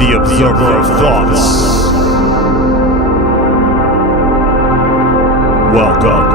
the observer of thoughts. Welcome.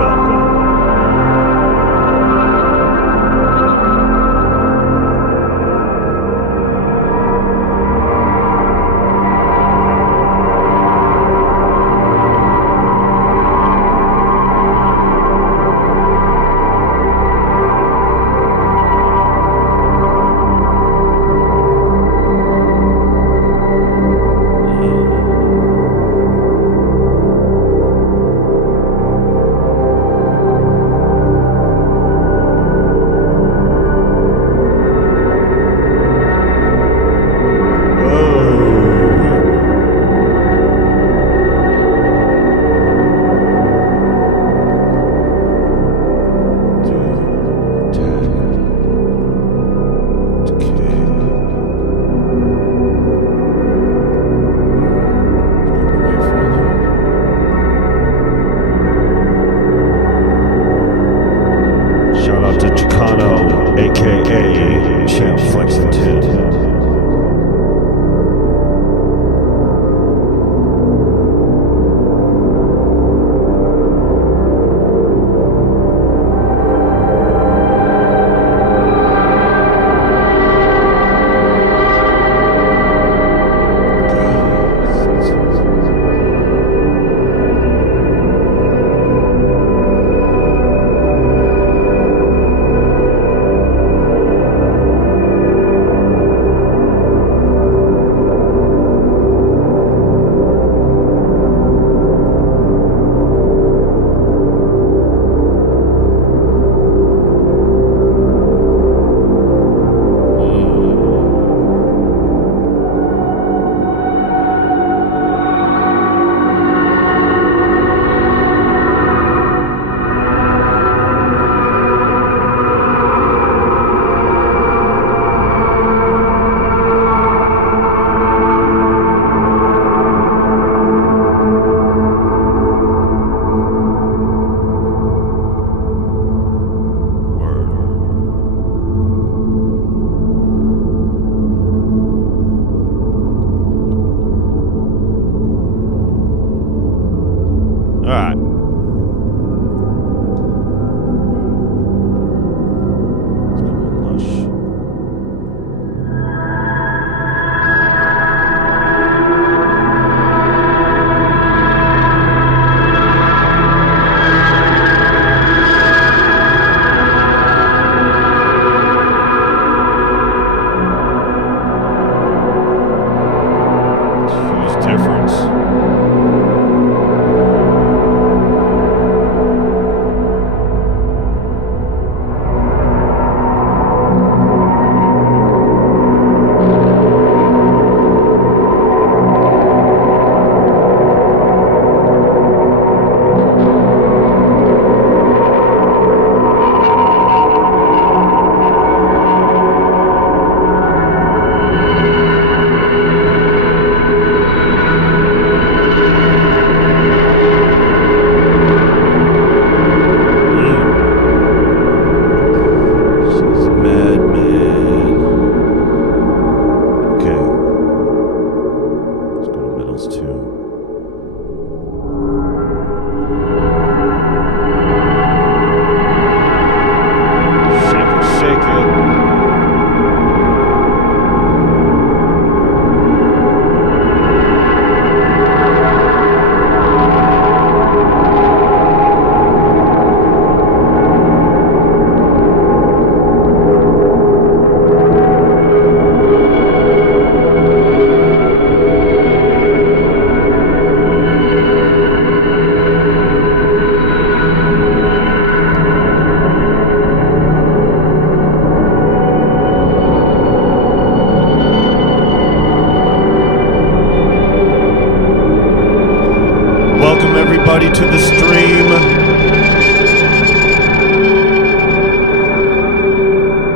To the stream.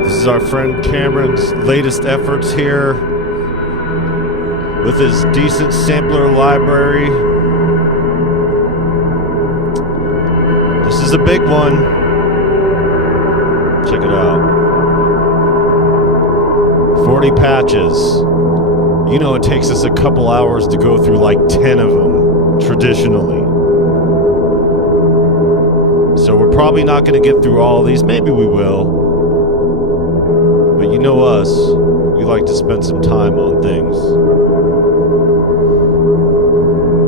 This is our friend Cameron's latest efforts here with his decent sampler library. This is a big one. Check it out. 40 patches. You know, it takes us a couple hours to go through like 10 of them, traditionally. So we're probably not going to get through all of these. Maybe we will. But you know us, we like to spend some time on things.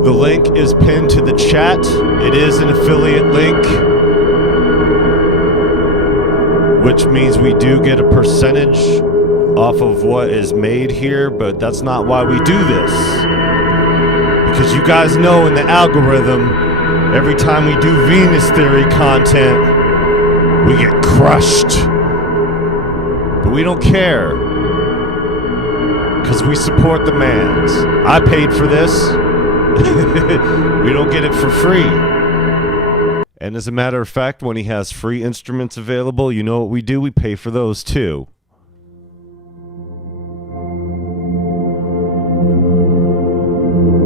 The link is pinned to the chat. It is an affiliate link, which means we do get a percentage off of what is made here, but that's not why we do this. Because you guys know in the algorithm, every time we do Venus Theory content, we get crushed. But we don't care, because we support the mans. I paid for this. We don't get it for free. And as a matter of fact, when he has free instruments available, you know what we do? We pay for those too.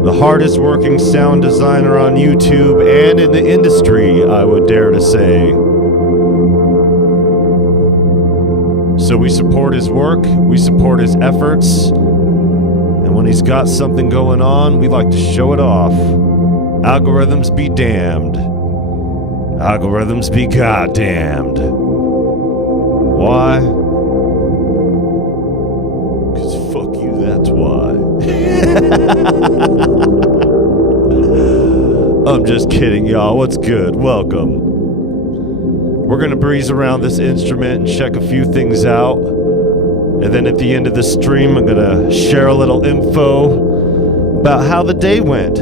The hardest working sound designer on YouTube and in the industry, I would dare to say. So we support his work, we support his efforts, and when he's got something going on, we like to show it off. Algorithms be damned. Algorithms be goddamned. Why? Because fuck you, that's why. I'm just kidding, y'all. What's good? Welcome. We're going to breeze around this instrument and check a few things out. And then at the end of the stream, I'm going to share a little info about how the day went.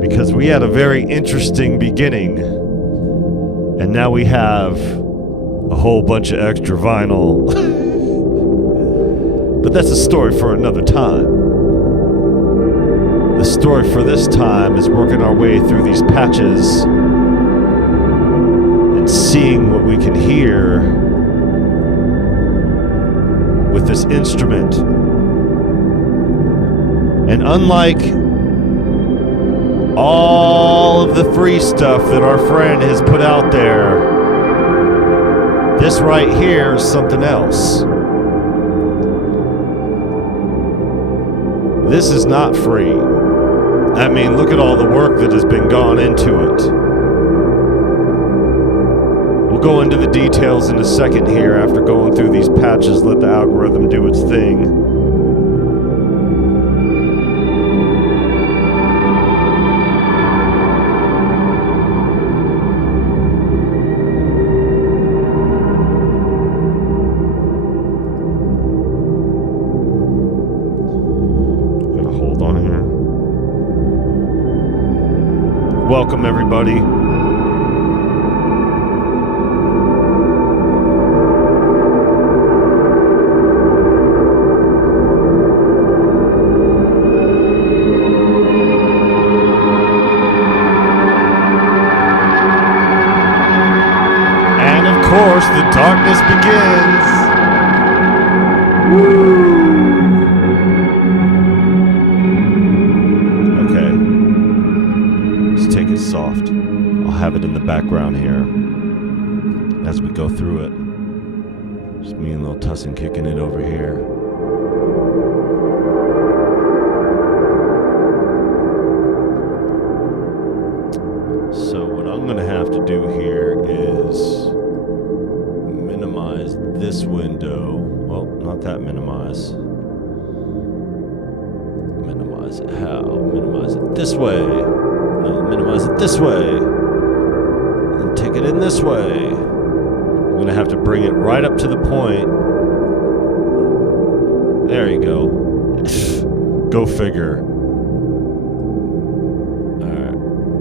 Because we had a very interesting beginning. And now we have a whole bunch of extra vinyl. But that's a story for another time. The story for this time is working our way through these patches and seeing what we can hear with this instrument. And unlike all of the free stuff that our friend has put out there, this right here is something else. This is not free. I mean, look at all the work that has been gone into it. We'll go into the details in a second here after going through these patches. Let the algorithm do its thing. Gotta hold on here. Welcome, everybody. The darkness begins. Woo! Okay. Let's take it soft. I'll have it in the background here as we go through it. Just me and Lil Tussin kicking it over here. So what I'm gonna have to do here is minimize this window. Well, not that minimize. Minimize it how? Minimize it this way. No, minimize it this way. And take it in this way. I'm going to have to bring it right up to the point. There you go. Go figure. Alright.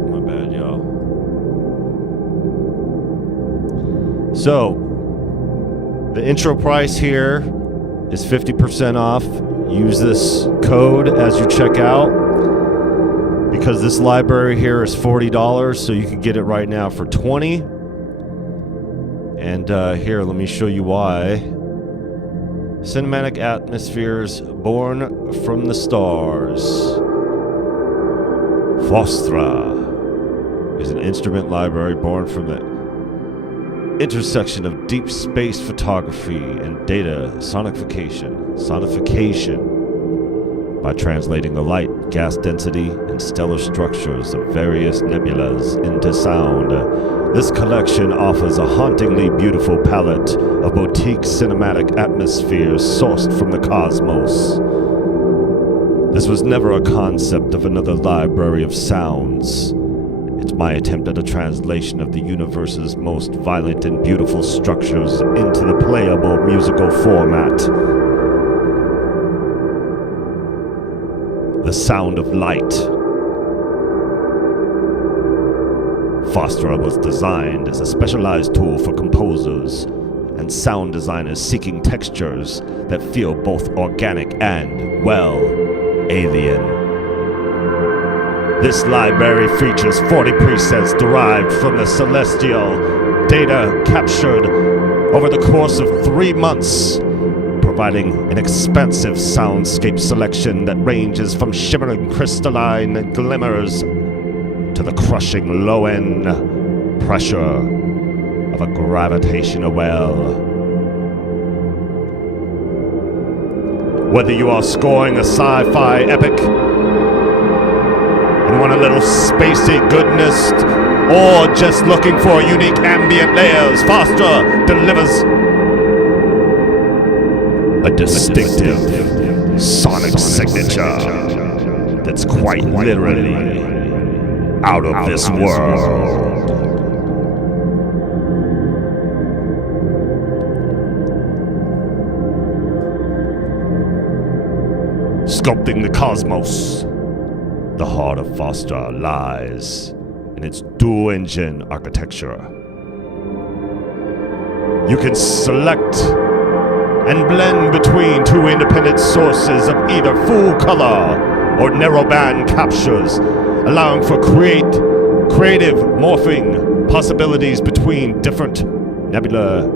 My bad, y'all. So, the intro price here is 50% off. Use this code as you check out, because this library here is $40, so you can get it right now for $20. And here, let me show you why. Cinematic Atmospheres Born from the Stars. Phostra is an instrument library born from the intersection of deep space photography and data sonification. by translating the light, gas density, and stellar structures of various nebulas into sound. This collection offers a hauntingly beautiful palette of boutique cinematic atmospheres sourced from the cosmos. This was never a concept of another library of sounds. It's my attempt at a translation of the universe's most violent and beautiful structures into the playable musical format. The sound of light. Phostra was designed as a specialized tool for composers and sound designers seeking textures that feel both organic and, well, alien. This library features 40 presets derived from the celestial data captured over the course of 3 months, providing an expansive soundscape selection that ranges from shimmering crystalline glimmers to the crushing low-end pressure of a gravitational well. Whether you are scoring a sci-fi epic and want a little spacey goodness, or just looking for unique ambient layers, Phostra delivers a distinctive sonic signature that's quite literally out of this world. Sculpting the cosmos, the heart of Phostra lies in its dual-engine architecture. You can select and blend between two independent sources of either full color or narrowband captures, allowing for creative morphing possibilities between different nebula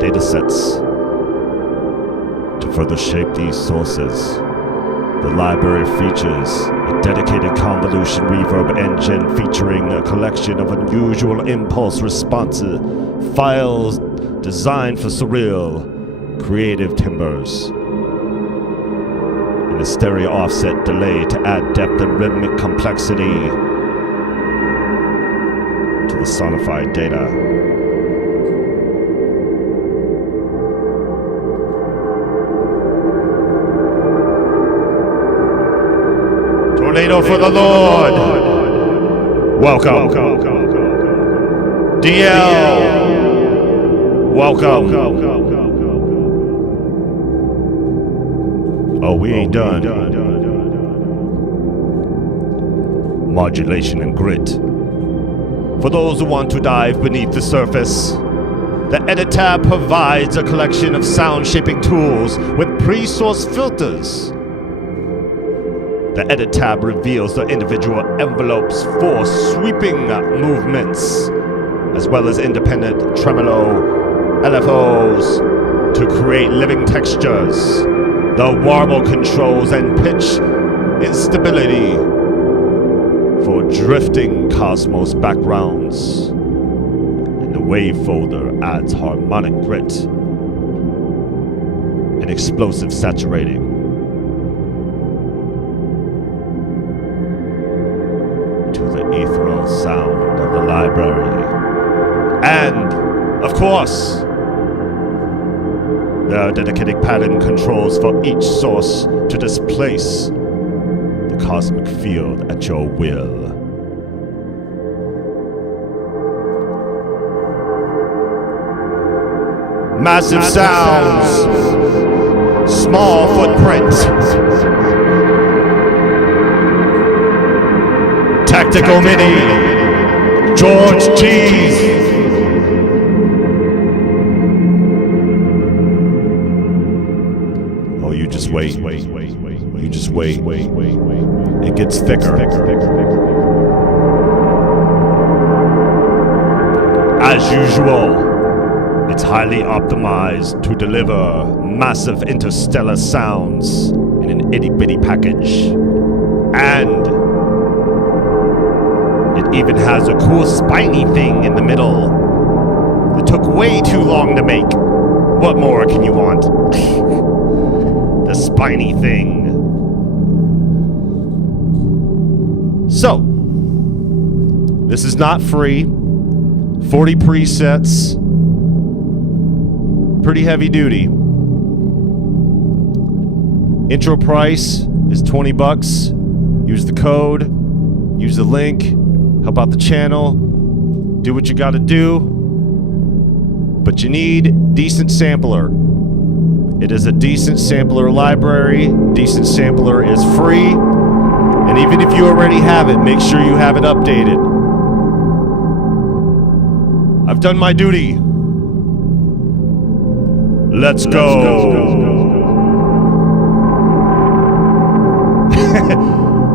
datasets. To further shape these sources, the library features a dedicated convolution reverb engine featuring a collection of unusual impulse responsive files designed for surreal, creative timbres, and a stereo offset delay to add depth and rhythmic complexity to the sonified data. Tornado for the Lord! Welcome. DL! Welcome. Oh, we ain't done. Modulation and grit. For those who want to dive beneath the surface, the Edit tab provides a collection of sound shaping tools with pre-source filters. The Edit tab reveals the individual envelopes for sweeping movements, as well as independent tremolo LFOs to create living textures. The warble controls and pitch instability for drifting cosmos backgrounds. And the wave folder adds harmonic grit and explosive saturating to the ethereal sound of the library. And, of course, there are dedicated pattern controls for each source to displace the cosmic field at your will. Massive sounds, small footprint, tactical MIDI, George Cheese. Oh, you just wait. You just wait. It gets thicker. As usual, it's highly optimized to deliver massive interstellar sounds in an itty-bitty package. And it even has a cool spiny thing in the middle that took way too long to make. What more can you want? The spiny thing. So, this is not free. 40 presets. Pretty heavy duty. Intro price is $20. Use the code. Use the link. Help out the channel. Do what you gotta do. But you need decent sampler. It is a decent sampler library. Decent sampler is free. And even if you already have it, make sure you have it updated. I've done my duty. Let's go.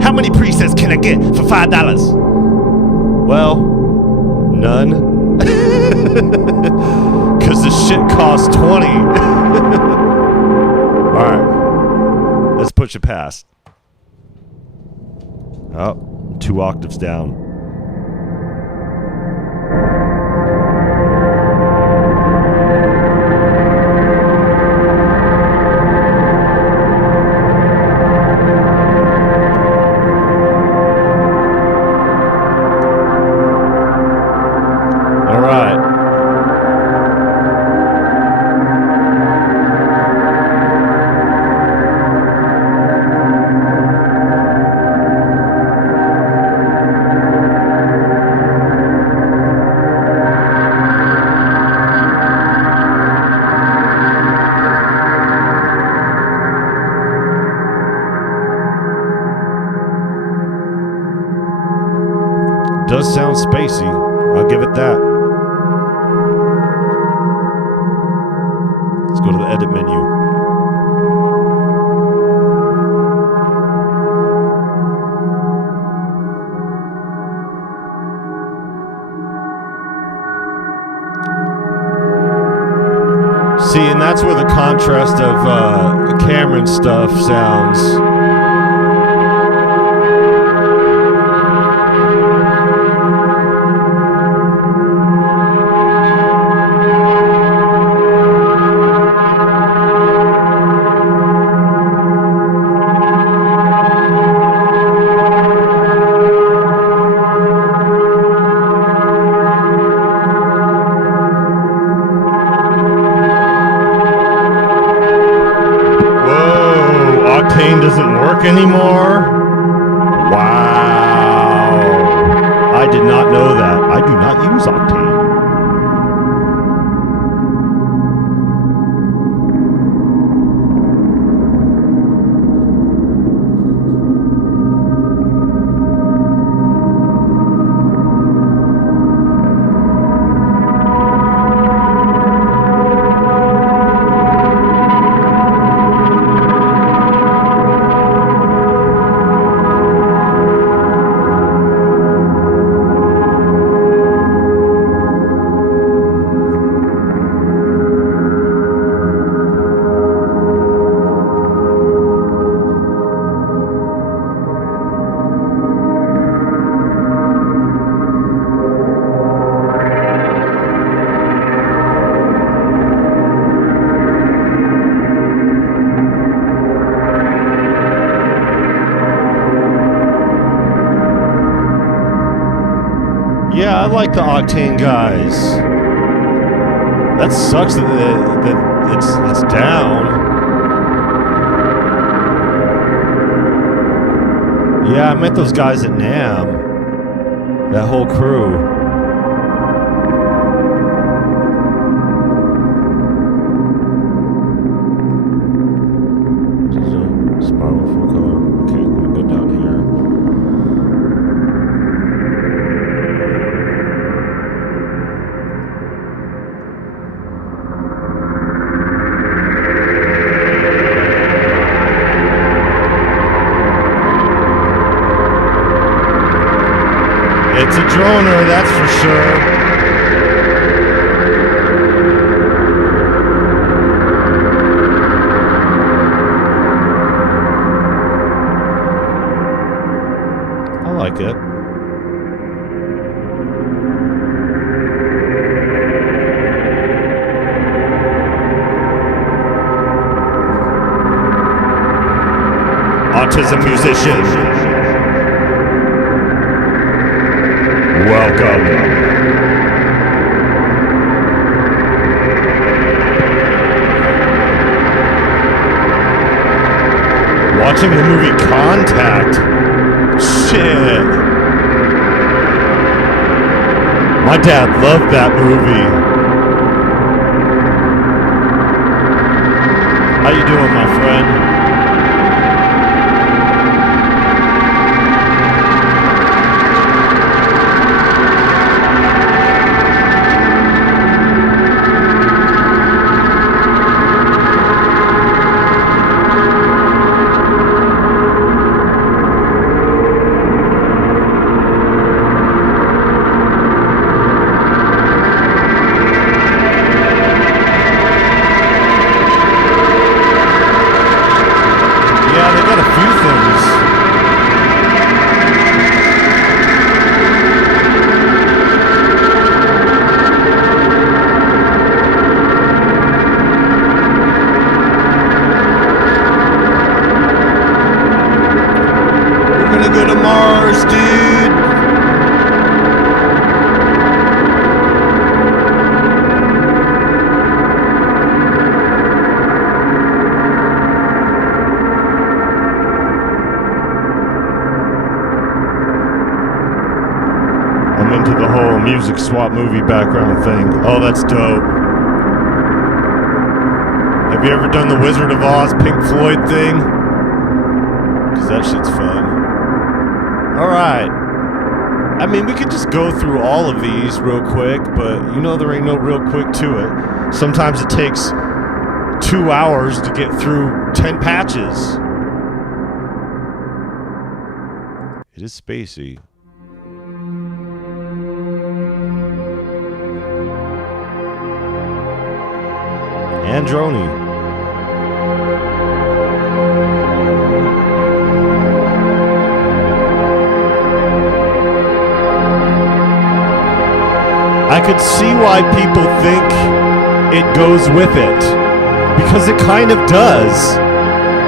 How many presets can I get for $5? Well, none. Because the shit costs 20. Alright. Let's push it past. Oh, 2 octaves down. Does sound spacey. I'll give it that. Let's go to the edit menu. See, and that's where the contrast of Cameron stuff sounds. Doesn't work anymore. Wow. I did not know that. I do not use Octane. Yeah, I like the Octane guys. That sucks that it's down. Yeah, I met those guys at NAMM. That whole crew. Spiral full color. Okay, I'm gonna go down here. It's a droner, that's for sure. I like it. Autism musician. welcome. Watching the movie Contact. Shit. My dad loved that movie. How you doing, my friend? Music swap movie background thing. Oh, that's dope. Have you ever done the Wizard of Oz Pink Floyd thing? Because that shit's fun. Alright. I mean, we could just go through all of these real quick, but you know there ain't no real quick to it. Sometimes it takes 2 hours to get through 10 patches. It is spacey. Androni. I could see why people think it goes with it, because it kind of does.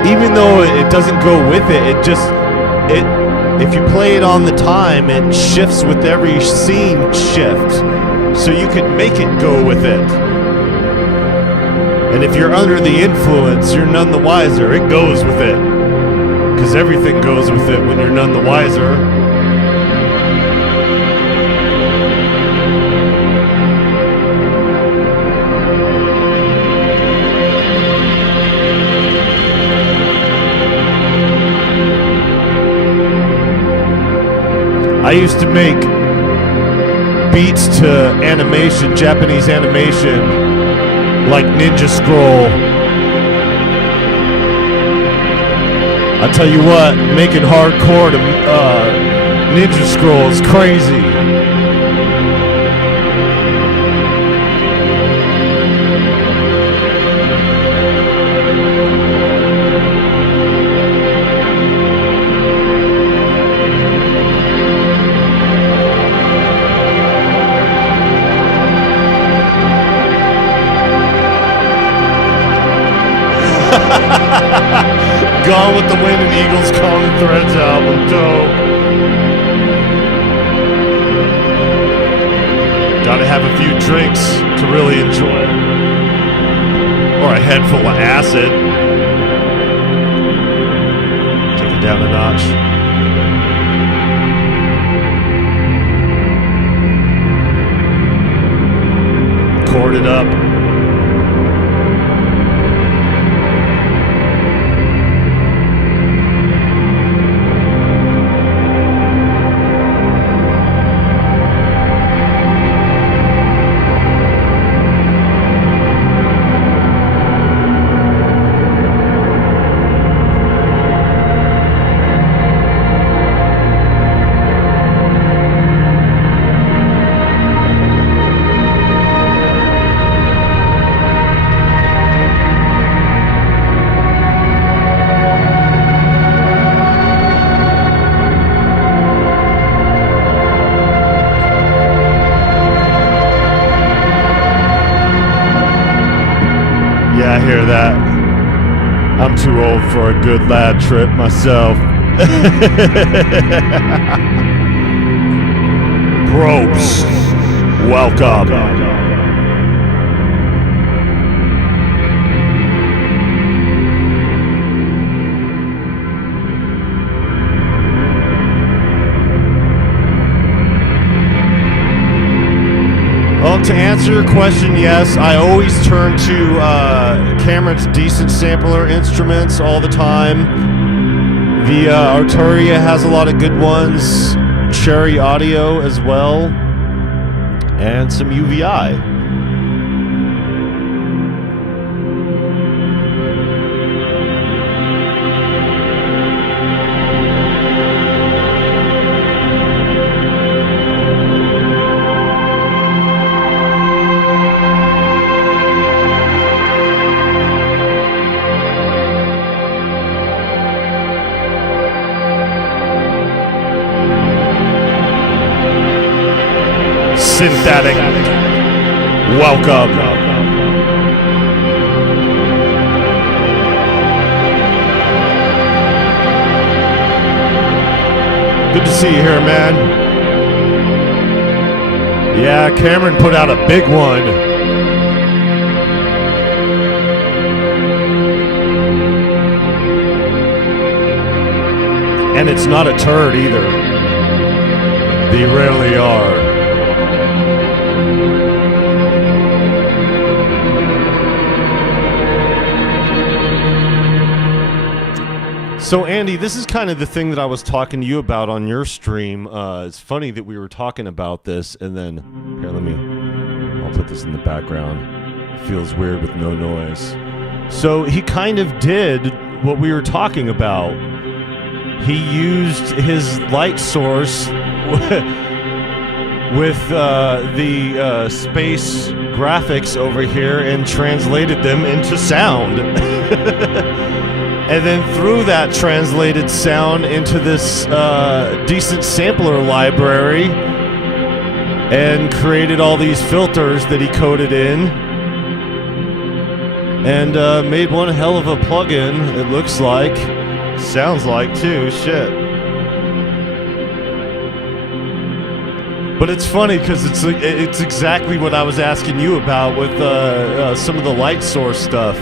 Even though it doesn't go with it, if you play it on the time, it shifts with every scene shift, so you could make it go with it. And if you're under the influence, you're none the wiser. It goes with it. Because everything goes with it when you're none the wiser. I used to make beats to animation, Japanese animation, like Ninja Scroll. I tell you what, making hardcore to Ninja Scroll is crazy. Gone with the Wind and Eagles Common Threads album, dope. Gotta have a few drinks to really enjoy it. Or a head full of acid. Take it down a notch. Cord it up. I hear that. I'm too old for a good lad trip myself. Probes, welcome. Well, to answer your question, yes, I always turn to Cameron's decent sampler instruments all the time. The Arturia has a lot of good ones, Cherry Audio as well, and some UVI. Synthetic, welcome. Good to see you here, man. Yeah, Cameron put out a big one. And it's not a turd either. They rarely are. So, Andy, this is kind of the thing that I was talking to you about on your stream. It's funny that we were talking about this, and then... Here, I'll put this in the background. It feels weird with no noise. So, he kind of did what we were talking about. He used his light source with the space graphics over here and translated them into sound. And then threw that translated sound into this decent sampler library and created all these filters that he coded in and made one hell of a plugin, it looks like. Sounds like, too. Shit. But it's funny because it's exactly what I was asking you about with some of the light source stuff.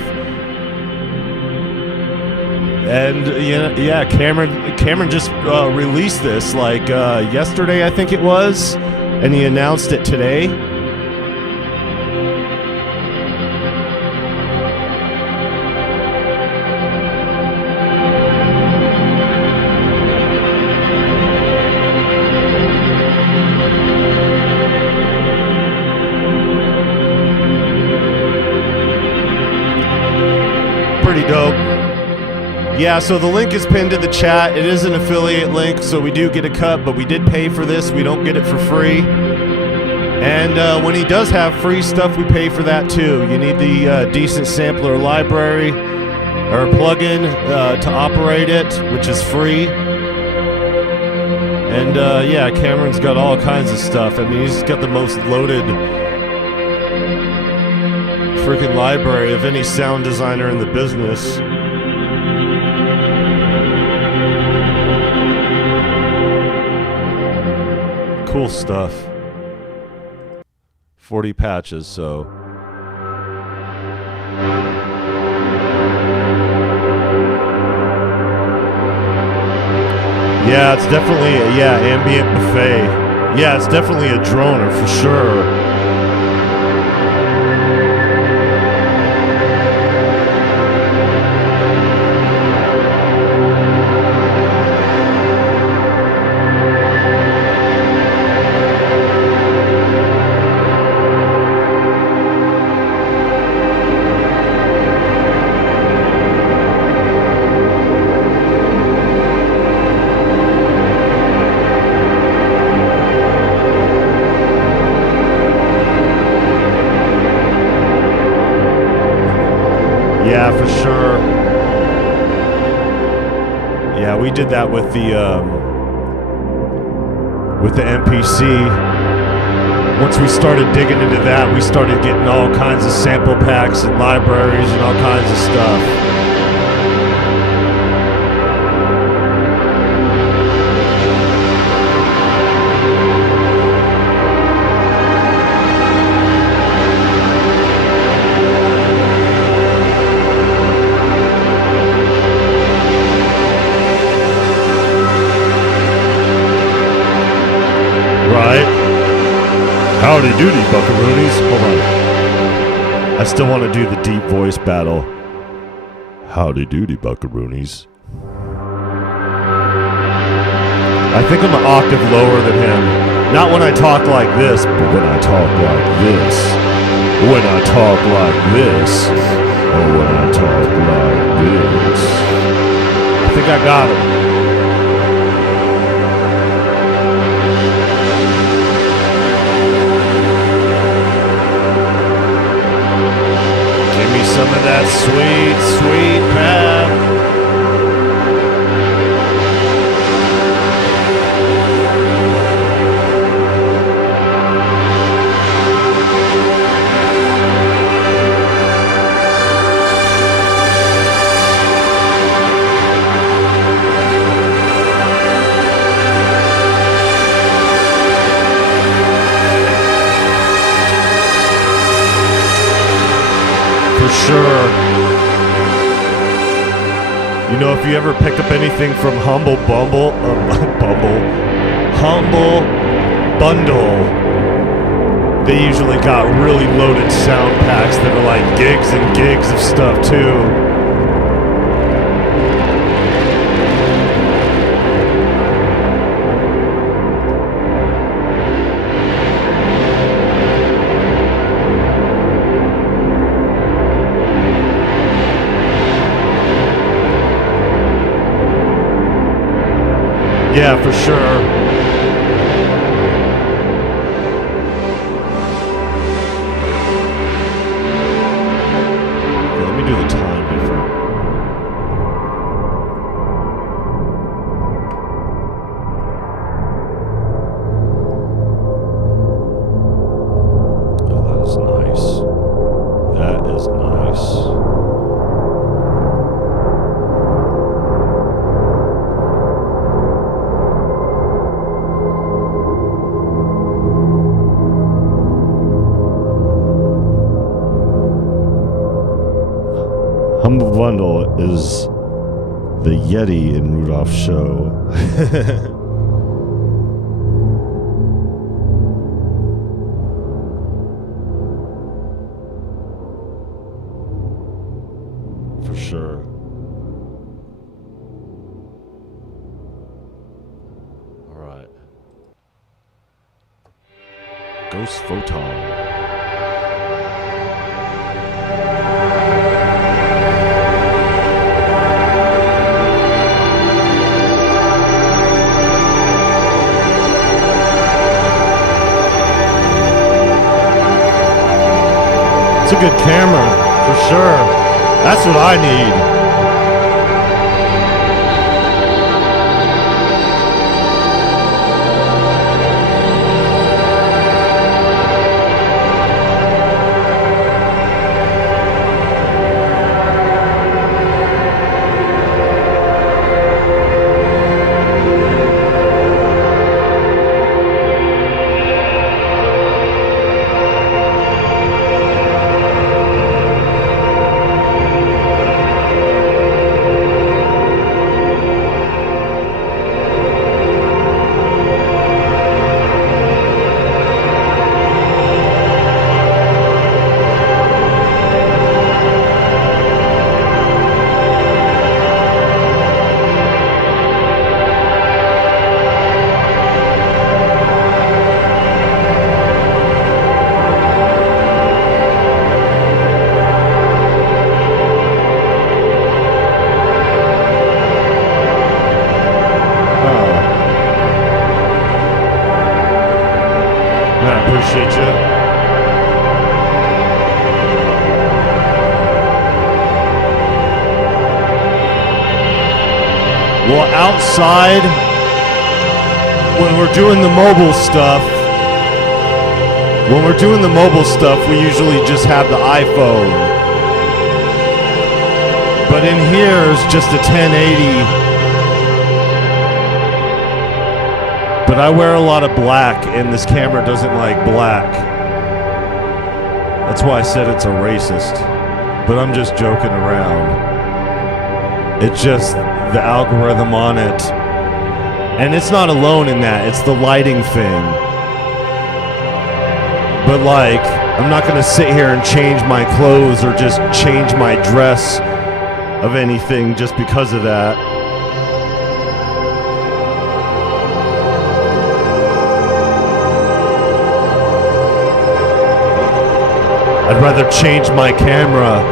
And yeah, Cameron just released this like yesterday, I think it was, and he announced it today. Pretty dope. Yeah, so the link is pinned to the chat. It is an affiliate link, so we do get a cut, but we did pay for this. We don't get it for free. And when he does have free stuff, we pay for that too. You need the decent sampler library or plugin to operate it, which is free. And yeah, Cameron's got all kinds of stuff. I mean, he's got the most loaded freaking library of any sound designer in the business. Cool stuff. 40 patches, so. Yeah, it's definitely, ambient buffet. Yeah, it's definitely a droner for sure. Yeah, for sure. Yeah, we did that with the MPC. Once we started digging into that, we started getting all kinds of sample packs and libraries and all kinds of stuff. Howdy doody, buckaroonies. Hold on. I still want to do the deep voice battle. Howdy doody, buckaroonies. I think I'm an octave lower than him. Not when I talk like this, but when I talk like this. When I talk like this. Or when I talk like this. I think I got him. Give me some of that sweet, sweet pap. Sure. You know, if you ever pick up anything from Humble Bundle, they usually got really loaded sound packs that are like gigs and gigs of stuff too. Yeah, for sure. Okay, let me do the time different. Oh, that is nice. That is nice. Humble Bundle is the Yeti in Rudolph's show. For sure. All right. Ghost Photon. It's a good camera, for sure. That's what I need. Appreciate you. Well, outside, when we're doing the mobile stuff, we usually just have the iPhone. But in here is just a 1080. But I wear a lot of black, and this camera doesn't like black. That's why I said it's a racist. But I'm just joking around. It's just the algorithm on it. And it's not alone in that. It's the lighting thing. But like, I'm not gonna sit here and change my clothes or just change my dress of anything just because of that. I'd rather change my camera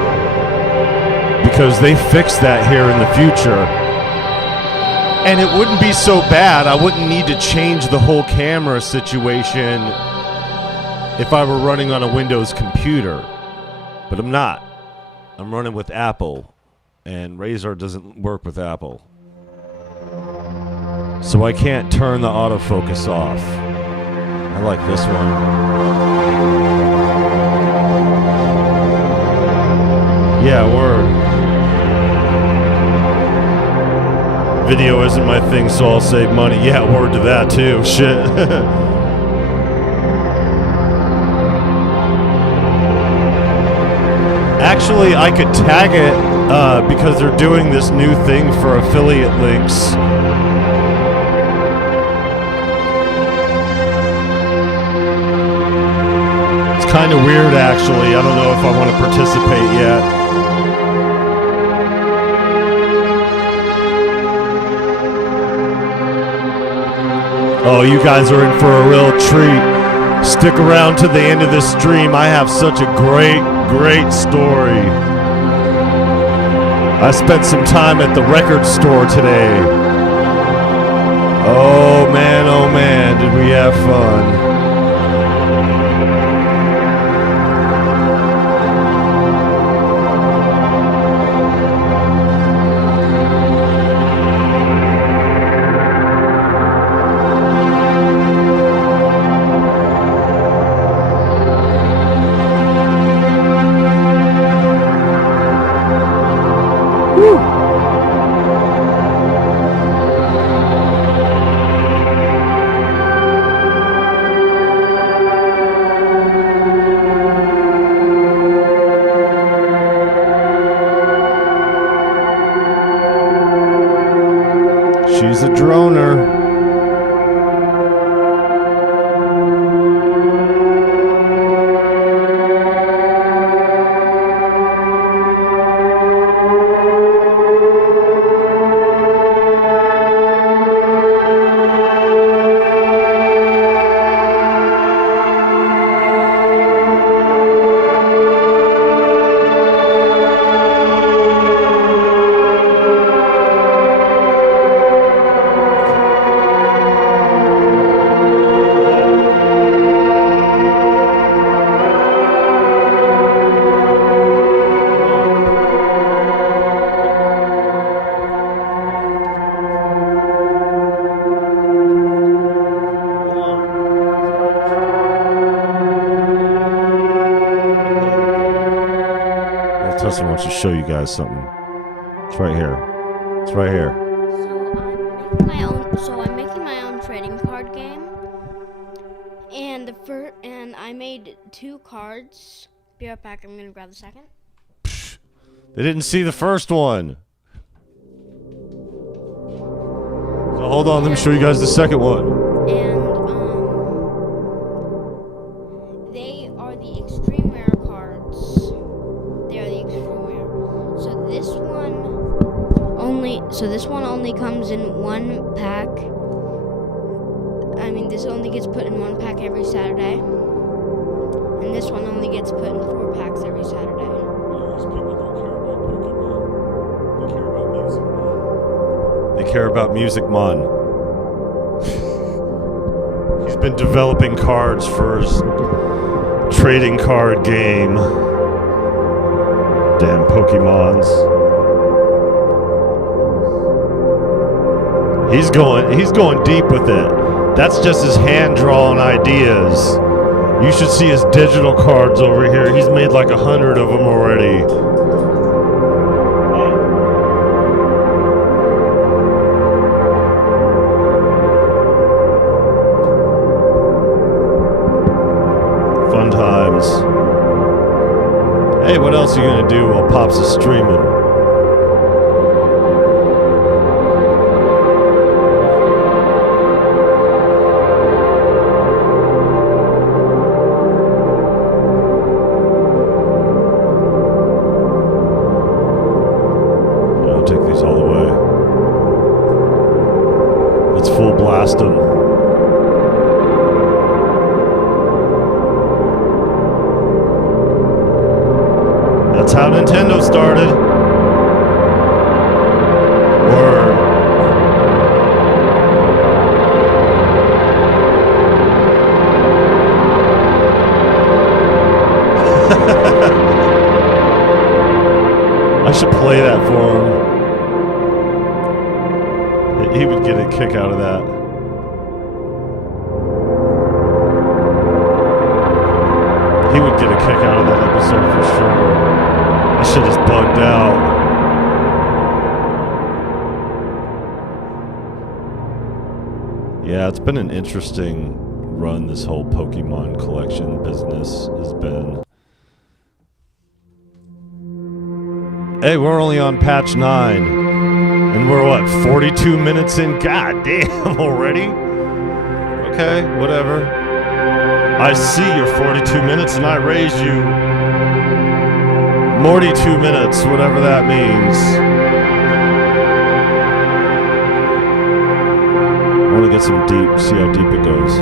because they fixed that here in the future. And it wouldn't be so bad. I wouldn't need to change the whole camera situation if I were running on a Windows computer. But I'm not. I'm running with Apple. And Razer doesn't work with Apple. So I can't turn the autofocus off. I like this one. Yeah, word. Video isn't my thing, so I'll save money. Yeah, word to that too. Shit. Actually, I could tag it because they're doing this new thing for affiliate links. It's kind of weird, actually. I don't know if I want to participate yet. Oh, you guys are in for a real treat. Stick around to the end of this stream. I have such a great story. I spent some time at the record store today. Oh man, did we have fun. She's a droner. Tesla wants to show you guys something. It's right here. It's right here. So I'm making my own trading card game, and I made 2 cards. Be right back. I'm gonna grab the second. They didn't see the first one. So hold on. Let me show you guys the second one. And they are the extreme rare cards. They are the extreme rare. So this one only comes in 1 pack. I mean, this only gets put in 1 pack every Saturday. And this one only gets put in 4 packs every Saturday. Those people don't care about Pokemon. They care about Music Mon. They care about Music Mon. He's been developing cards for his trading card game. Damn Pokemons. He's going deep with it. That's just his hand-drawn ideas. You should see his digital cards over here. He's made like 100 of them already. Fun times. Hey, what else are you gonna do while Pops is streaming? past them. That's how Nintendo started. Word. I should play that for him. He would get a kick out of that. He would get a kick out of that episode for sure. That shit is bugged out. Yeah, it's been an interesting run, this whole Pokemon collection business has been. Hey, we're only on patch 9. And we're what, 42 minutes in? God damn, already? Okay, whatever. I see your 42 minutes and I raise you 42 minutes, whatever that means. I want to get some deep, see how deep it goes.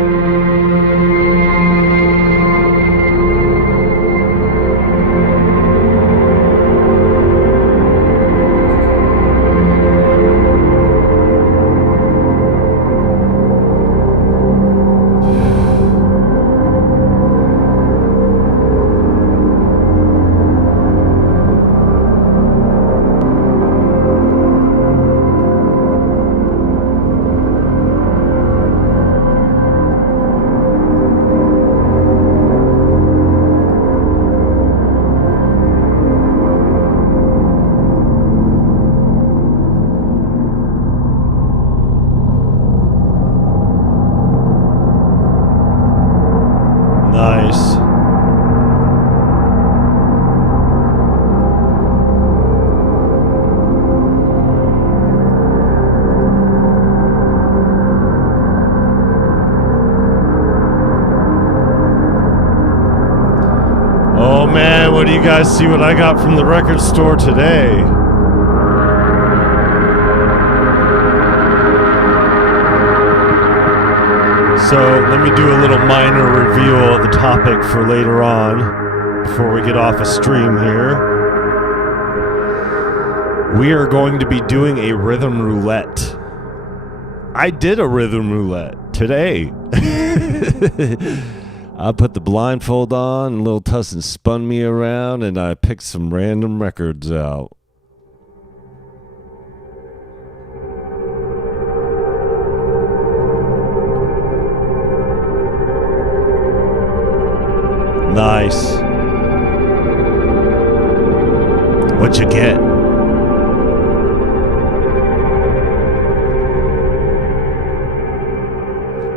Nice. Oh man, what do you guys see what I got from the record store today? So let me do a little minor review of the topic for later on before we get off a stream here. We are going to be doing a rhythm roulette. I did a rhythm roulette today. I put the blindfold on, and Lil Tussin spun me around, and I picked some random records out. Nice. What'd you get?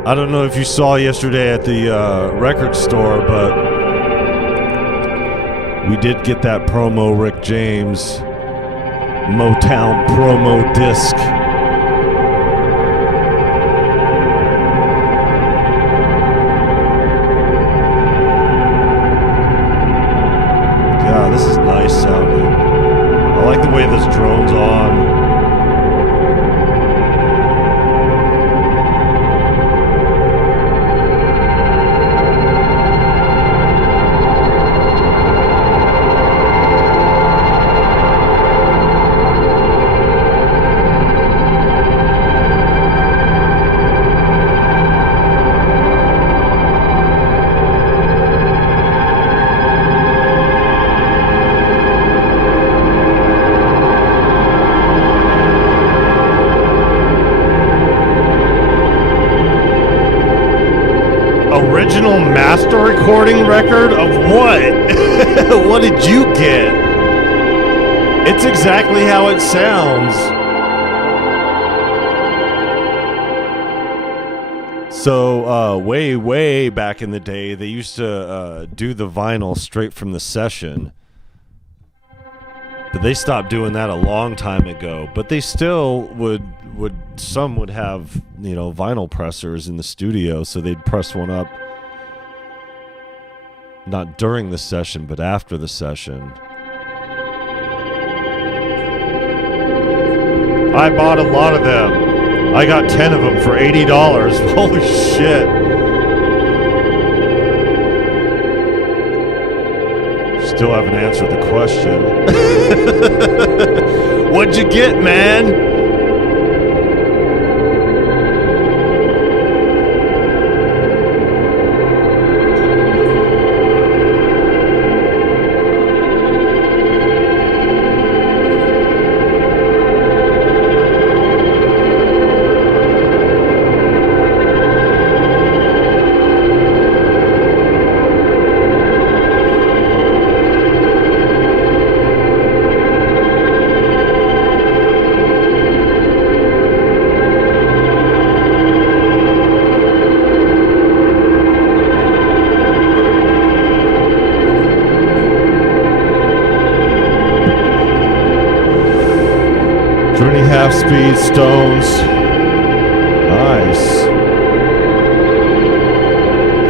I don't know if you saw yesterday at the record store, but we did get that promo Rick James Motown promo disc. God, this is nice sounding. I like the way this drone's on. Original master recording record of what? What did you get? It's exactly how it sounds. So, way back in the day, they used to do the vinyl straight from the session. But they stopped doing that a long time ago. But they still some would have, vinyl pressers in the studio, so they'd press one up. Not during the session, but after the session. I bought a lot of them. I got 10 of them for $80. Holy shit. Still haven't answered the question. What'd you get, man? Half-speed stones. Nice.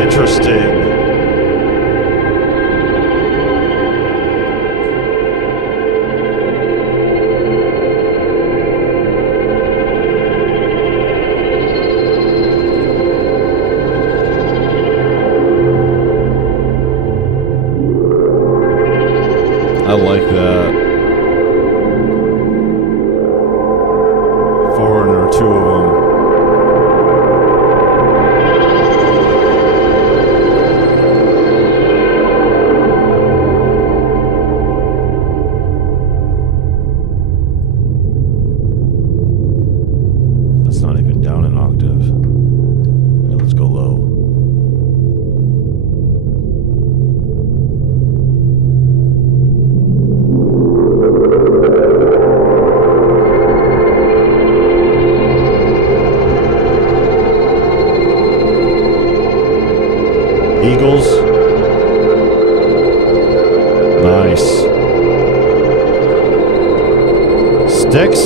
Interesting. I like that. Foreigner, two of them. That's not even down an octave. Okay, let's go low. Eagles. Nice. Sticks.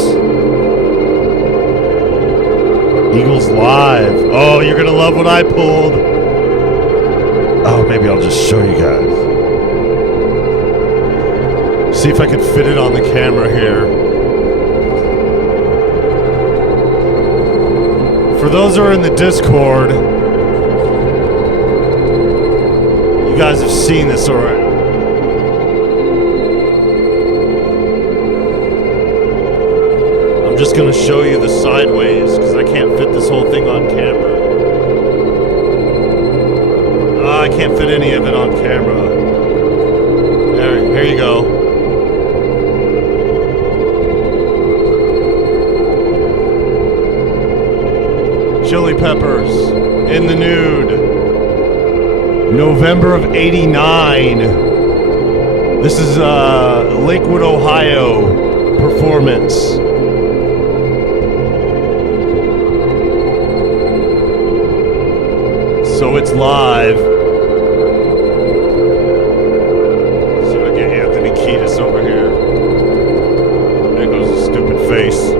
Eagles live. Oh, you're gonna love what I pulled. Oh, maybe I'll just show you guys. See if I can fit it on the camera here. For those who are in the Discord, you guys have seen this already. I'm just going to show you the sideways because I can't fit this whole thing on camera. I can't fit any of it on camera. Here you go. Chili Peppers in the nude. November of '89. This is Lakewood, Ohio performance. So it's live. See if I get Anthony Kiedis over here. There goes his stupid face.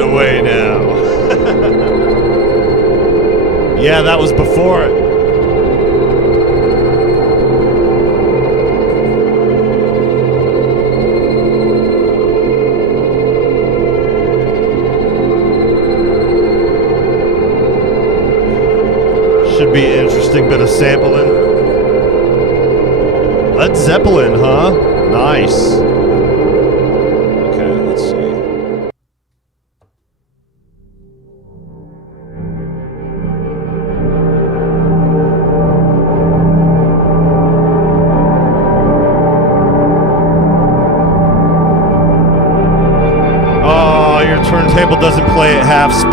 Away now. Yeah, that was before it. Should be an interesting bit of sampling. Led Zeppelin, huh? Nice. Okay, let's see. Turntable doesn't play at half speed.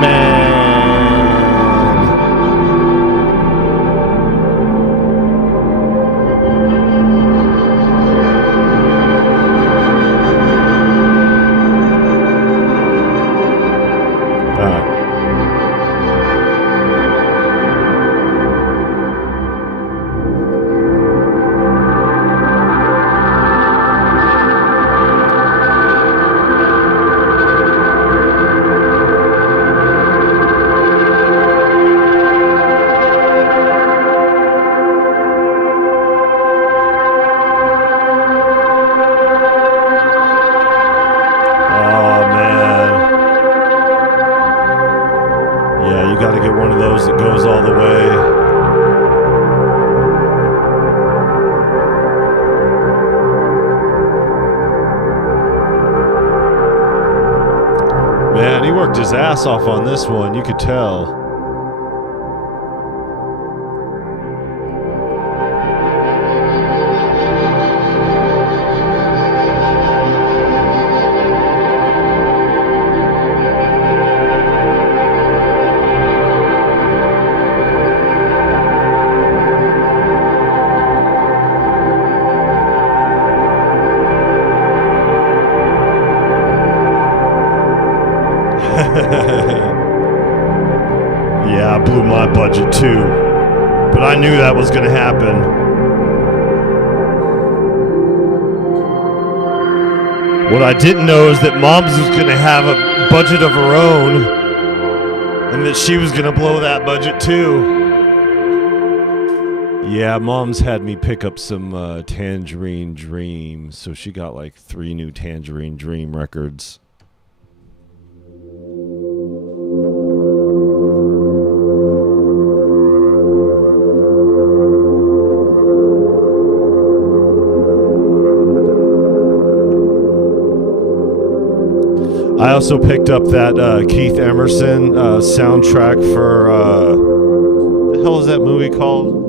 Man. one of those that goes all the way. Man, he worked his ass off on this one, you could tell. Yeah, I blew my budget too. But I knew that was gonna happen. What I didn't know is that Mom's was gonna have a budget of her own, and that she was gonna blow that budget too. Yeah, Mom's had me pick up some Tangerine Dream, so she got like 3 new Tangerine Dream records. I also picked up that Keith Emerson soundtrack for the hell is that movie called?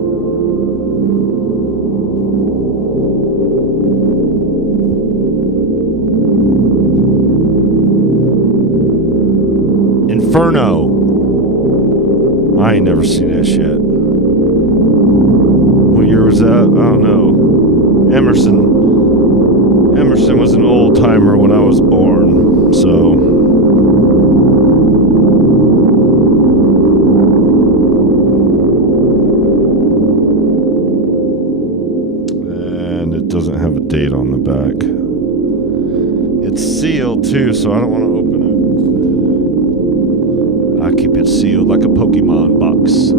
Inferno. I ain't never seen that shit. What year was that? I don't know. Emerson was an old timer when I was born, so. And it doesn't have a date on the back. It's sealed too, so I don't want to open it. I keep it sealed like a Pokemon box.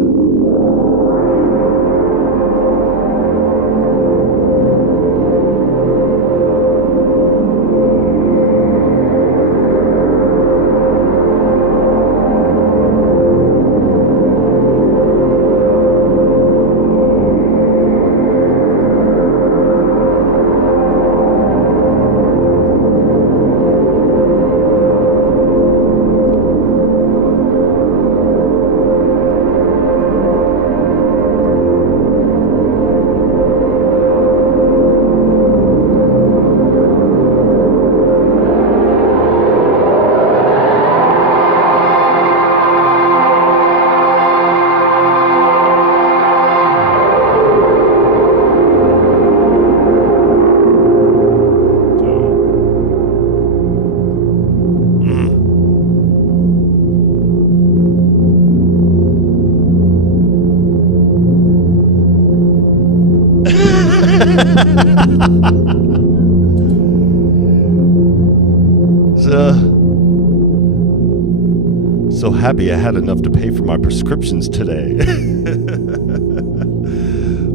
So happy I had enough to pay for my prescriptions today.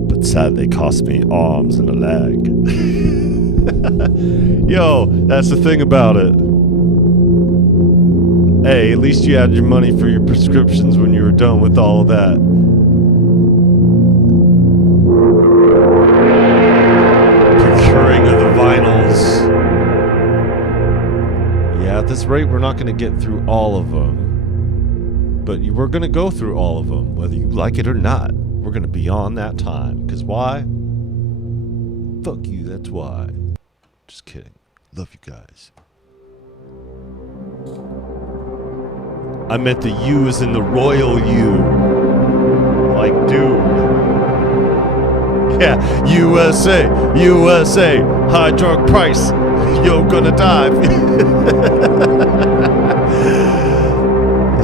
But sad they cost me arms and a leg. Yo, that's the thing about it. Hey, at least you had your money for your prescriptions when you were done with all of that. Procuring of the vinyls. Yeah, at this rate, we're not going to get through all of them. But we're going to go through all of them, whether you like it or not. We're going to be on that time. Because why? Fuck you, that's why. Just kidding. Love you guys. I meant the U as in the royal U. Like, dude. Yeah, USA, USA. High drug price. Yo, gonna die.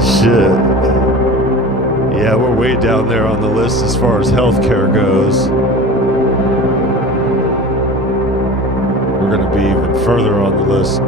Shit. Yeah, we're way down there on the list as far as healthcare goes. We're gonna be even further on the list.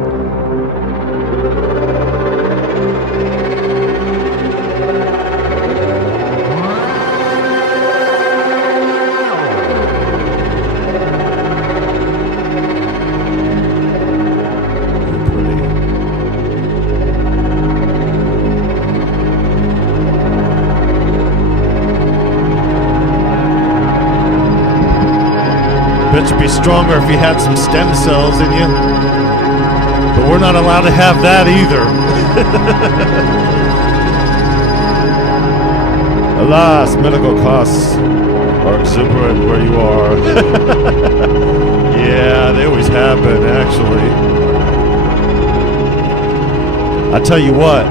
Bet you'd be stronger if you had some stem cells in you. But we're not allowed to have that either. Alas, medical costs are exuberant where you are. Yeah, they always have been, actually. I tell you what,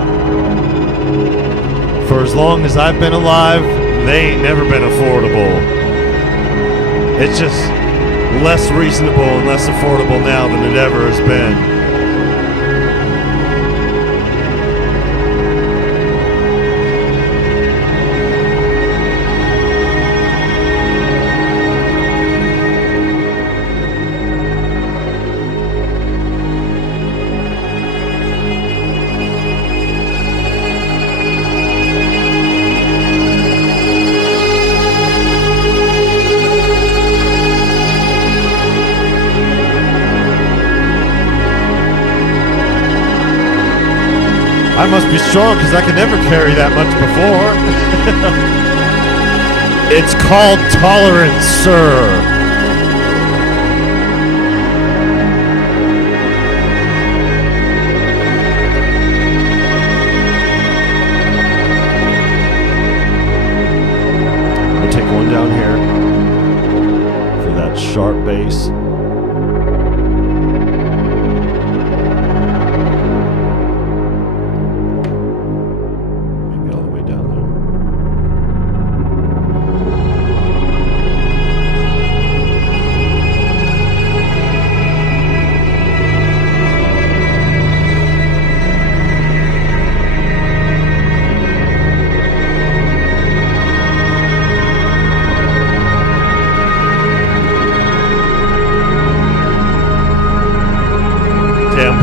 for as long as I've been alive, they ain't never been affordable. It's just less reasonable and less affordable now than it ever has been. I must be strong because I could never carry that much before. It's called tolerance, sir. I'll take one down here for that sharp bass.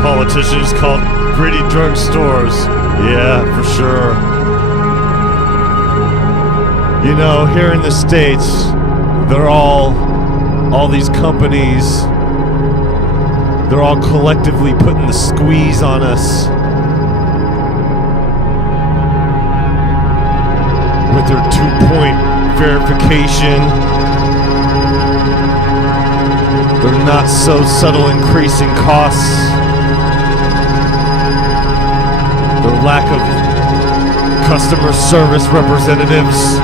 Politicians called gritty drugstores. Yeah, for sure. You know, here in the States, they're all these companies, they're all collectively putting the squeeze on us with their 2-point verification. They're not so subtle increasing costs. The lack of customer service representatives.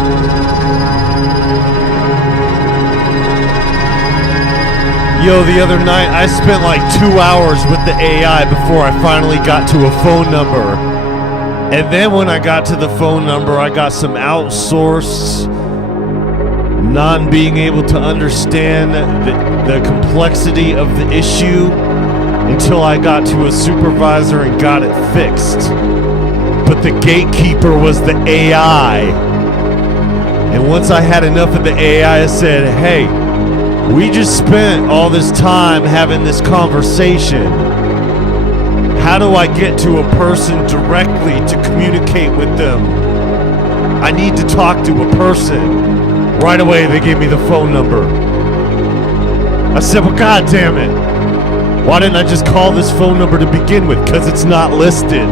Yo, the other night I spent like 2 hours with the AI before I finally got to a phone number. And then when I got to the phone number, I got some outsourced, non-being able to understand the complexity of the issue until I got to a supervisor and got it fixed. But the gatekeeper was the AI. And once I had enough of the AI, I said, hey, we just spent all this time having this conversation. How do I get to a person directly to communicate with them? I need to talk to a person. Right away, they gave me the phone number. I said, well, God damn it. Why didn't I just call this phone number to begin with? Because it's not listed.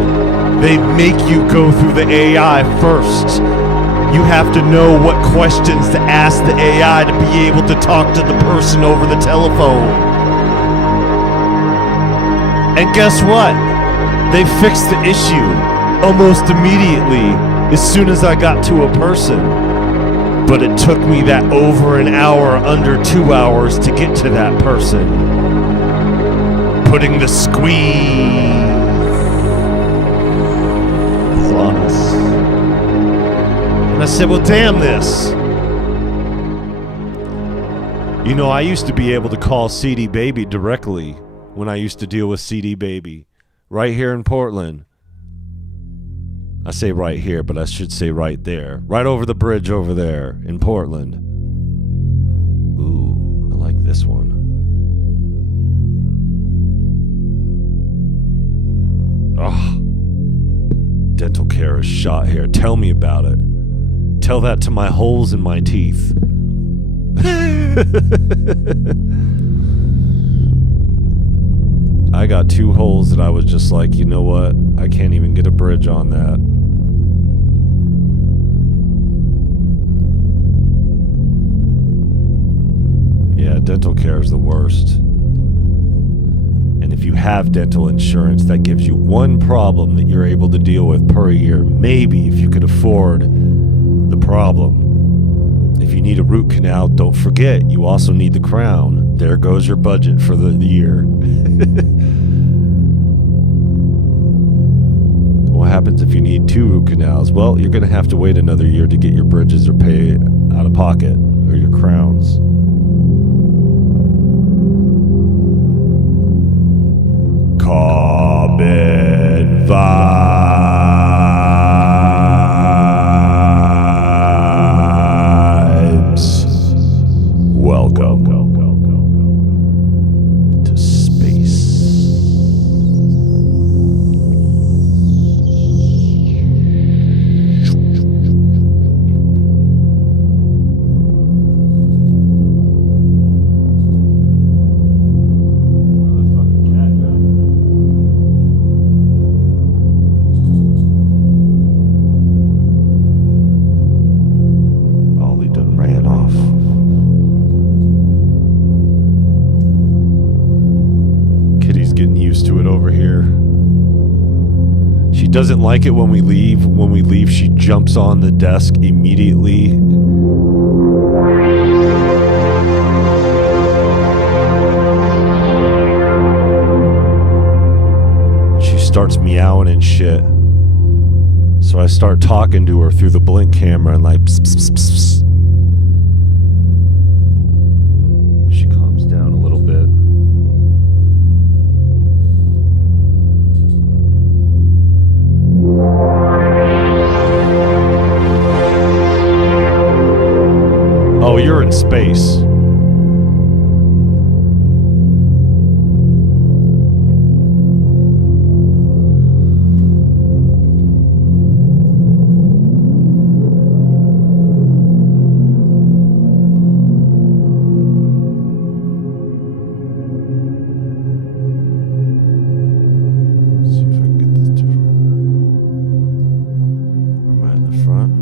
They make you go through the AI first. You have to know what questions to ask the AI to be able to talk to the person over the telephone. And guess what? They fixed the issue almost immediately as soon as I got to a person. But it took me that over an hour, under 2 hours to get to that person. Putting the squeeze on us. And I said, well, damn this. You know, I used to be able to call CD Baby directly when I used to deal with CD Baby. Right here in Portland. I say right here, but I should say right there. Right over the bridge over there in Portland. Ooh, I like this one. Oh, dental care is shot here. Tell me about it. Tell that to my holes in my teeth. I got 2 holes that I was just like, you know what? I can't even get a bridge on that. Yeah, dental care is the worst. And if you have dental insurance, that gives you one problem that you're able to deal with per year. Maybe if you could afford the problem. If you need a root canal, don't forget, you also need the crown. There goes your budget for the year. What happens if you need 2 root canals? Well, you're going to have to wait another year to get your bridges or pay out of pocket, or your crowns. Common vibes. Welcome to space. Doesn't like it when we leave. When we leave, she jumps on the desk immediately. She starts meowing and shit. So I start talking to her through the blink camera and like pss, pss, pss, pss, pss. She calms down a little bit. Oh, you're in space. Let's see if I can get this different. Or am I in the front?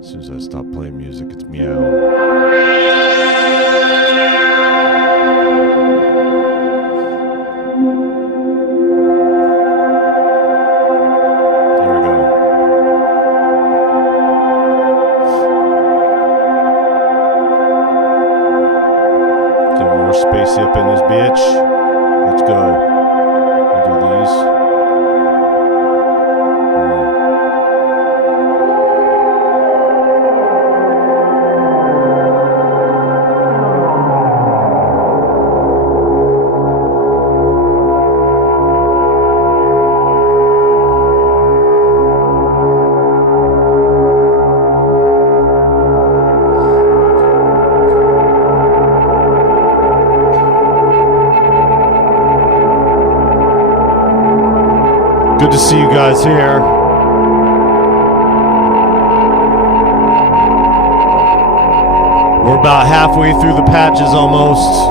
As soon as I stop playing music, it's meow. There we go. Get more spacey up in this bitch. Let's go. We'll do these. Good to see you guys here. We're about halfway through the patches almost.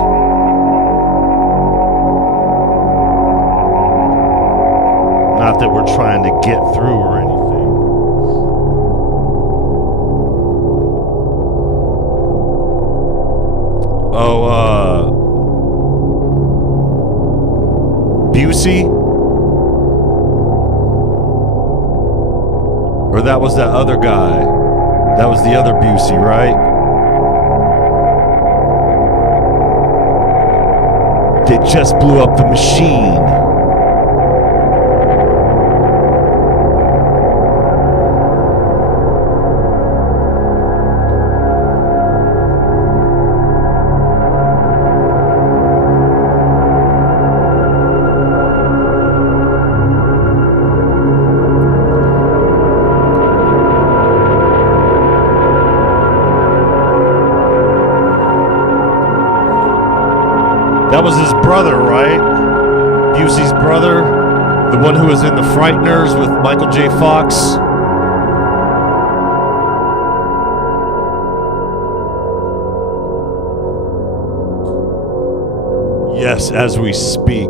Not that we're trying to get through or anything. Oh, Busey? Or that was that other guy. That was the other Busey, right? They just blew up the machine. That was his brother, right? Busey's brother. The one who was in The Frighteners with Michael J. Fox. Yes, as we speak.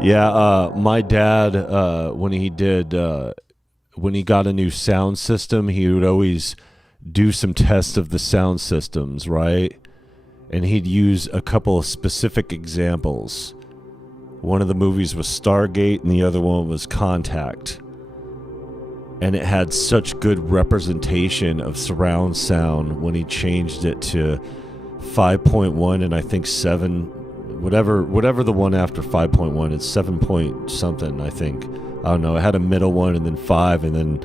Yeah, my dad, when he got a new sound system, he would always do some tests of the sound systems, right? And he'd use a couple of specific examples. One of the movies was Stargate, and the other one was Contact. And it had such good representation of surround sound when he changed it to 5.1 and I think 7. Whatever the one after 5.1, it's 7 point something, I think. I don't know. It had a middle one and then 5 and then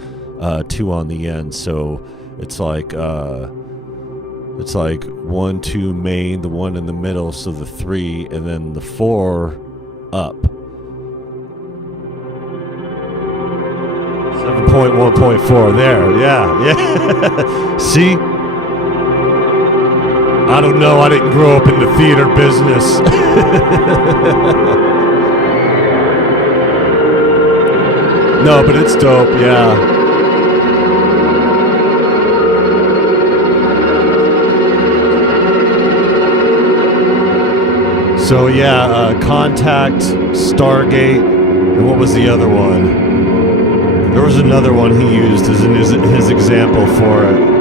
2 on the end. So it's like 1, 2 main, the 1 in the middle, so the 3, and then the 4 up. 7.1.4 there. Yeah. See? I don't know. I didn't grow up in the theater business. No, but it's dope. Yeah. So yeah, Contact, Stargate, and what was the other one? There was another one he used as his example for it.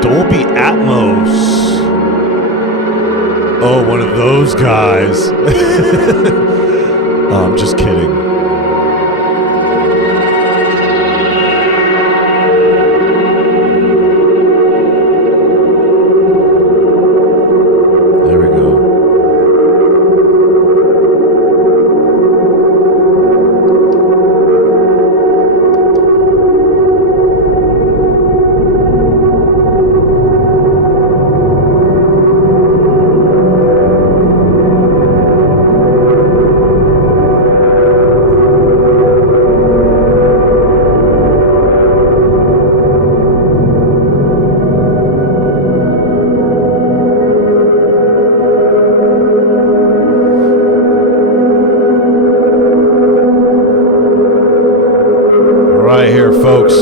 Dolby Atmos. Oh, one of those guys. Oh, I'm just kidding. There we go. Right here, folks.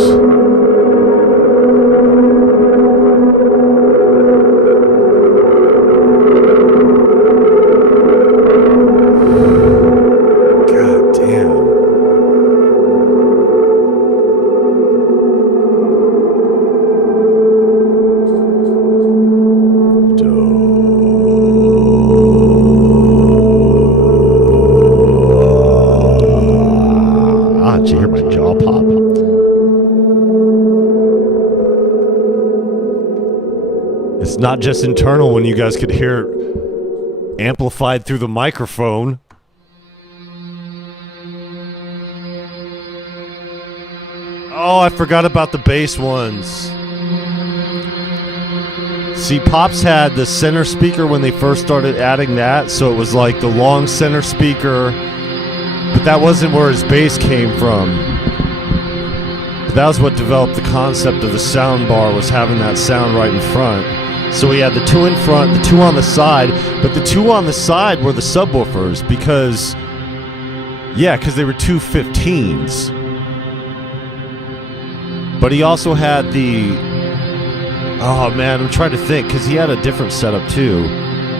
God damn. Did you hear my jaw pop? It's not just internal when you guys could hear it amplified through the microphone. Oh, I forgot about the bass ones. See, Pops had the center speaker when they first started adding that, so it was like the long center speaker, but that wasn't where his bass came from. But that was what developed the concept of the sound bar, was having that sound right in front. So we had the 2 in front, the 2 on the side, but the 2 on the side were the subwoofers because they were 2 15s. But he also had the, oh man, I'm trying to think, because he had a different setup too.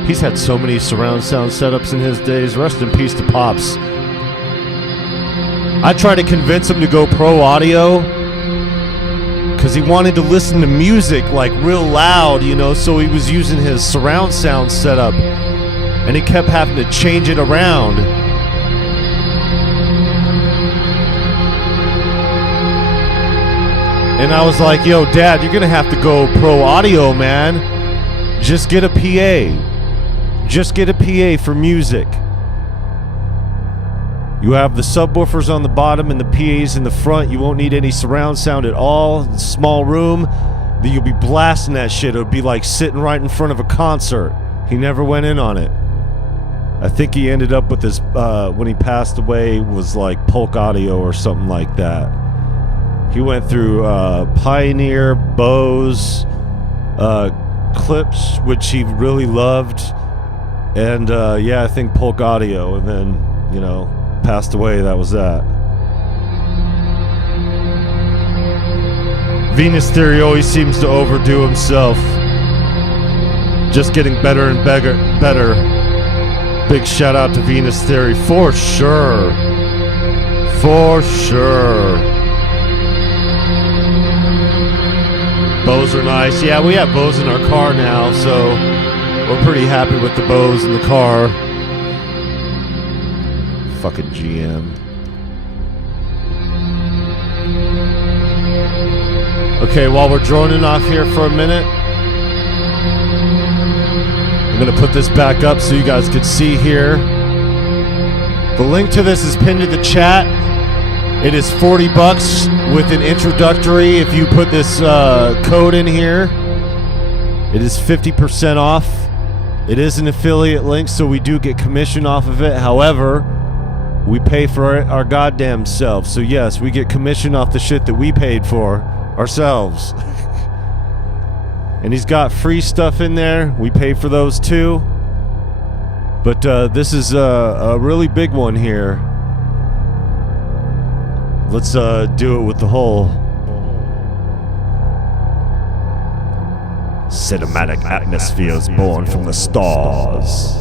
He's had so many surround sound setups in his days. Rest in peace to Pops. I tried to convince him to go pro audio because he wanted to listen to music like real loud, you know, so he was using his surround sound setup and he kept having to change it around. And I was like, yo, Dad, you're going to have to go pro audio, man. Just get a PA. Just get a PA for music. You have the subwoofers on the bottom and the PAs in the front. You won't need any surround sound at all. Small room. Then you'll be blasting that shit. It'll be like sitting right in front of a concert. He never went in on it. I think he ended up with this, when he passed away, was like Polk Audio or something like that. He went through Pioneer, Bose, Clips, which he really loved. And yeah, I think Polk Audio. And then, you know, passed away. That was that. Venus Theory always seems to overdo himself. Just getting better and better. Big shout out to Venus Theory for sure. For sure. Bose are nice. Yeah, we have Bose in our car now, so we're pretty happy with the Bose in the car. Fucking GM. Okay, while we're droning off here for a minute, I'm gonna put this back up so you guys can see here. The link to this is pinned to the chat. It is $40 with an introductory. If you put this code in here, it is 50% off. It is an affiliate link, so we do get commission off of it. However, we pay for our goddamn self. So yes, we get commission off the shit that we paid for ourselves. And he's got free stuff in there. We pay for those too. But this is a really big one here. Let's do it with the whole cinematic atmospheres born from the stars.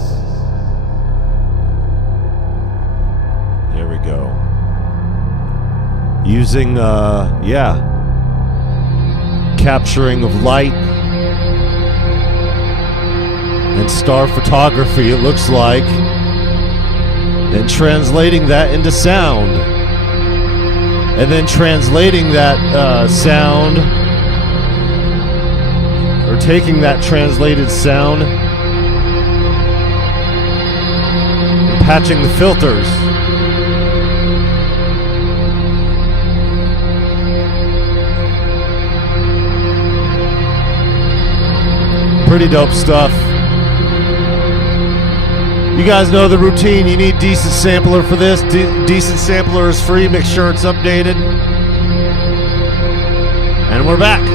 There we go. Using, capturing of light and star photography, it looks like, and translating that into sound, and then translating that sound, or taking that translated sound and patching the filters. Pretty dope stuff. You guys know the routine. You need decent sampler for this. Decent sampler is free. Make sure it's updated. And we're back.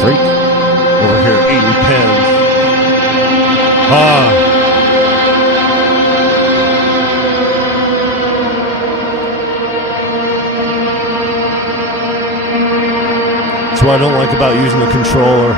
Freak. Over here, 80 pens. That's what I don't like about using the controller.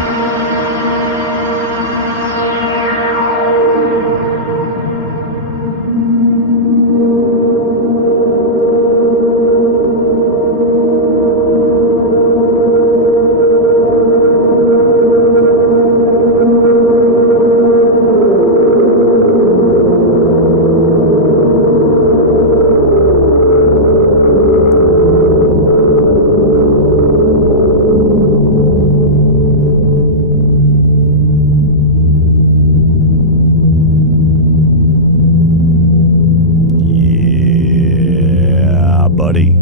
Buddy.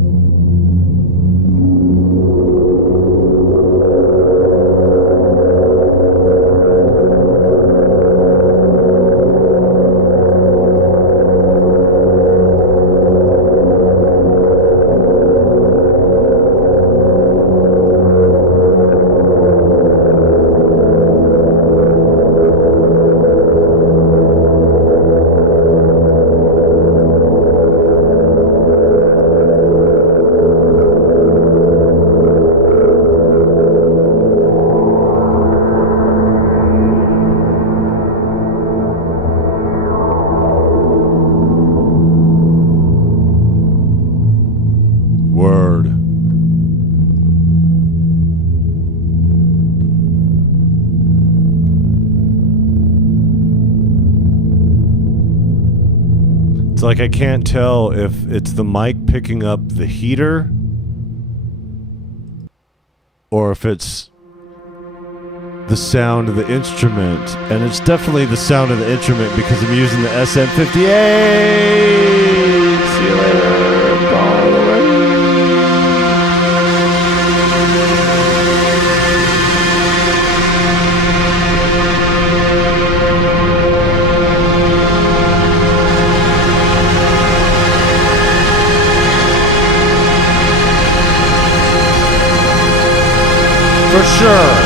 It's like I can't tell if it's the mic picking up the heater or if it's the sound of the instrument. And it's definitely the sound of the instrument because I'm using the SM58. See you later. I'm gone away. For sure.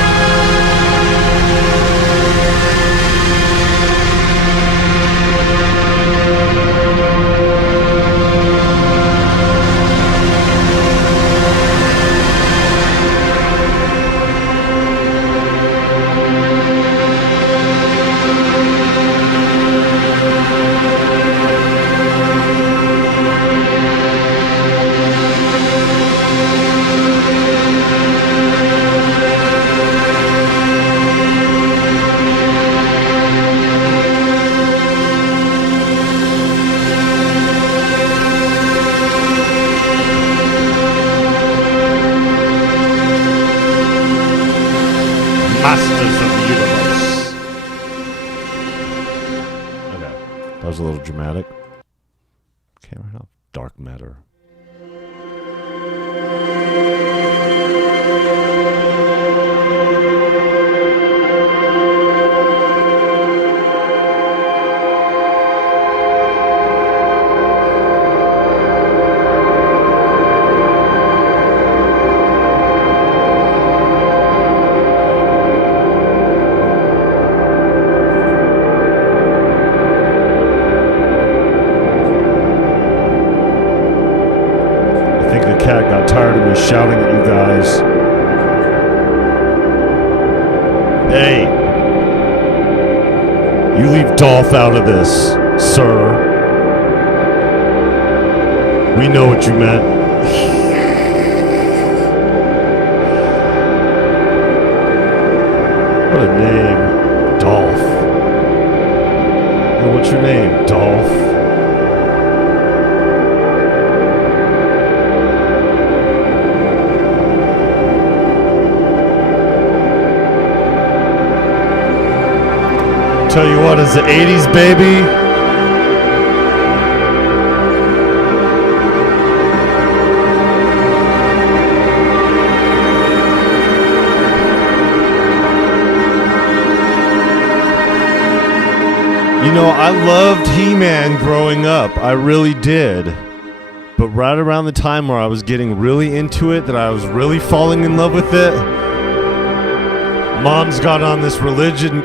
Masters of the universe. Okay, that was a little dramatic. Camera off. Dark matter. Cat got tired of me shouting at you guys. Hey, you leave Dolph out of this, sir. We know what you meant. What a name, Dolph. Hey, what's your name, Dolph? Tell you what, it's the 80s, baby. You know, I loved He-Man growing up. I really did. But right around the time where I was getting really into it, that I was really falling in love with it, Mom's got on this religion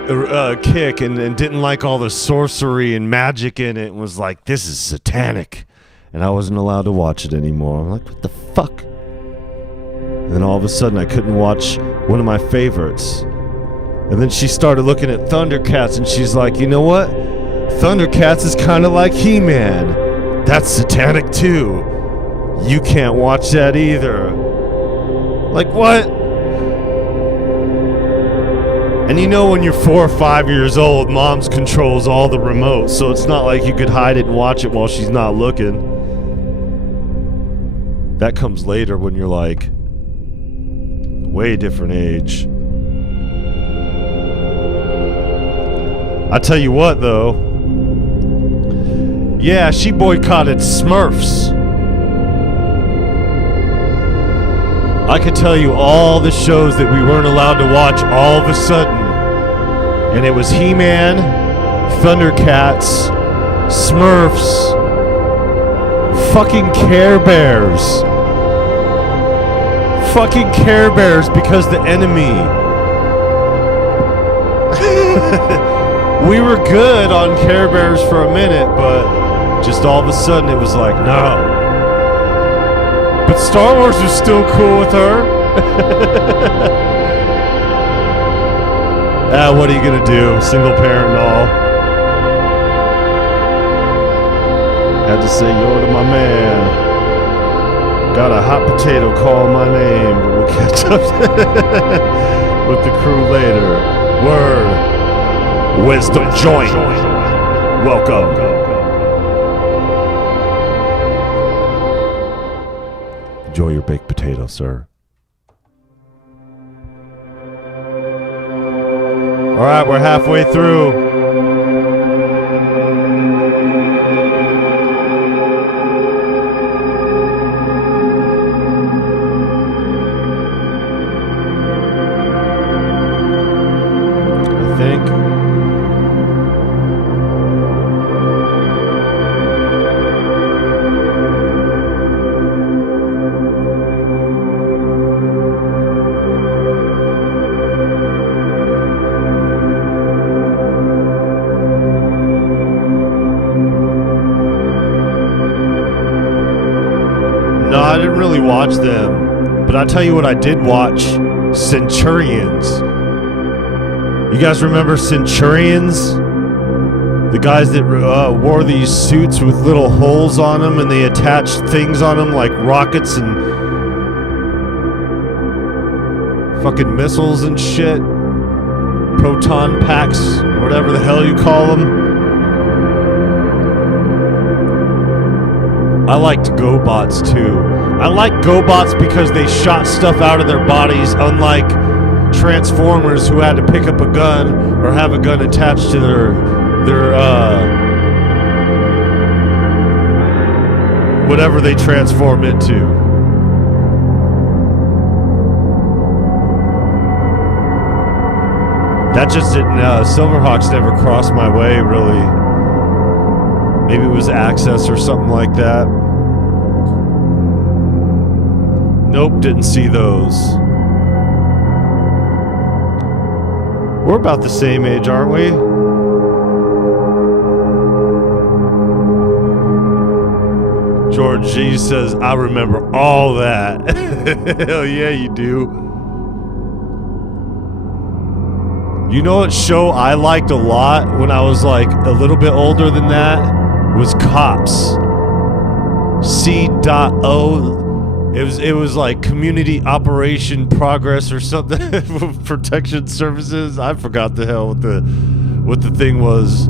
kick and didn't like all the sorcery and magic in it and was like, this is satanic. And I wasn't allowed to watch it anymore. I'm like, what the fuck? And then all of a sudden I couldn't watch one of my favorites. And then she started looking at Thundercats and she's like, you know what? Thundercats is kind of like He-Man. That's satanic too. You can't watch that either. Like, what? And you know when you're 4 or 5 years old, Mom's controls all the remotes, so it's not like you could hide it and watch it while she's not looking. That comes later when you're like, way different age. I tell you what though, yeah, she boycotted Smurfs. I could tell you all the shows that we weren't allowed to watch all of a sudden. And it was He-Man, Thundercats, Smurfs, fucking Care Bears. Fucking Care Bears because the enemy. We were good on Care Bears for a minute, but just all of a sudden it was like, no. But Star Wars was still cool with her. What are you gonna do? Single parent and all. Had to say yo to my man. Got a hot potato call my name, but we'll catch up with the crew later. Word. Wisdom Joint. Welcome. Enjoy your baked potato, sir. All right, we're halfway through. I think. No, I didn't really watch them, but I tell you what, I did watch Centurions. You guys remember Centurions? The guys that wore these suits with little holes on them, and they attached things on them like rockets and fucking missiles and shit, proton packs, whatever the hell you call them. I liked GoBots too. I like GoBots because they shot stuff out of their bodies, unlike Transformers who had to pick up a gun or have a gun attached to their whatever they transform into. That just didn't, Silverhawks never crossed my way, really. Maybe it was Access or something like that. Nope, didn't see those. We're about the same age, aren't we? George G says, I remember all that. Hell yeah, you do. You know what show I liked a lot when I was like a little bit older than that? Was Cops. C.O. It was like Community Operation Progress or something. Protection Services. I forgot the hell what the thing was.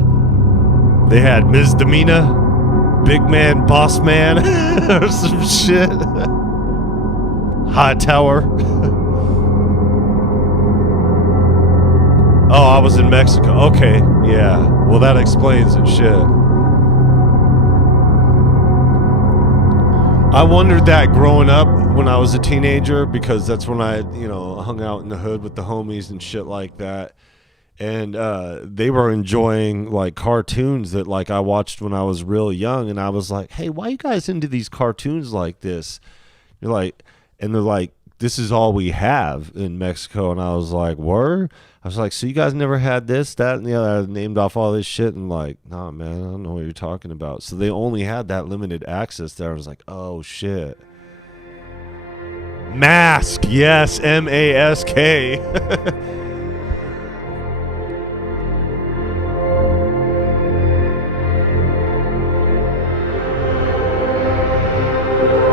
They had Misdemeanor, Big Man, Boss Man, or some shit. High Tower. Oh, I was in Mexico. Okay, yeah. Well, that explains it. Shit. I wondered that growing up when I was a teenager, because that's when I, hung out in the hood with the homies and shit like that. And they were enjoying like cartoons that like I watched when I was real young, and I was like, "Hey, why are you guys into these cartoons like this?" They're like, "This is all we have in Mexico." And I was like, "Word?" I was like, "So you guys never had this, that, and the other?" I named off all this shit, and like, "Nah, man, I don't know what you're talking about." So they only had that limited access there. I was like, "Oh shit." Mask, yes, M-A-S-K.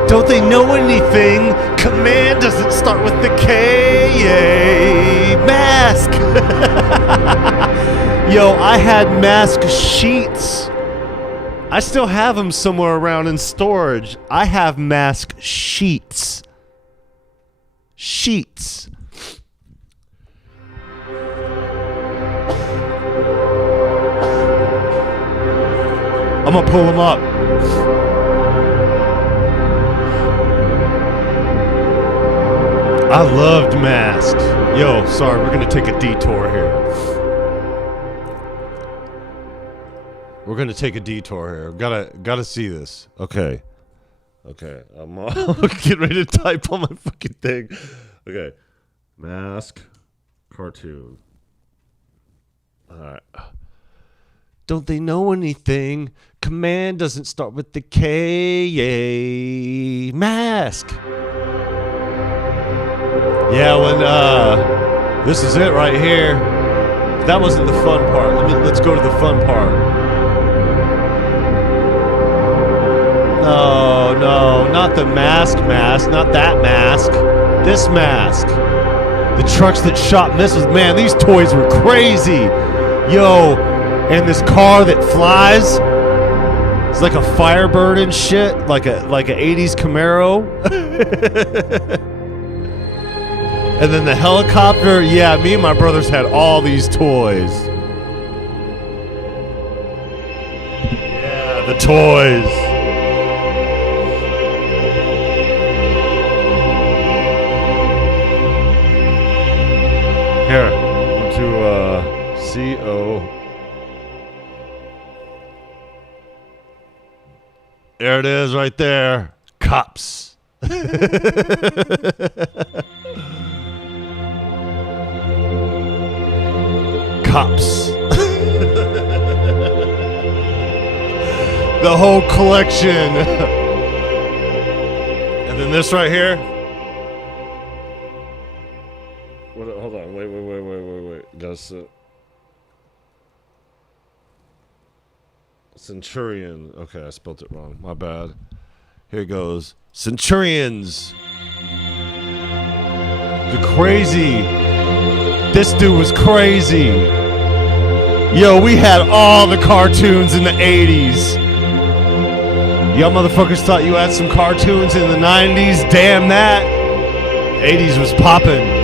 Don't they know anything? Command doesn't start with the K. Yay. Mask. Yo, I had mask sheets. I still have them somewhere around in storage. I have mask sheets. Sheets. I'm gonna pull them up. I loved Masked. Yo, sorry, we're gonna take a detour here. We're gonna take a detour here. Gotta see this. Okay. I'm getting ready to type on my fucking thing. Okay. Mask cartoon. Alright. Don't they know anything? Command doesn't start with the K. Yay. Mask. Yeah, when this is it right here. That wasn't the fun part. Let's go to the fun part. No, not the mask, not that mask. This mask. The trucks that shot missiles. Man, these toys were crazy. Yo, and this car that flies. It's like a Firebird and shit, like a 80s Camaro. And then the helicopter, yeah, me and my brothers had all these toys. Yeah, the toys. Here, want to CO. There it is right there. Cops. Cops. The whole collection. And then this right here. What, hold on. Wait. That's Centurion. Okay, I spelled it wrong. My bad. Here it goes. Centurions. The crazy. This dude was crazy. Yo, we had all the cartoons in the 80s. Y'all motherfuckers thought you had some cartoons in the 90s? Damn that. 80s was poppin'.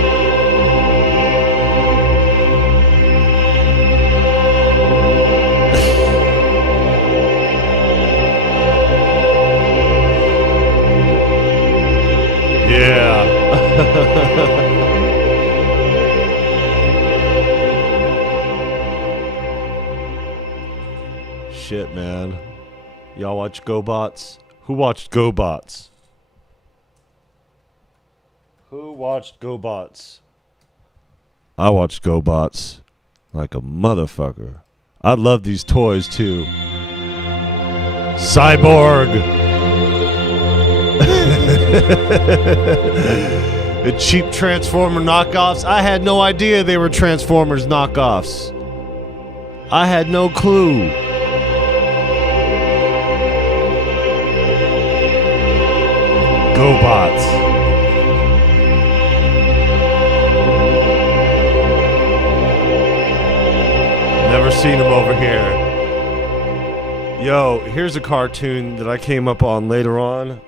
Yeah. Shit, man. Y'all watch GoBots? Who watched GoBots? Who watched GoBots? I watched GoBots like a motherfucker. I love these toys too. Cyborg. The cheap Transformer knockoffs. I had no idea they were Transformers knockoffs. I had no clue. GoBots. Never seen them over here. Yo, here's a cartoon that I came up on later on.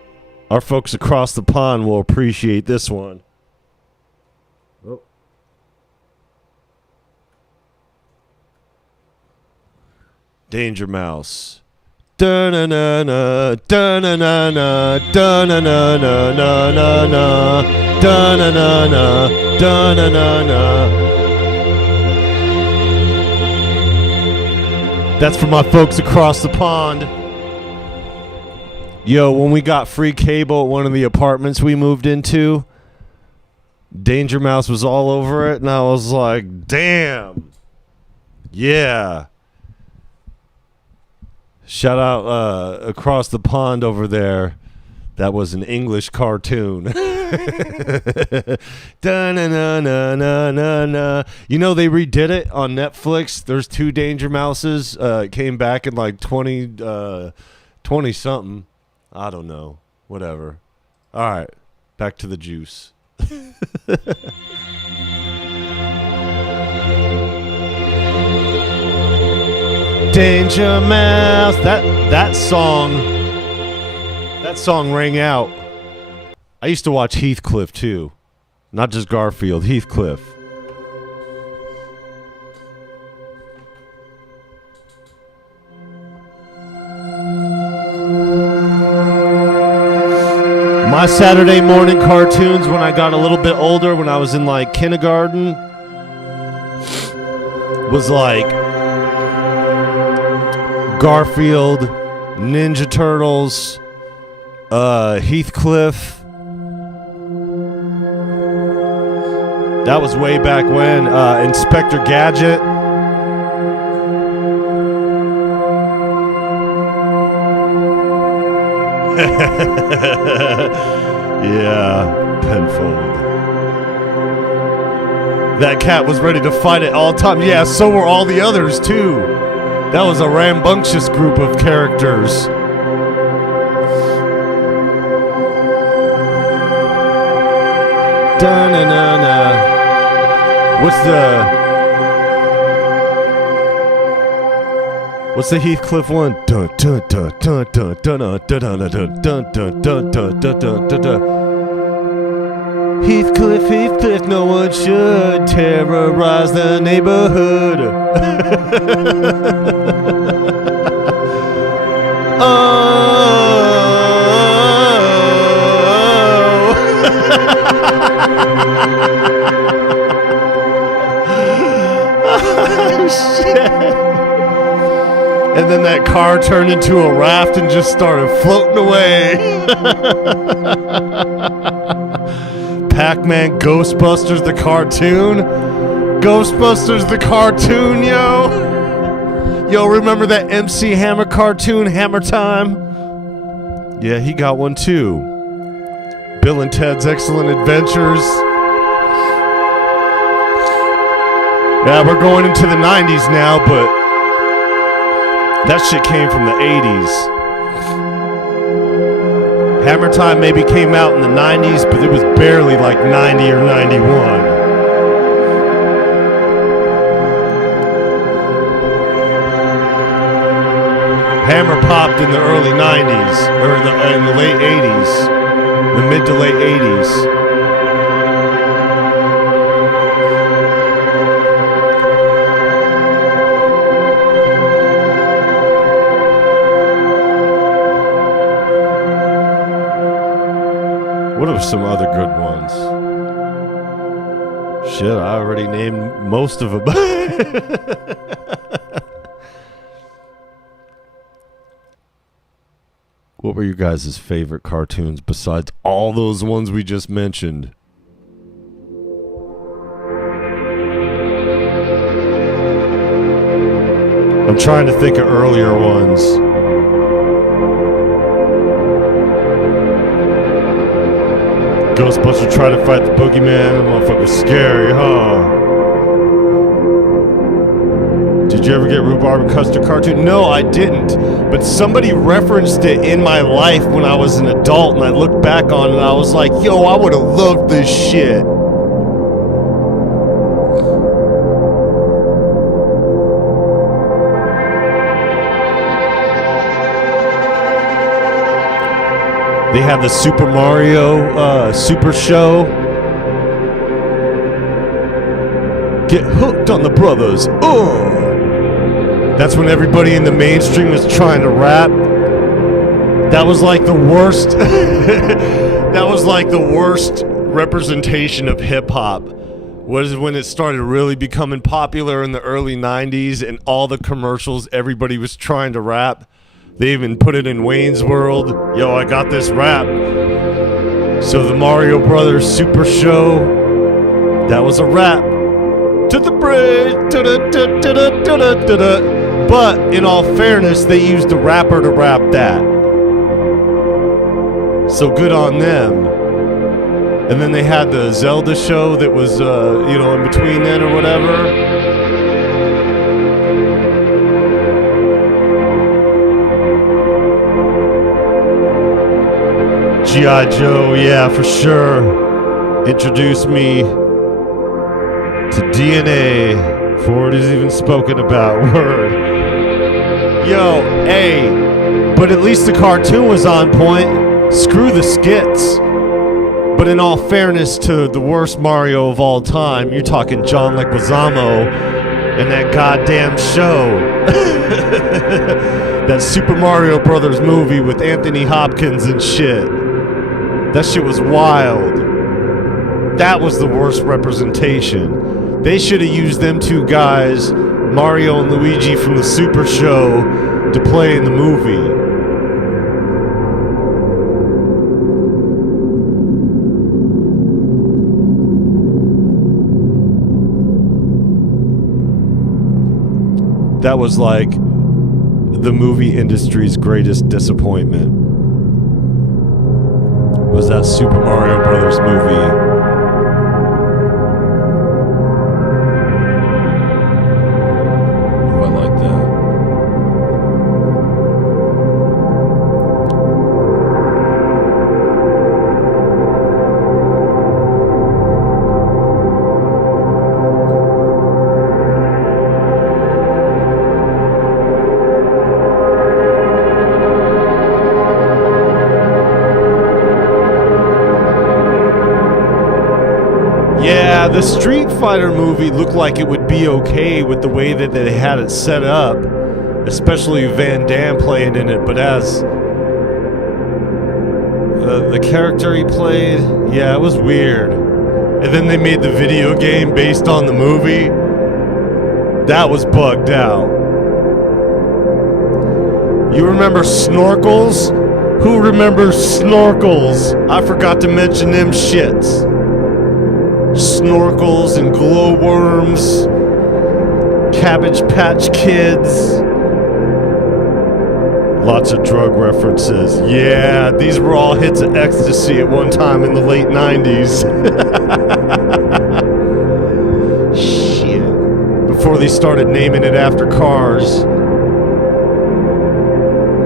Our folks across the pond will appreciate this one. Oh. Danger Mouse. Da-na-na-na, da-na-na-na, da-na-na-na-na-na, da-na-na-na, da-na-na-na. That's for my folks across the pond. Yo, when we got free cable at one of the apartments we moved into, Danger Mouse was all over it, and I was like, damn. Yeah. Shout out across the pond over there. That was an English cartoon. Da-na-na-na-na-na-na. You know, they redid it on Netflix. There's 2 Danger Mouses. It came back in like 20-something. I don't know. Whatever. All right. Back to the juice. Danger Mouse. That song rang out. I used to watch Heathcliff too. Not just Garfield, Heathcliff. My Saturday morning cartoons when I got a little bit older, when I was in like kindergarten, was like Garfield, Ninja Turtles, Heathcliff. That was way back when. Inspector Gadget. Yeah, Penfold. That cat was ready to fight at all times. Yeah, so were all the others too. That was a rambunctious group of characters. Da-na-na-na. What's the... What's the Heathcliff one? Dun dun dun dun dun dun dun dun dun dun dun dun dun dun dun dun. Heathcliff, Heathcliff, no one should terrorize the neighborhood. Oh, shit. And then that car turned into a raft and just started floating away. Pac-Man Ghostbusters the cartoon. Ghostbusters the cartoon, yo. Yo, remember that MC Hammer cartoon, Hammer Time? Yeah, he got one too. Bill and Ted's Excellent Adventures. Yeah, we're going into the 90s now, but that shit came from the 80s. Hammer Time maybe came out in the 90s, but it was barely like 90 or 91. Hammer popped in the early 90s, or in the late 80s, the mid to late 80s. What are some other good ones? Shit, I already named most of them. What were you guys' favorite cartoons besides all those ones we just mentioned? I'm trying to think of earlier ones. Ghostbusters try to fight the boogeyman. That motherfucker's scary, huh? Did you ever get Rhubarb and Custard cartoon? No, I didn't. But somebody referenced it in my life when I was an adult, and I looked back on it and I was like, yo, I would have loved this shit. They have the Super Mario Super Show. Get hooked on the brothers. Oh! That's when everybody in the mainstream was trying to rap. That was like the worst. That was like the worst representation of hip hop. Was when it started really becoming popular in the early 90s, and all the commercials, everybody was trying to rap. They even put it in Wayne's World. Yo, I got this rap. So the Mario Brothers Super Show, that was a rap. To the bridge. But in all fairness, they used a rapper to rap that. So good on them. And then they had the Zelda show that was, in between then or whatever. G.I. Joe, yeah, for sure. Introduced me to DNA before it is even spoken about. Word. Yo, hey, but at least the cartoon was on point. Screw the skits. But in all fairness to the worst Mario of all time, you're talking John Leguizamo and that goddamn show. That Super Mario Brothers movie with Anthony Hopkins and shit. That shit was wild. That was the worst representation. They should have used them two guys, Mario and Luigi from the Super Show, to play in the movie. That was like the movie industry's greatest disappointment. Was that Super Mario Brothers movie. Oh, I like that. Yeah, the Street Fighter movie looked like it would be okay with the way that they had it set up, especially Van Damme playing in it, but as the character he played, yeah, it was weird. And then they made the video game based on the movie. That was bugged out. You remember Snorkels? Who remembers Snorkels? I forgot to mention them shits. Snorkels and glowworms, Cabbage Patch Kids. Lots of drug references. Yeah, these were all hits of ecstasy at one time in the late 90s. Shit. Before they started naming it after cars.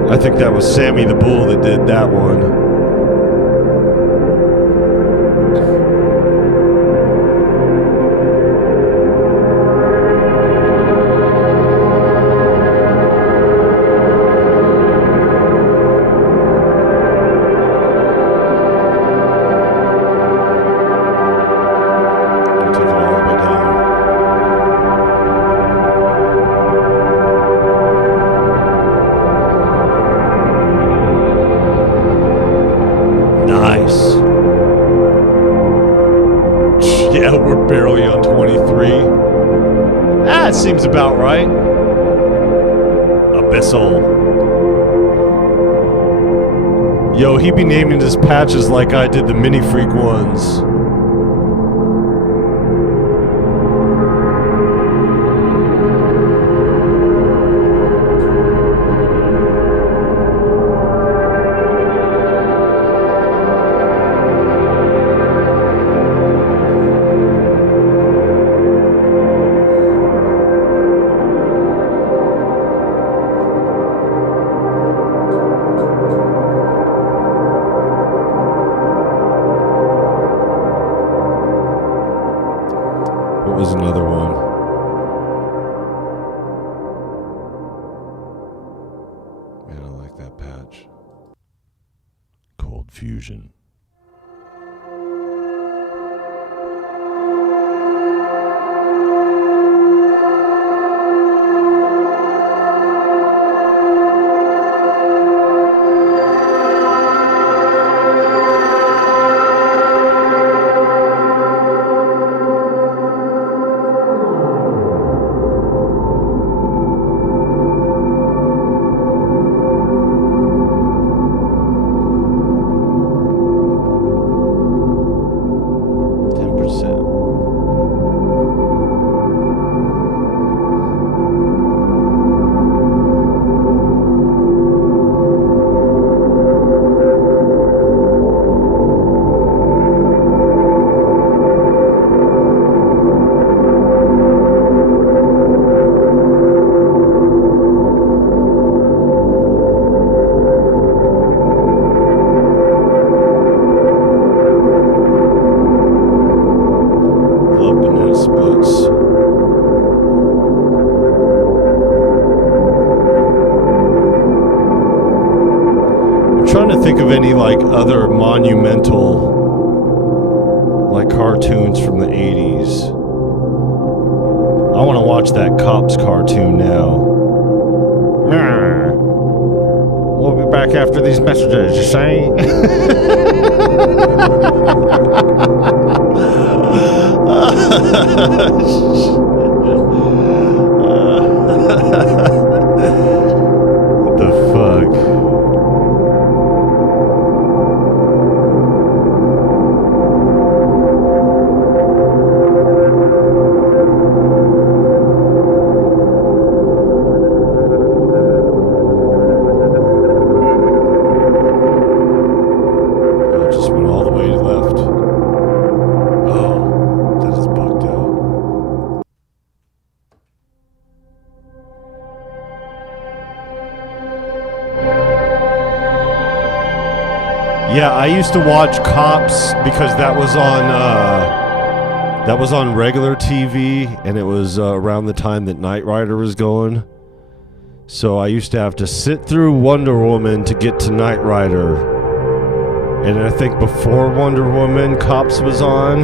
I think that was Sammy the Bull that did that one. Yeah, we're barely on 23. That seems about right. Abyssal. Yo, he be naming his patches like I did the Mini Freak ones. What was another one? Man, I like that patch. Cold Fusion. Think of any like other monumental like cartoons from the 80s. I want to watch that Cops cartoon now. We'll be back after these messages, you say? What the fuck? Yeah, I used to watch Cops because that was on regular TV, and it was around the time that Knight Rider was going. So I used to have to sit through Wonder Woman to get to Knight Rider. And I think before Wonder Woman, Cops was on.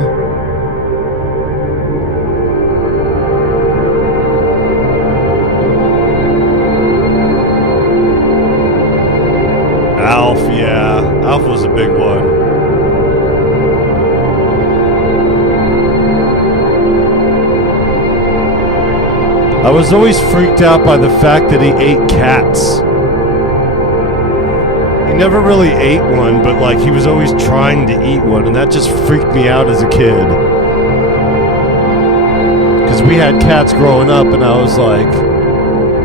mouth was a big one. I was always freaked out by the fact that he ate cats. He never really ate one, but like he was always trying to eat one, and that just freaked me out as a kid. Because we had cats growing up, and I was like,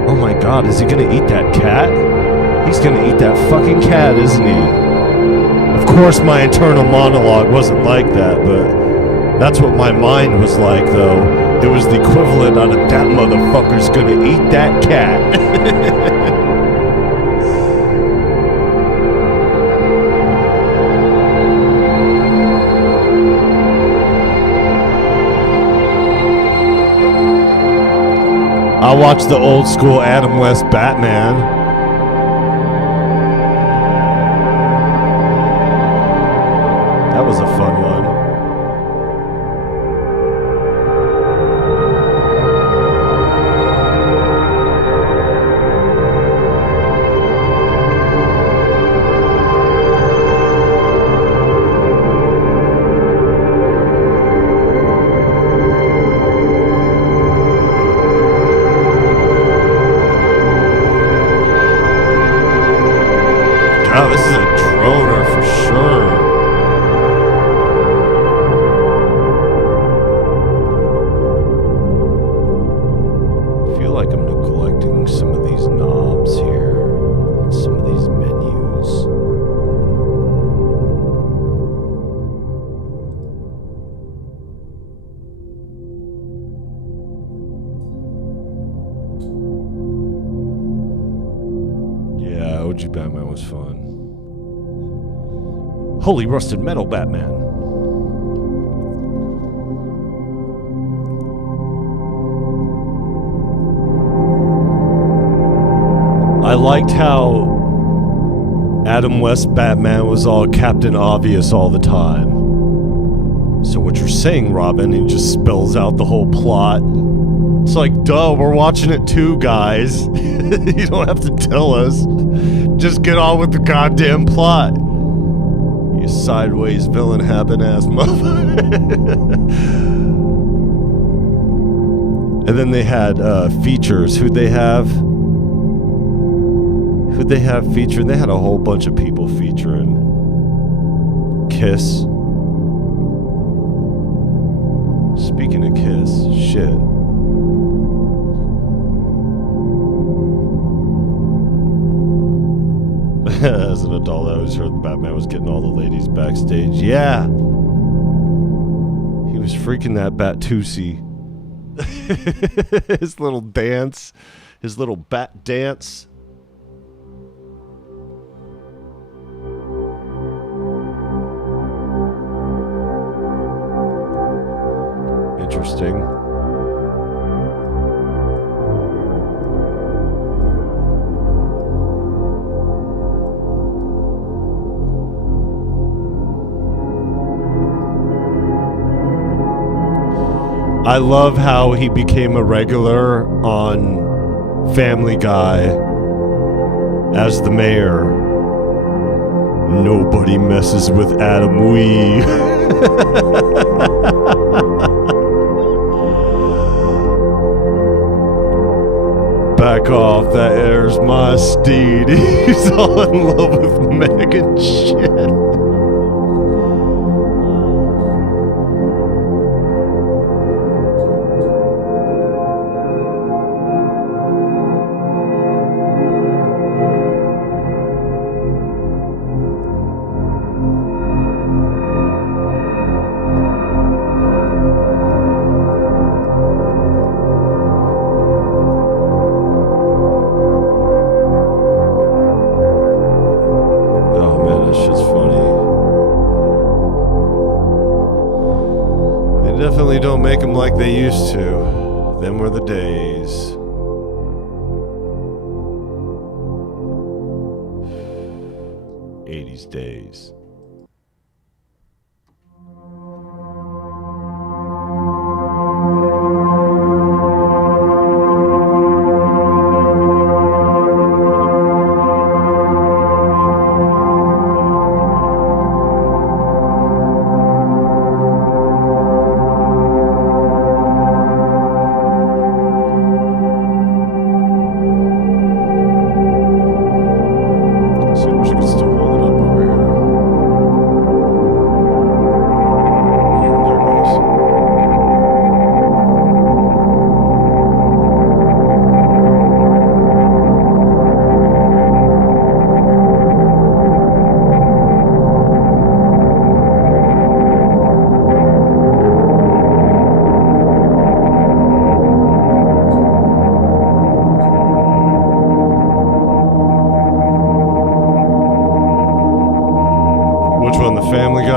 oh my god, is he gonna eat that cat? He's gonna eat that fucking cat, isn't he? Of course my internal monologue wasn't like that, but that's what my mind was like, though. It was the equivalent of that motherfucker's gonna eat that cat. I watched the old school Adam West Batman. That was a fun one. Oh, this is a droner for sure. I feel like I'm neglecting some of these knobs here and some of these menus. Yeah, OG Batman was fun. Holy Rusted Metal Batman. I liked how Adam West Batman was all Captain Obvious all the time. So what you're saying, Robin, he just spells out the whole plot. It's like, duh, we're watching it too, guys. You don't have to tell us. Just get on with the goddamn plot. You sideways villain happen ass motherfucker. And then they had features. Who'd they have? Who'd they have featured? They had a whole bunch of people featuring. Kiss. Speaking of Kiss, shit. As an adult, I always heard Batman was getting all the ladies backstage. Yeah. He was freaking that Bat-Tusi. His little dance. His little bat dance. Interesting. I love how he became a regular on Family Guy as the mayor. Nobody messes with Adam Wee. Back off, that air's my steed. He's all in love with Meg and shit. Definitely don't make them like they used to. Them were the days. '80s days.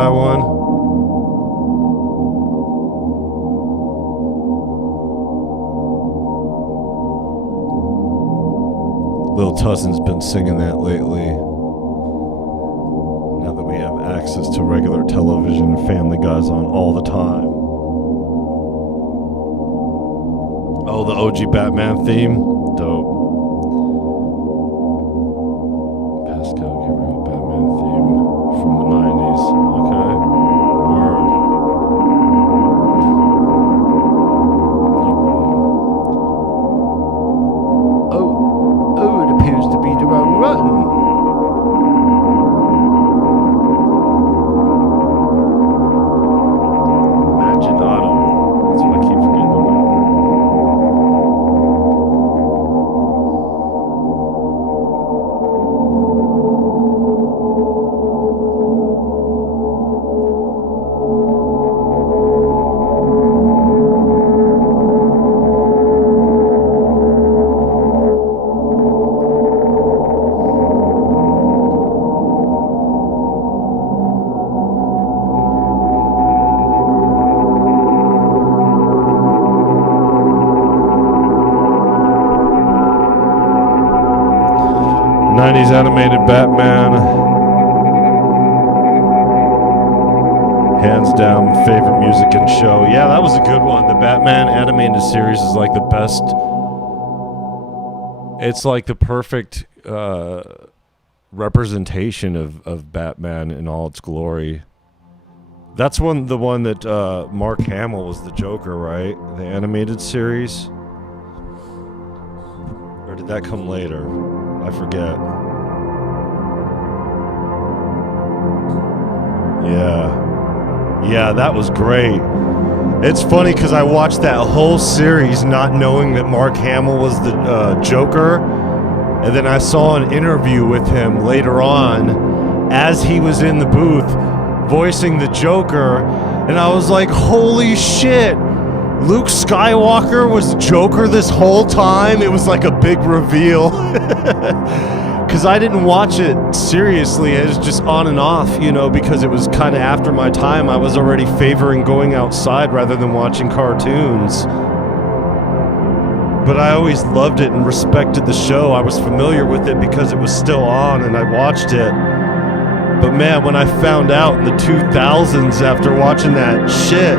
guy one? Lil Tussin's been singing that lately. Now that we have access to regular television, Family Guy's on all the time. Oh, the OG Batman theme? Dope. Pascal Gabriel Batman theme from the 90s. Okay. Word. Oh, it appears to be the wrong button. Imaginato. That's what I keep forgetting about. '90s animated Batman. Hands down, favorite music and show. Yeah, that was a good one. The Batman animated series is like the best. It's like the perfect representation of Batman in all its glory. That's the one that Mark Hamill was the Joker, right? The animated series? Or did that come later? I forget. Yeah, that was great. It's funny because I watched that whole series not knowing that Mark Hamill was the Joker, and then I saw an interview with him later on as he was in the booth voicing the Joker, and I was like, holy shit, Luke Skywalker was Joker this whole time? It was like a big reveal. Because I didn't watch it seriously. It was just on and off, because it was kind of after my time. I was already favoring going outside rather than watching cartoons. But I always loved it and respected the show. I was familiar with it because it was still on and I watched it. But man, when I found out in the 2000s after watching that shit,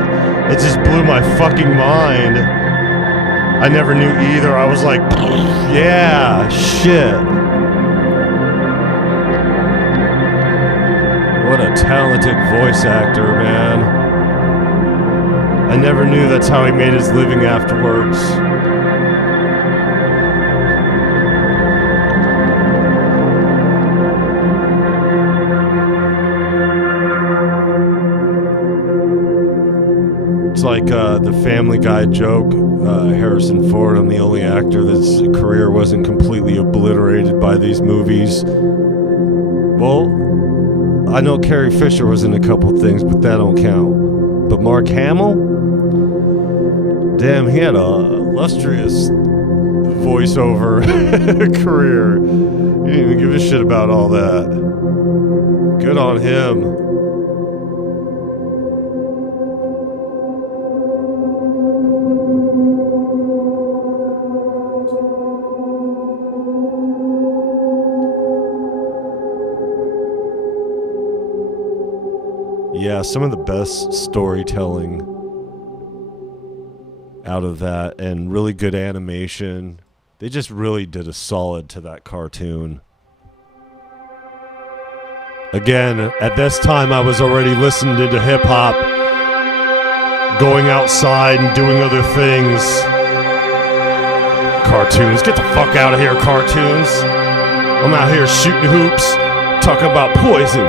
it just blew my fucking mind. I never knew either. I was like, yeah, shit. What a talented voice actor, man. I never knew that's how he made his living afterwards. It's like the Family Guy joke, Harrison Ford, I'm the only actor that's career wasn't completely obliterated by these movies. Well, I know Carrie Fisher was in a couple things, but that don't count. But Mark Hamill? Damn, he had a illustrious voiceover career. He didn't even give a shit about all that. Good on him. Yeah, some of the best storytelling out of that and really good animation. They just really did a solid to that cartoon. Again, at this time I was already listening to hip hop, going outside and doing other things. Cartoons, get the fuck out of here, cartoons. I'm out here shooting hoops, talking about poison,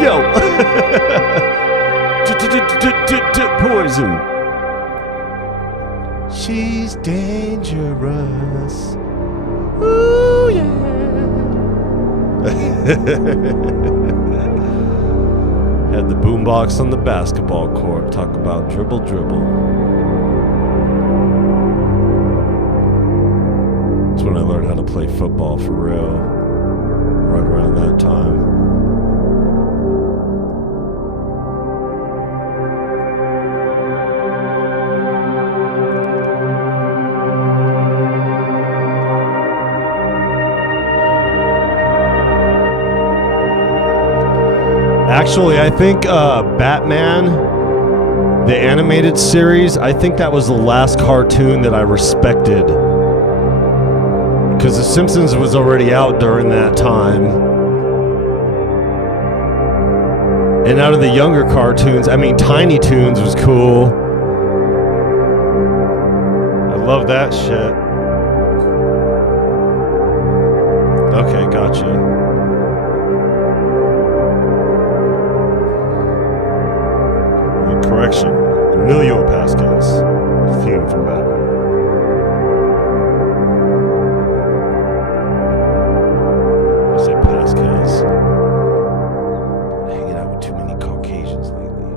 yo. Poison. She's dangerous. Ooh, yeah. Had the boombox on the basketball court. Talk about dribble. That's when I learned how to play football for real. Right around that time. Actually, I think Batman, the animated series, I think that was the last cartoon that I respected. Because The Simpsons was already out during that time. And out of the younger cartoons, I mean, Tiny Toons was cool. I love that shit. Okay, gotcha. Correction, Emilio Pascal's theme from Batman. I say Pascal's. Hanging out with too many Caucasians lately.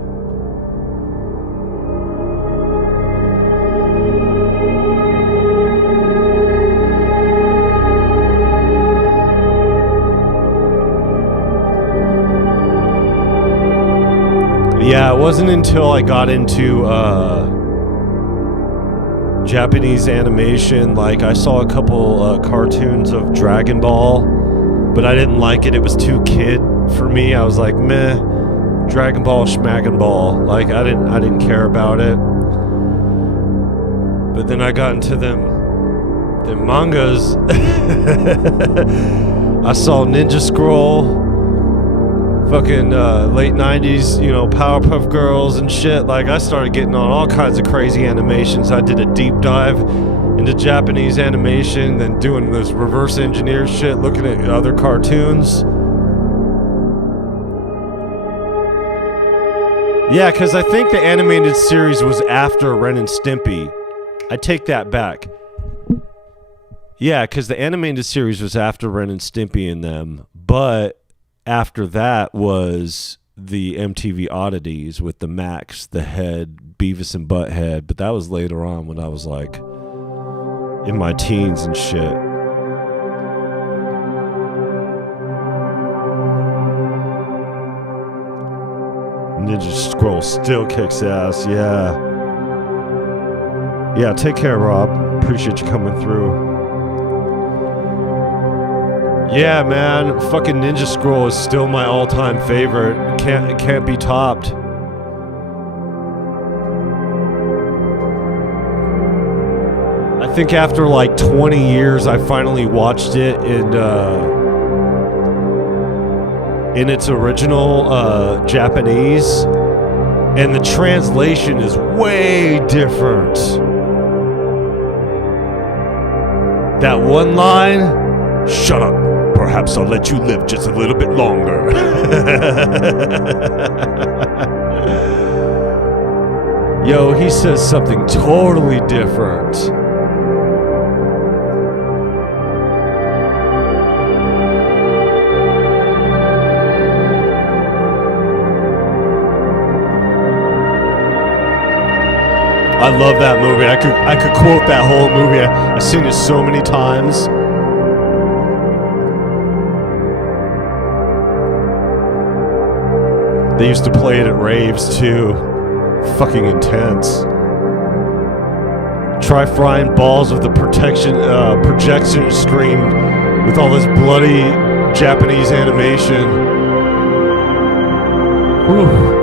Yeah, it wasn't until I got into Japanese animation, like I saw a couple cartoons of Dragon Ball, but I didn't like it. It was too kid for me. I was like, meh, Dragon Ball, Schmagon Ball. Like I didn't care about it. But then I got into them mangas. I saw Ninja Scroll. Fucking late 90s, you know, Powerpuff Girls and shit. Like, I started getting on all kinds of crazy animations. I did a deep dive into Japanese animation, then doing this reverse engineer shit, looking at other cartoons. Yeah, because I think the animated series was after Ren and Stimpy. I take that back. Yeah, because the animated series was after Ren and Stimpy and them, but after that was the MTV oddities with the Max, the Head, Beavis and Butthead, but that was later on when I was like in my teens and shit. Ninja Scroll still kicks ass, yeah. Yeah, take care, Rob. Appreciate you coming through. Yeah, man, fucking Ninja Scroll is still my all-time favorite. It can't be topped. I think after like 20 years, I finally watched it in its original Japanese, and the translation is way different. That one line, "Shut up. Perhaps I'll let you live just a little bit longer." Yo, he says something totally different. I love that movie. I could quote that whole movie. I've seen it so many times. They used to play it at raves too. Fucking intense. Try frying balls with the projection screen with all this bloody Japanese animation. Whew.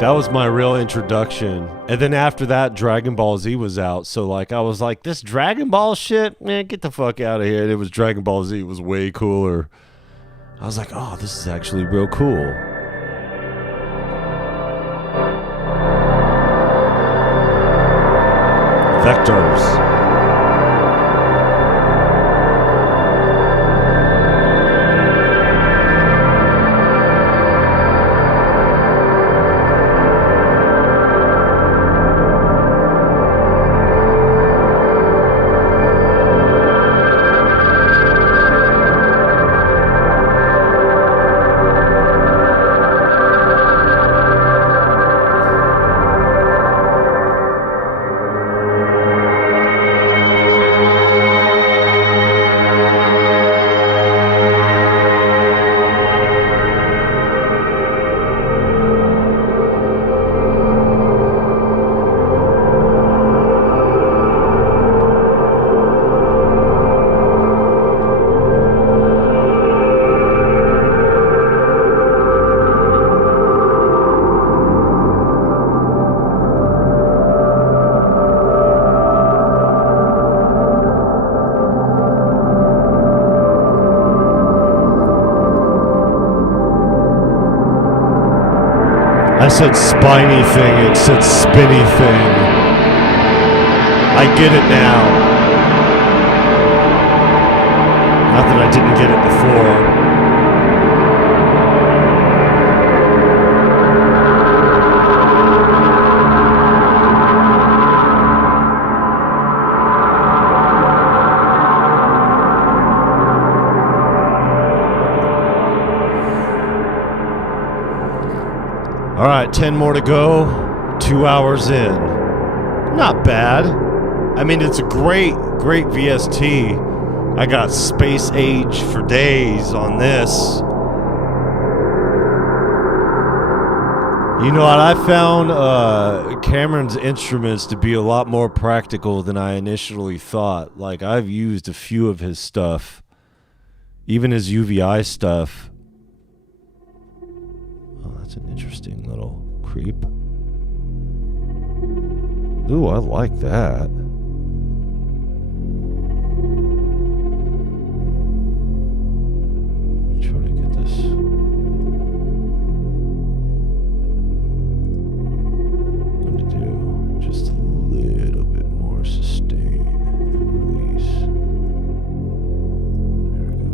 That was my real introduction. And then after that, Dragon Ball Z was out. So like I was like, this Dragon Ball shit, man, get the fuck out of here. And it was Dragon Ball Z. It was way cooler. I was like, oh, this is actually real cool. Vectors. said spiny thing, it said spinny thing. I get it now. Not that I didn't get it before. All right, 10 more to go. 2 hours in. Not bad. I mean, it's a great VST. I got space age for days on this. You know what? I found Cameron's instruments to be a lot more practical than I initially thought. Like, I've used a few of his stuff, even his UVI stuff. Oh, that's an interesting little creep. Ooh, I like that. Try to get this. I'm going to do just a little bit more sustain and release. There we go.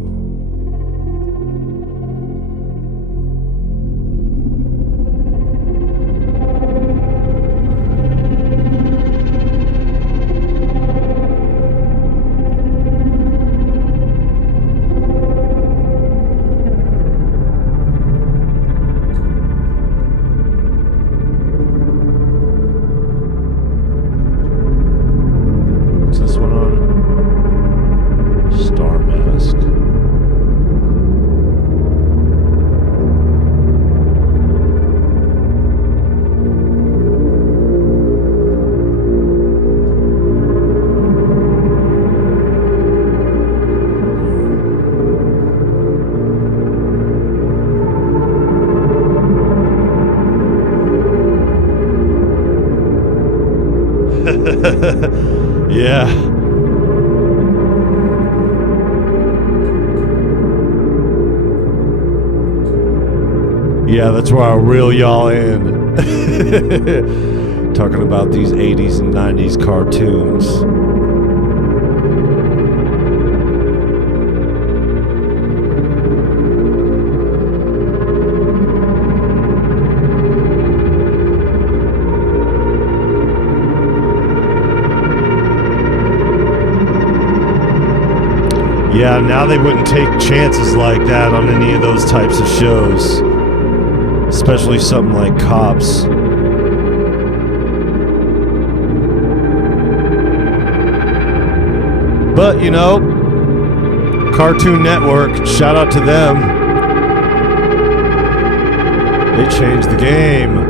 What's this one on? Star Mask. Yeah. Yeah, that's where I reel y'all in. Talking about these 80s and 90s cartoons. Yeah, now they wouldn't take chances like that on any of those types of shows. Especially something like Cops. But, you know, Cartoon Network, shout out to them. They changed the game.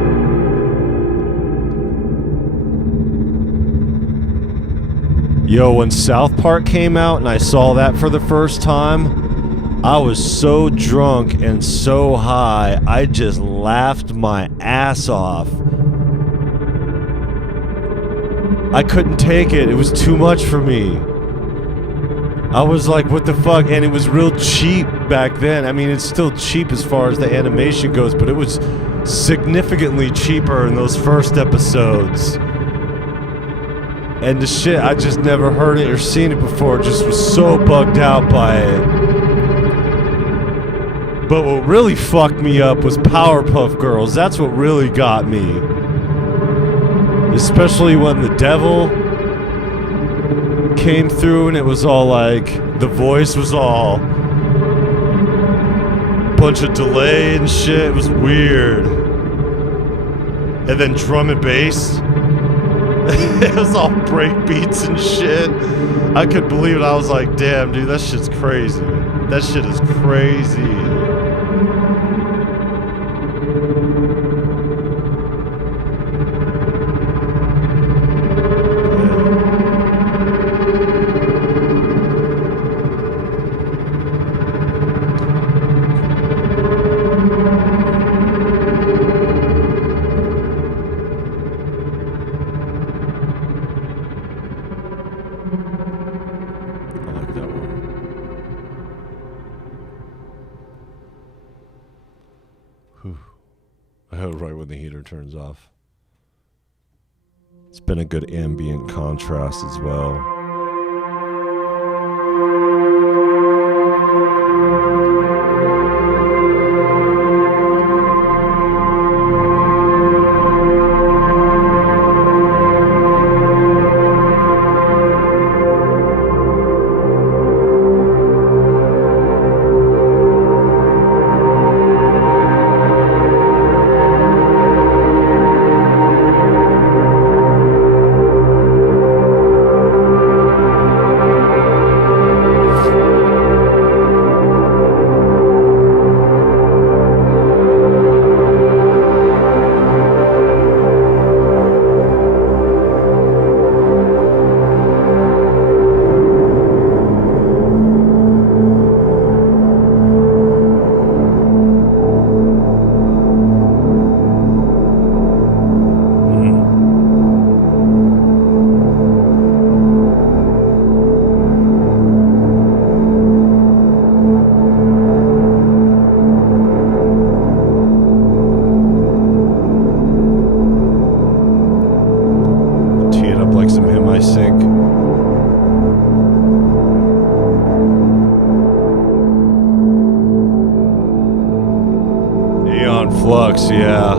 Yo, when South Park came out and I saw that for the first time, I was so drunk and so high, I just laughed my ass off. I couldn't take it. It was too much for me. I was like, what the fuck? And it was real cheap back then. I mean, it's still cheap as far as the animation goes, but it was significantly cheaper in those first episodes. And the shit, I just never heard it or seen it before. Just was so bugged out by it. But what really fucked me up was Powerpuff Girls. That's what really got me. Especially when the devil came through and it was all like, the voice was all bunch of delay and shit. It was weird. And then drum and bass. It was all break beats and shit. I couldn't believe it. I was like, damn, dude, that shit's crazy. That shit is crazy. Oh, right when the heater turns off. It's been a good ambient contrast as well. Flux, yeah.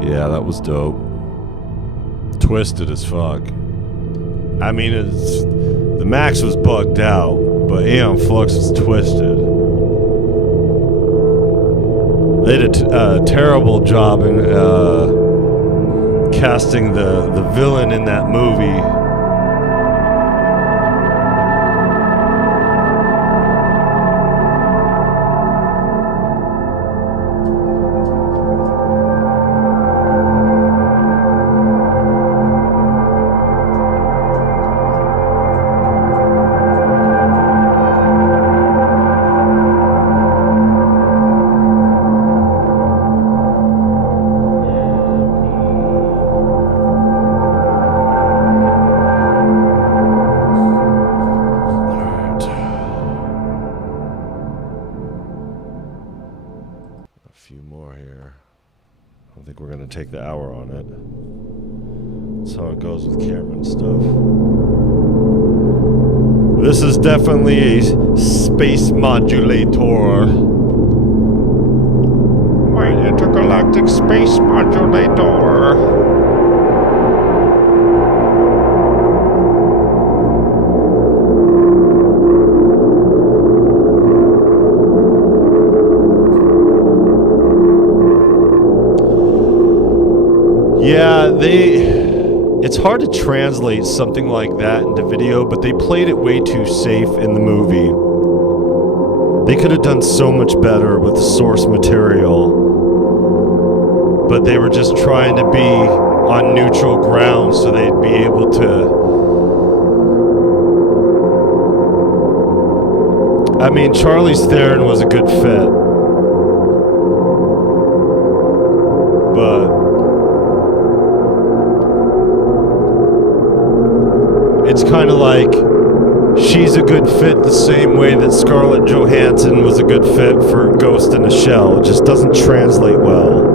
Yeah, that was dope. Twisted as fuck. I mean, the Max was bugged out, but Aeon Flux was twisted. They did a terrible job in casting the villain in that movie. Take the hour on it. That's how it goes with camera and stuff. This is definitely a space modulator. My intergalactic space modulator. Yeah, it's hard to translate something like that into video, but they played it way too safe in the movie. They could have done so much better with the source material, but they were just trying to be on neutral ground so they'd be able to... I mean, Charlize Theron was a good fit, but... it's kind of like she's a good fit the same way that Scarlett Johansson was a good fit for Ghost in the Shell. It just doesn't translate well.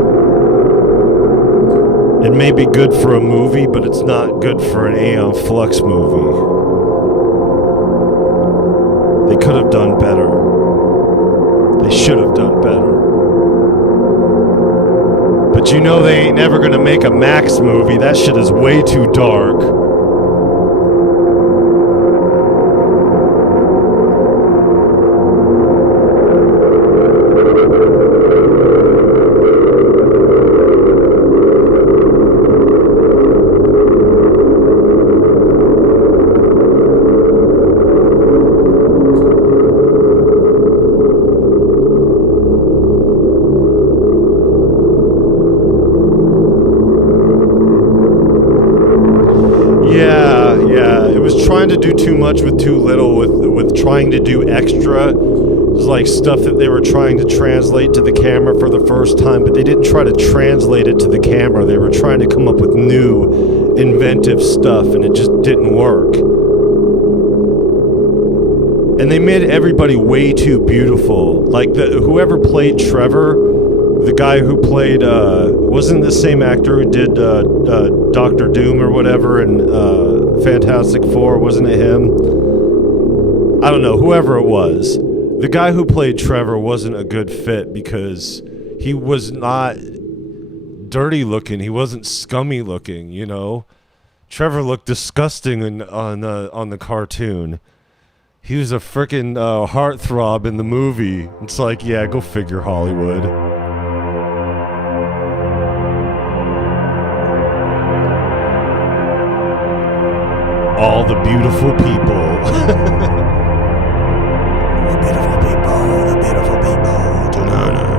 It may be good for a movie, but it's not good for an Aeon Flux movie. They could have done better. They should have done better. But you know they ain't never gonna make a Max movie. That shit is way too dark. To do too much with too little, with trying to do extra. It was like stuff that they were trying to translate to the camera for the first time, but they didn't try to translate it to the camera. They were trying to come up with new, inventive stuff, and it just didn't work. And they made everybody way too beautiful. Like whoever played Trevor, the guy who played wasn't the same actor who did Doctor Doom or whatever in Fantastic Four, wasn't it him? I don't know, whoever it was. The guy who played Trevor wasn't a good fit because he was not dirty looking, he wasn't scummy looking, you know. Trevor looked disgusting on the cartoon. He was a freaking heartthrob in the movie. It's like, yeah, go figure, Hollywood. All the beautiful people. The beautiful people, the beautiful people. Ta-na-na.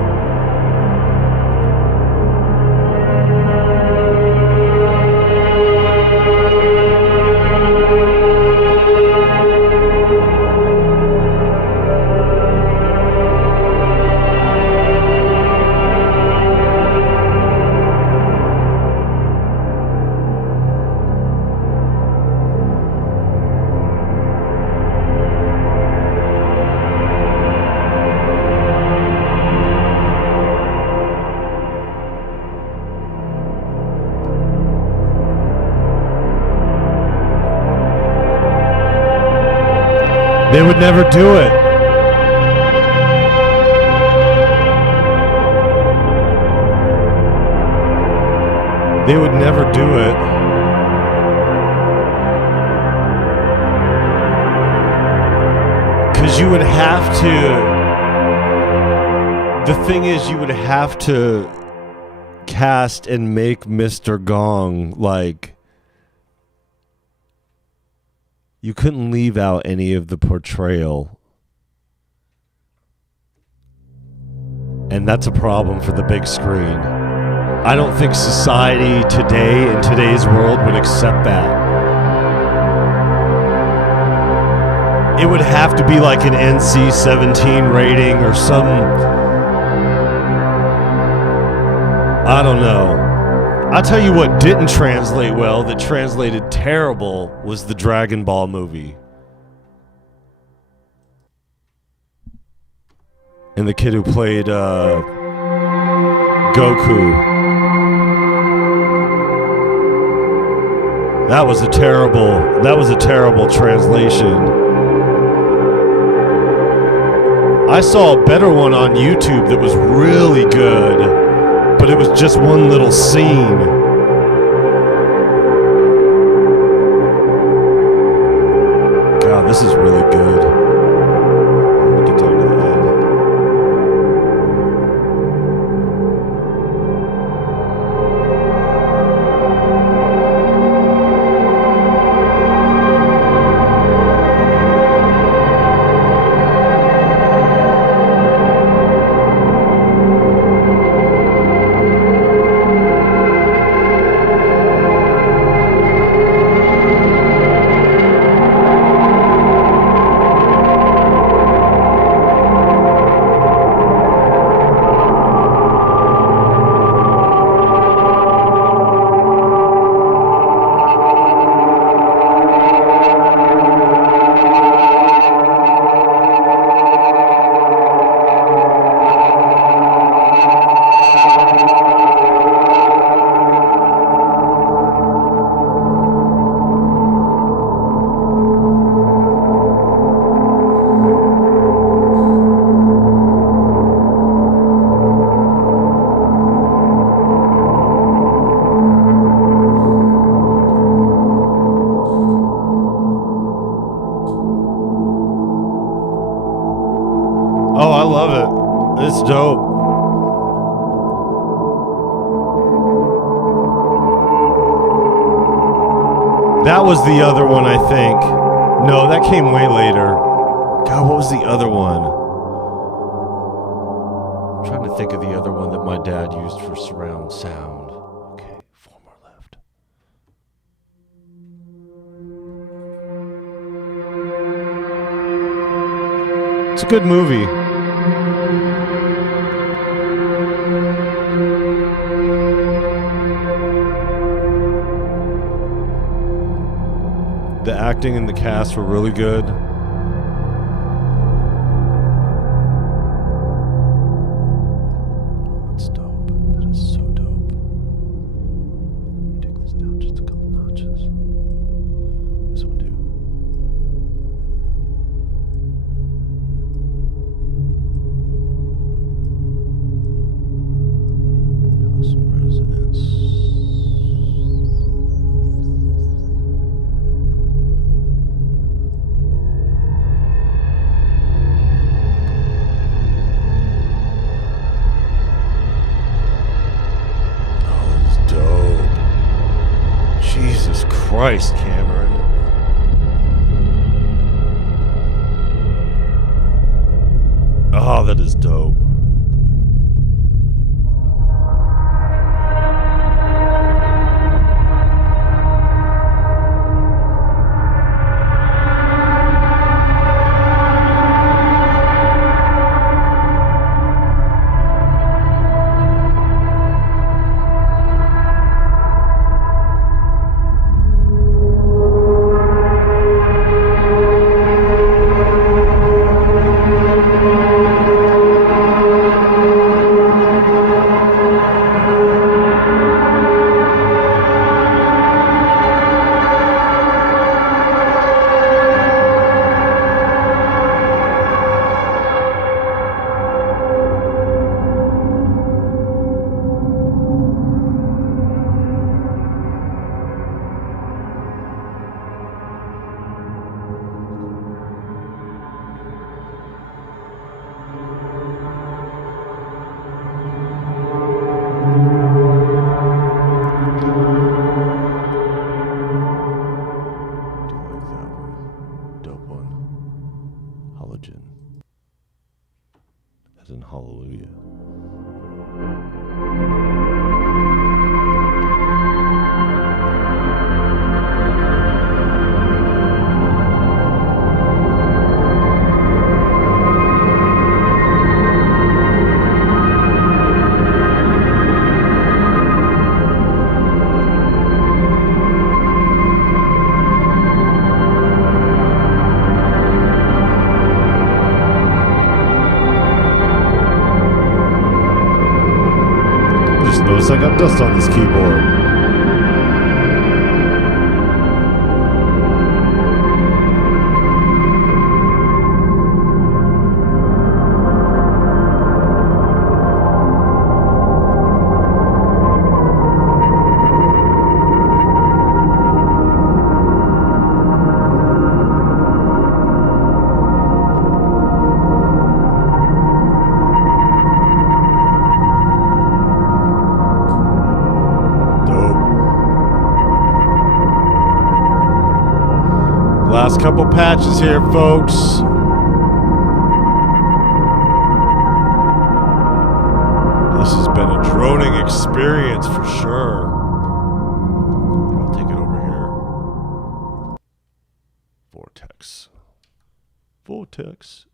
They would never do it. They would never do it. Because you would have to... The thing is, you would have to cast and make Mr. Gong, like... You couldn't leave out any of the portrayal. And that's a problem for the big screen. I don't think society today, in today's world, would accept that. It would have to be like an NC-17 rating or some... I don't know. I'll tell you what didn't translate well, that translated terrible, was the Dragon Ball movie. And the kid who played Goku. That was a terrible translation. I saw a better one on YouTube that was really good. But it was just one little scene. God, this is really good. Let me get down to the end. Oh, I love it. It's dope. That was the other one, I think. No, that came way later. God, what was the other one? I'm trying to think of the other one that my dad used for surround sound. Okay, 4 more left. It's a good movie. The acting and the cast were really good. Christ, Cameron. Oh, that is dope. As in hallelujah. Notice I got dust on this keyboard. Last couple patches here, folks. This has been a droning experience for sure. I'll take it over here. Vortex. Vortex.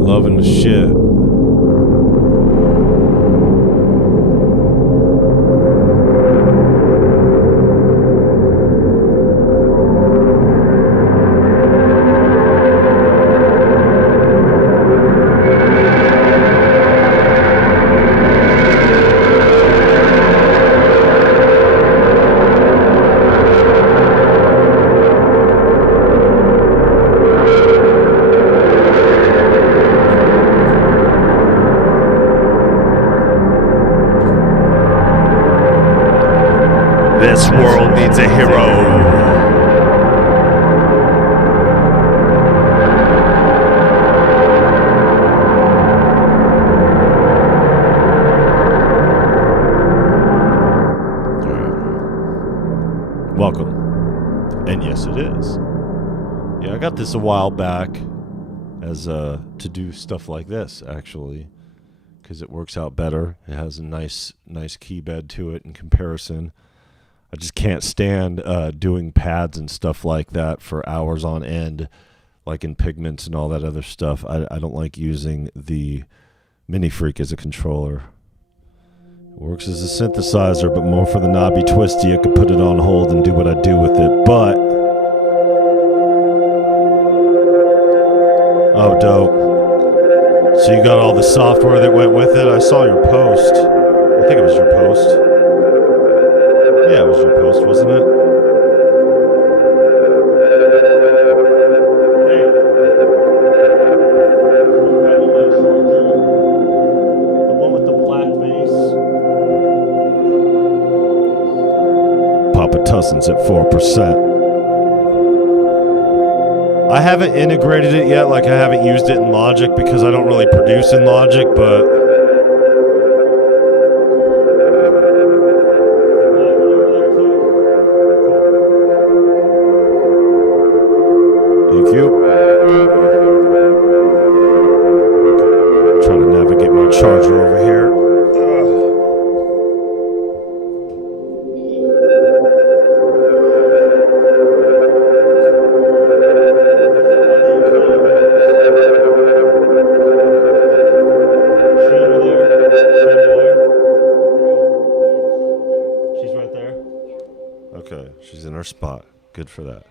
Loving the shit. This world needs a hero. Welcome. And yes, it is. Yeah, I got this a while back as to do stuff like this, actually, because it works out better. It has a nice key bed to it in comparison. I just can't stand doing pads and stuff like that for hours on end, like in pigments and all that other stuff. I don't like using the Mini Freak as a controller. It works as a synthesizer, but more for the knobby twisty. I could put it on hold and do what I do with it, but oh, dope. So you got all the software that went with it? I saw your post. I think it was your post. Yeah, it was your post, wasn't it? Hey. The one with the black base. Papa Tusson's at 4%. I haven't integrated it yet, like I haven't used it in Logic because I don't really produce in Logic, but thank you. I'm trying to navigate my charger over here. She's in her spot. Good for that.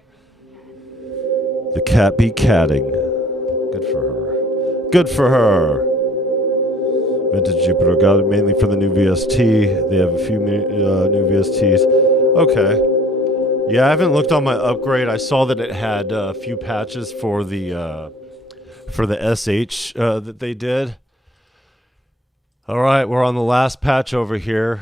The cat be catting. Good for her. Good for her. Vintage Jupiter got it mainly for the new VST. They have a few new VSTs. Okay. Yeah, I haven't looked on my upgrade. I saw that it had a few patches for the SH that they did. All right, we're on the last patch over here.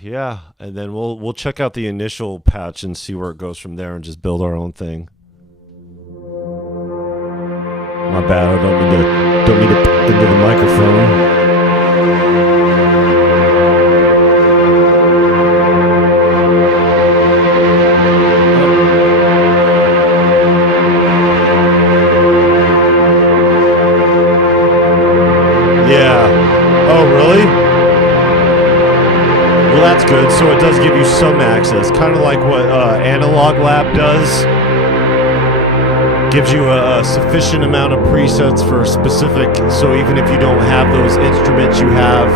Yeah, and then we'll check out the initial patch and see where it goes from there and just build our own thing. My bad, I don't mean to put into the microphone. That's good, so it does give you some access, kind of like what Analog Lab does. Gives you a sufficient amount of presets for specific, so even if you don't have those instruments, you have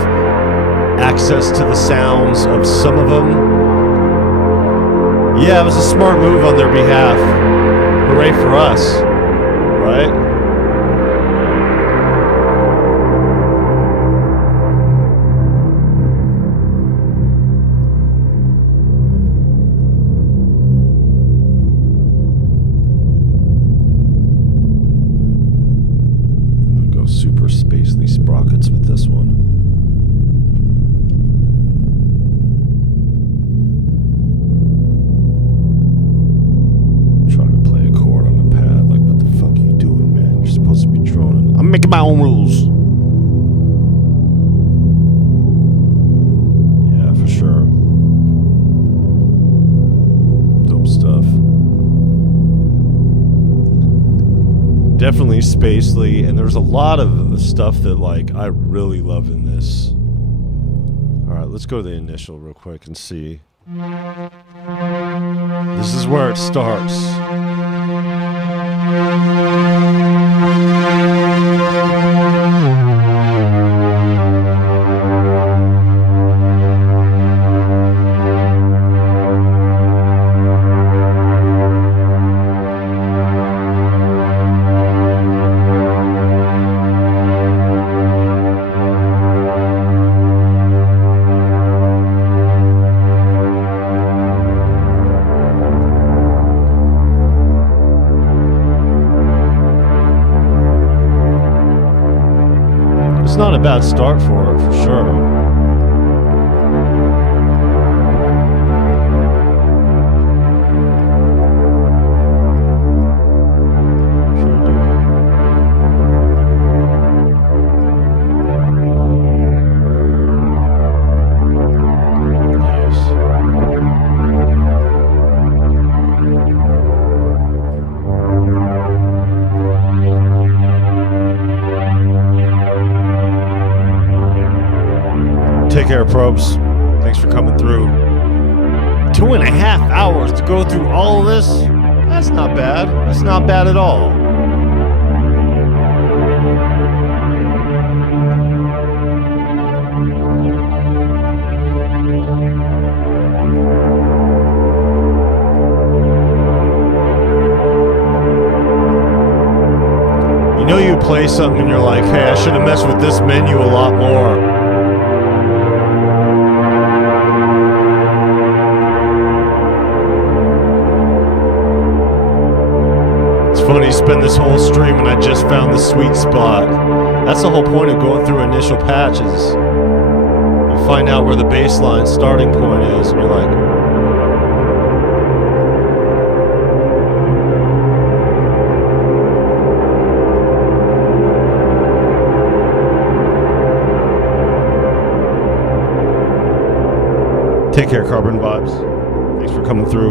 access to the sounds of some of them. Yeah, it was a smart move on their behalf. Hooray for us, right? Super spacely sprockets with this one. I'm trying to play a chord on the pad. Like, what the fuck are you doing, man? You're supposed to be droning. I'm making my own rules. Yeah, for sure. Dope stuff. Definitely spacely, and there's a lot of stuff that like I really love in this. All right, let's go to the initial real quick and see. This is where it starts. Not a bad start for it, for sure. Take care, probes. Thanks for coming through. 2.5 hours to go through all of this? That's not bad. That's not bad at all. play something and you're like, hey, I should have messed with this menu a lot more. It's funny, you spend this whole stream and I just found the sweet spot. That's the whole point of going through initial patches. You find out where the baseline starting point is and you're like, take care, Carbon Vibes. Thanks for coming through.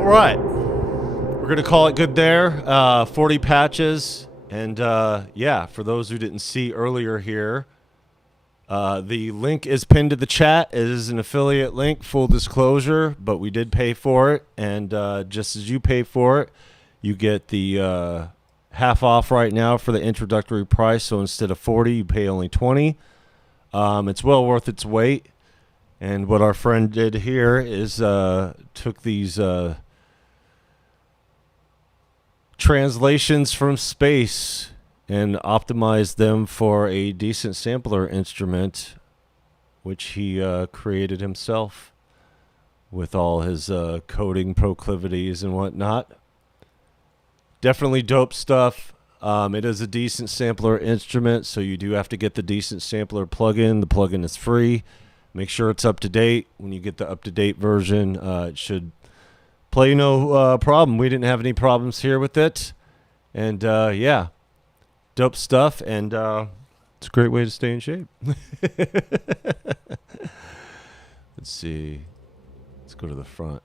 All right. We're going to call it good there. 40 patches. And yeah, for those who didn't see earlier here, the link is pinned to the chat. It is an affiliate link, full disclosure, but we did pay for it. And just as you pay for it, you get the... half off right now for the introductory price. So instead of 40, you pay only 20. It's well worth its weight. And what our friend did here is took these translations from space and optimized them for a decent sampler instrument, which he created himself with all his coding proclivities and whatnot. Definitely dope stuff. It is a decent sampler instrument, so you do have to get the decent sampler plugin. The plugin is free. Make sure it's up to date. When you get the up-to-date version, it should play no problem. We didn't have any problems here with it. And yeah, dope stuff. And it's a great way to stay in shape. Let's see. Let's go to the front.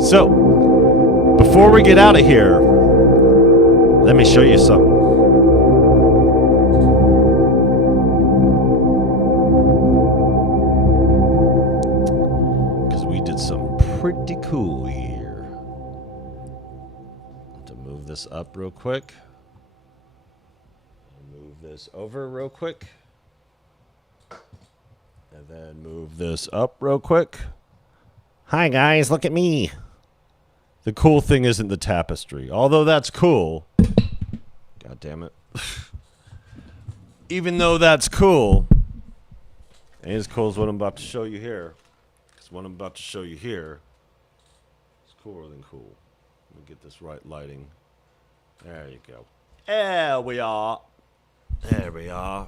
So, before we get out of here, let me show you something. Because we did something pretty cool here. To move this up real quick. Move this over real quick. And then move this up real quick. Hi guys, look at me. The cool thing isn't the tapestry, although that's cool. God damn it. Even though that's cool, ain't as cool as what I'm about to show you here. Because what I'm about to show you here is cooler than cool. Let me get this right lighting. There you go. There we are. There we are.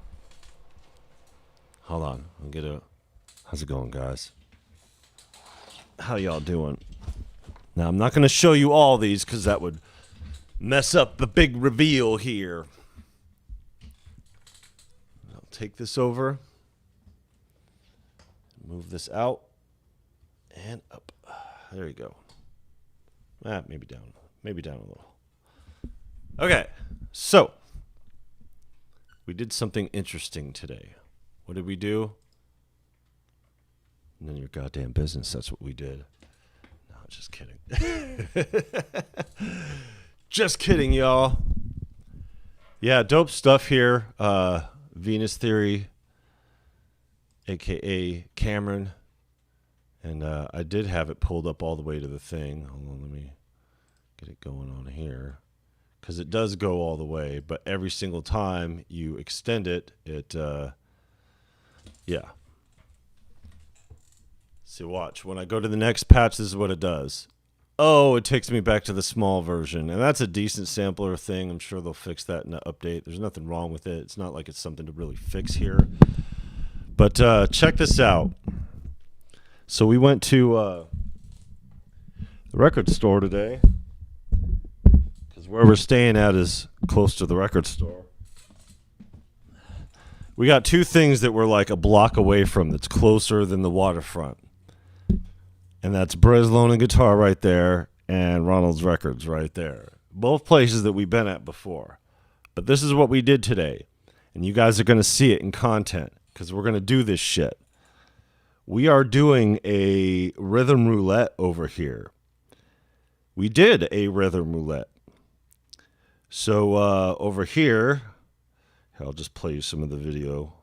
Hold on. I'll get a... How's it going, guys? How y'all doing? Now, I'm not going to show you all these because that would mess up the big reveal here. I'll take this over. Move this out. And up. There you go. Maybe down. Maybe down a little. Okay. So, we did something interesting today. What did we do? None of your goddamn business. That's what we did. No, just kidding. Just kidding, y'all. Yeah, dope stuff here. Venus Theory, a.k.a. Cameron. And I did have it pulled up all the way to the thing. Hold on, let me get it going on here. Because it does go all the way, but every single time you extend it, yeah. See, watch. When I go to the next patch, this is what it does. Oh, it takes me back to the small version. And that's a decent sampler thing. I'm sure they'll fix that in the update. There's nothing wrong with it. It's not like it's something to really fix here. But check this out. So we went to the record store today. Because where we're staying at is close to the record store. We got two things that we're like a block away from that's closer than the waterfront. And that's Breslone and Guitar right there and Ronald's Records right there. Both places that we've been at before. But this is what we did today. And you guys are going to see it in content because we're going to do this shit. We are doing a rhythm roulette over here. We did a rhythm roulette. So over here, I'll just play you some of the video.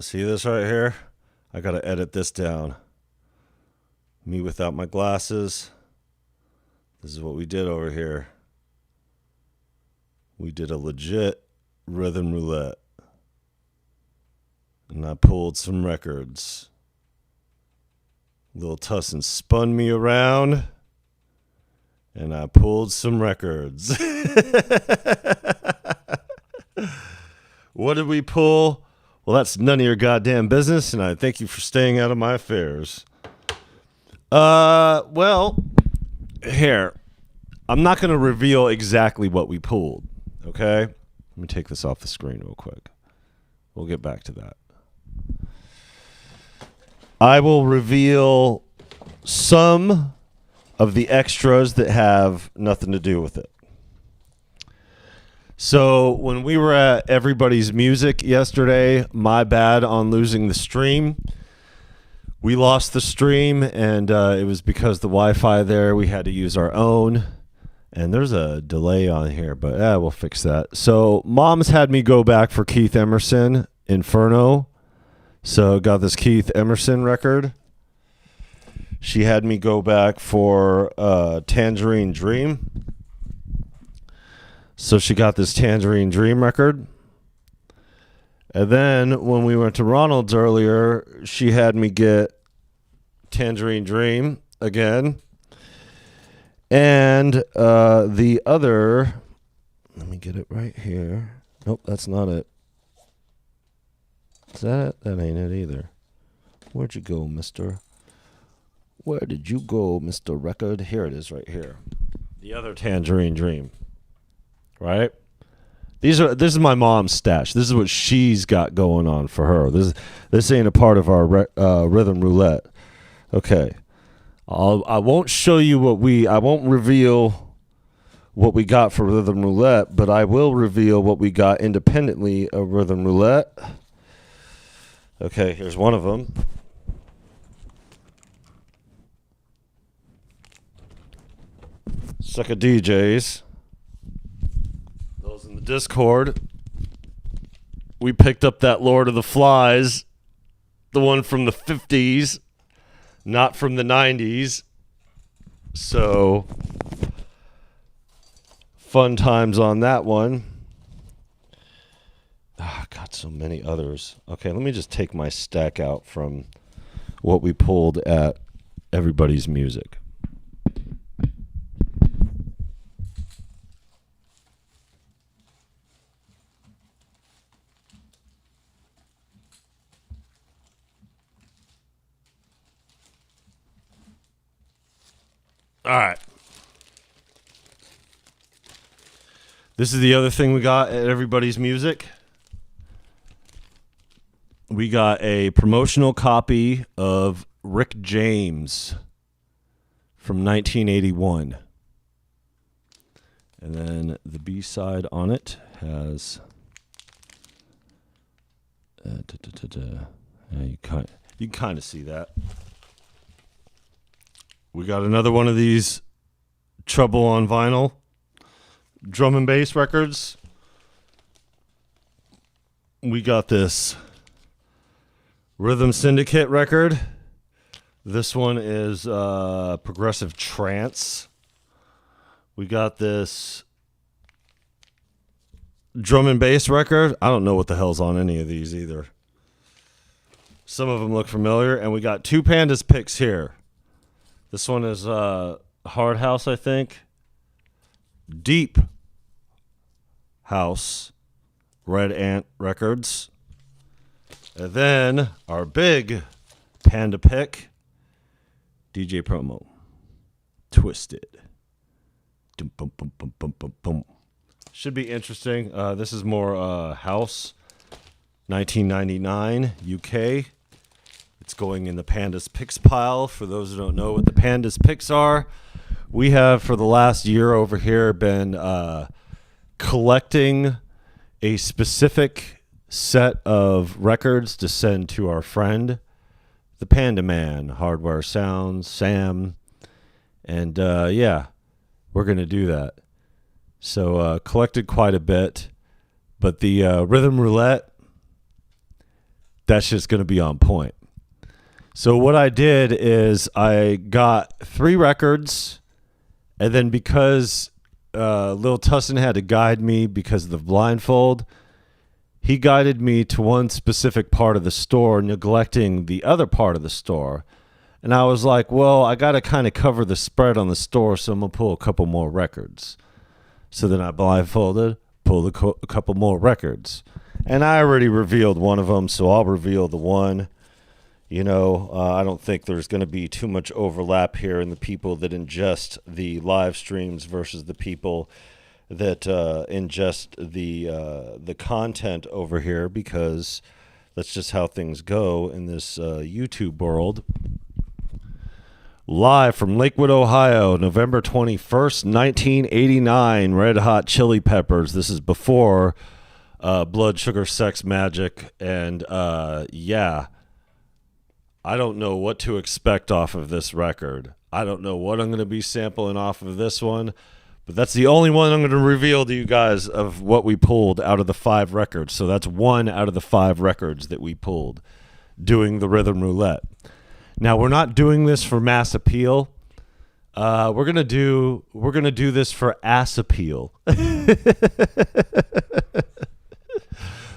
See this right here? I got to edit this down. Me without my glasses. This is what we did over here. We did a legit rhythm roulette. And I pulled some records. Little Tussin spun me around. And I pulled some records. What did we pull? Well, that's none of your goddamn business, and I thank you for staying out of my affairs. Well, here. I'm not going to reveal exactly what we pulled, okay? Let me take this off the screen real quick. We'll get back to that. I will reveal some of the extras that have nothing to do with it. So when we were at Everybody's Music yesterday, my bad on losing the stream. We lost the stream, and it was because the Wi-Fi there, we had to use our own. And there's a delay on here, but we'll fix that. So Mom's had me go back for Keith Emerson, Inferno. So got this Keith Emerson record. She had me go back for Tangerine Dream. So she got this Tangerine Dream record. And then when we went to Ronald's earlier, she had me get Tangerine Dream again. And the other, let me get it right here. Nope, that's not it. Is that it? That ain't it either. Where'd you go, mister? Where did you go, Mr. Record? Here it is right here. The other Tangerine Dream. Right? This is my mom's stash. This is what she's got going on for her. This ain't a part of our rhythm roulette. Okay. I won't show you I won't reveal what we got for rhythm roulette, but I will reveal what we got independently of rhythm roulette. Okay, here's one of them. Sucker DJs. Those in the Discord. We picked up that Lord of the Flies, the one from the 50s. Not from the 90s. So, fun times on that one. Got so many others. Okay, let me just take my stack out from what we pulled at Everybody's Music. All right. This is the other thing we got at Everybody's Music. We got a promotional copy of Rick James from 1981. And then the B-side on it has... you can kind of see that. We got another one of these Trouble on Vinyl drum and bass records. We got this Rhythm Syndicate record. This one is progressive trance. We got this drum and bass record. I don't know what the hell's on any of these either. Some of them look familiar. And we got two Pandas picks here. This one is Hard House, I think. Deep House, Red Ant Records. And then our big Panda pick, DJ Promo, Twisted. Dum, bum, bum, bum, bum, bum, bum. Should be interesting. This is more House, 1999, UK. It's going in the Pandas Picks pile. For those who don't know what the Pandas Picks are, we have for the last year over here been collecting a specific set of records to send to our friend, the Panda Man, Hardware Sounds, Sam. And yeah, we're going to do that. So collected quite a bit. But the Rhythm Roulette, That's just going to be on point. So what I did is I got 3 records, and then because Lil Tussin had to guide me because of the blindfold, he guided me to one specific part of the store, neglecting the other part of the store. And I was like, well, I got to kind of cover the spread on the store, so I'm going to pull a couple more records. So then I blindfolded, pulled a couple more records. And I already revealed one of them, so I'll reveal the one. You know, I don't think there's going to be too much overlap here in the people that ingest the live streams versus the people that ingest the content over here, because that's just how things go in this YouTube world. Live from Lakewood, Ohio, November 21st, 1989, Red Hot Chili Peppers. This is before Blood, Sugar, Sex, Magic, and yeah, I don't know what to expect off of this record. I don't know what I'm going to be sampling off of this one, but that's the only one I'm going to reveal to you guys of what we pulled out of the 5 records. So that's 1 out of the 5 records that we pulled doing the rhythm roulette. Now, we're not doing this for mass appeal. We're gonna do this for ass appeal.